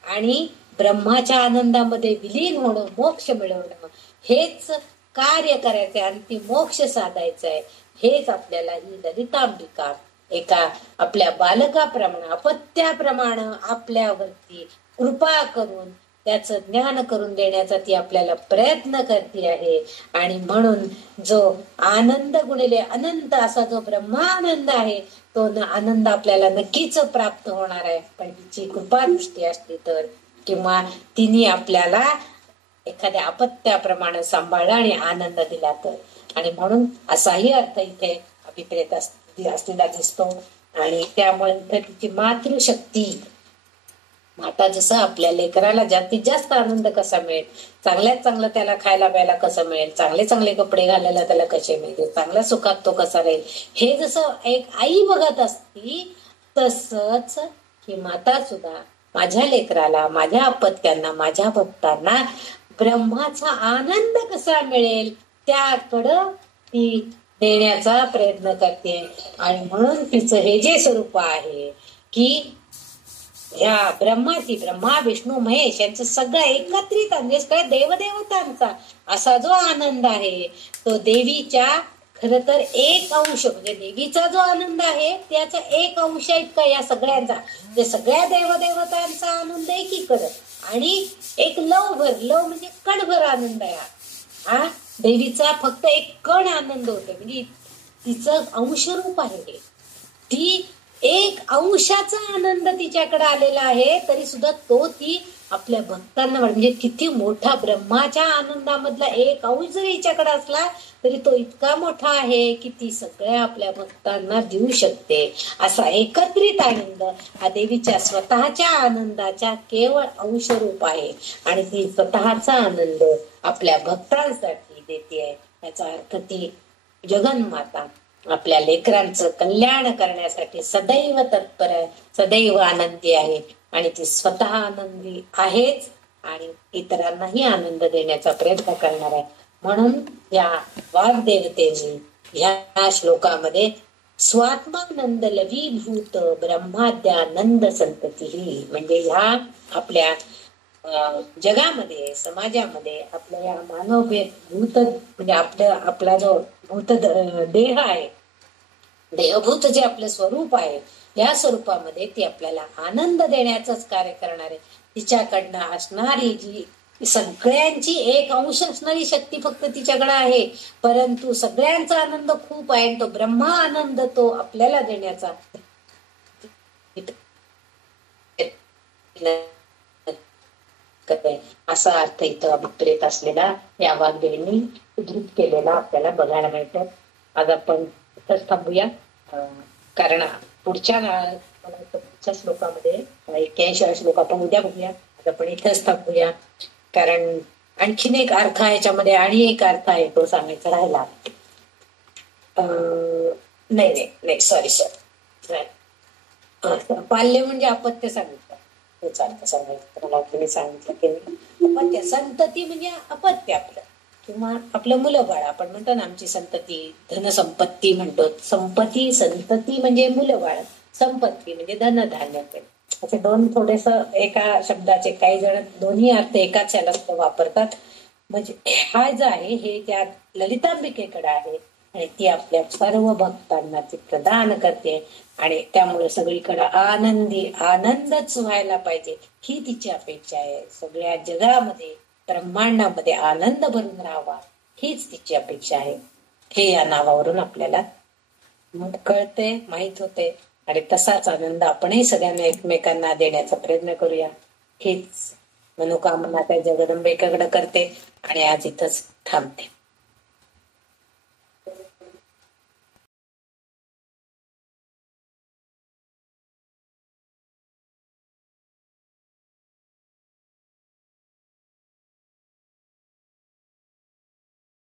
आणि ब्रह्माच्या आनंदामध्ये विलीन होणं, मोक्ष मिळवणं, हेच कार्य करायचंय आणि ती मोक्ष साधायचं आहे. हेच आपल्याला ही ललितांबिका एका आपल्या बालकाप्रमाणे, अपत्याप्रमाणे आपल्यावरती कृपा करून त्याचं ज्ञान करून देण्याचा ती आपल्याला प्रयत्न करते आहे. आणि म्हणून जो आनंद गुणिले अनंत असा जो ब्रह्मानंद आहे तो आनंद आपल्याला नक्कीच प्राप्त होणार आहे. पण तिची कृपा दृष्टी असली तर, किंवा तिने आपल्याला एखाद्या अपत्याप्रमाणे सांभाळला आणि आनंद दिला तर. आणि म्हणून असाही अर्थ इथे अभिप्रेत असलेला दिसतो. आणि त्यामुळे इथे तिची मातृशक्ती, माता जसं आपल्या लेकराला जास्तीत जास्त आनंद कसा मिळेल, चांगल्यात चांगलं त्याला खायला प्यायला कसं मिळेल, चांगले चांगले कपडे घालायला त्याला कसे मिळतील, चांगल्या सुखात तो कसा राहील, हे जसं एक आई बघत असती, तसंच ही माता सुद्धा माझ्या लेकराला, माझ्या अपत्यांना, माझ्या भक्तांना ब्रह्माचा आनंद कसा मिळेल त्याकडं ती देण्याचा प्रयत्न करते. आणि म्हणून तिचं हे जे स्वरूप आहे की ह्या ब्रह्माची, ब्रह्मा विष्णू महेश यांचं सगळं एकत्रित म्हणजे काय देवदेवतांचा असा जो आनंद आहे तो देवीच्या खर तर एक अंश, म्हणजे देवीचा जो आनंद आहे त्याचा एक अंश इतका या सगळ्यांचा, म्हणजे सगळ्या देवदेवतांचा आनंद एकीकडं आणि एक लवभर, लव म्हणजे कणभर आनंद आहे हा देवीचा. फक्त एक कण आनंद होतो, म्हणजे तिचं अंशरूप आहे. ती एक अंशाचा आनंद तिच्याकडे आलेला आहे, तरी सुद्धा तो ती आपल्या भक्तांना, म्हणजे किती मोठा ब्रह्माच्या आनंदामधला एक अंश जरी हिच्याकडे असला तरी तो इतका मोठा आहे की ती सगळ्या आपल्या भक्तांना देऊ शकते. असा एकत्रित आनंद हा देवीच्या स्वतःच्या आनंदाच्या केवळ अंशरूप आहे आणि ती स्वतःचा आनंद आपल्या भक्तांसाठी देते आहे. याचा अर्थ ती जगन्माता आपल्या लेकरांचं कल्याण करण्यासाठी सदैव तत्पर आहे, सदैव आनंदी आहे आणि ती स्वतः आनंदी आहेच आणि इतरांनाही आनंद देण्याचा प्रयत्न करणार आहे. म्हणून या वाग्देवतेने ह्या श्लोकामध्ये स्वात्मानंद लवीभूत ब्रह्माद्यानंद संतती, म्हणजे ह्या आपल्या जगामध्ये, समाजामध्ये आपल्या या मानव भूत म्हणजे आपला जो भूत देह आहे, देहभूत जे आपलं स्वरूप आहे, या स्वरूपामध्ये ती आपल्याला आनंद देण्याचंच कार्य करणार आहे. तिच्याकडनं असणारी जी सगळ्यांची एक अंश असणारी शक्ती फक्त तिच्याकडे आहे, परंतु सगळ्यांचा आनंद खूप आहे. तो ब्रह्मा आनंद तो आपल्याला देण्याचा असा अर्थ इथं अभिप्रेत असलेला या वाग्देवींनी उद्धृत केलेला आपल्याला बघायला मिळतं. आज आपण इथंच थांबूया, कारण पुढच्या श्लोकामध्ये 81 श्लोक आपण उद्या बघूया. आज आपण इथंच थांबूया, कारण आणखीन एक अर्थ आहे याच्यामध्ये, आणि एक अर्थ आहे तो सांगायचा राहिला. नाही सॉरी पाल्य म्हणजे अपत्य सांगितलं, तोच अर्थ सांगायचं मला तुम्ही सांगितलं की नाही. अपत्य संतती म्हणजे अपत्य आपलं किंवा आपलं मुलं बाळ. आपण म्हणतो ना आमची संतती, धनसंपत्ती म्हणतो. संपत्ती संतती म्हणजे मुलं बाळ, संपत्ती म्हणजे धनधान्य. असे दोन थोडेस एका शब्दाचे काही जण दोन्ही अर्थ एकाच याला वापरतात. म्हणजे हा जो आहे हे त्या ललितांबिकेकडे आहे आणि ती आपल्या सर्व भक्तांना ती प्रदान करते आणि त्यामुळे सगळीकडे आनंदच व्हायला पाहिजे ही तिची अपेक्षा आहे. सगळ्या जगामध्ये ब्रह्मांडामध्ये आनंद भरून राहावा हीच तिची अपेक्षा आहे. हे या नावावरून आपल्याला कळते, माहित होते आणि तसाच आनंद आपणही सगळ्यांना एकमेकांना देण्याचा प्रयत्न करूया. हीच मनोकामना त्या जगदंबेकडे करते आणि आज इथंच थांबते.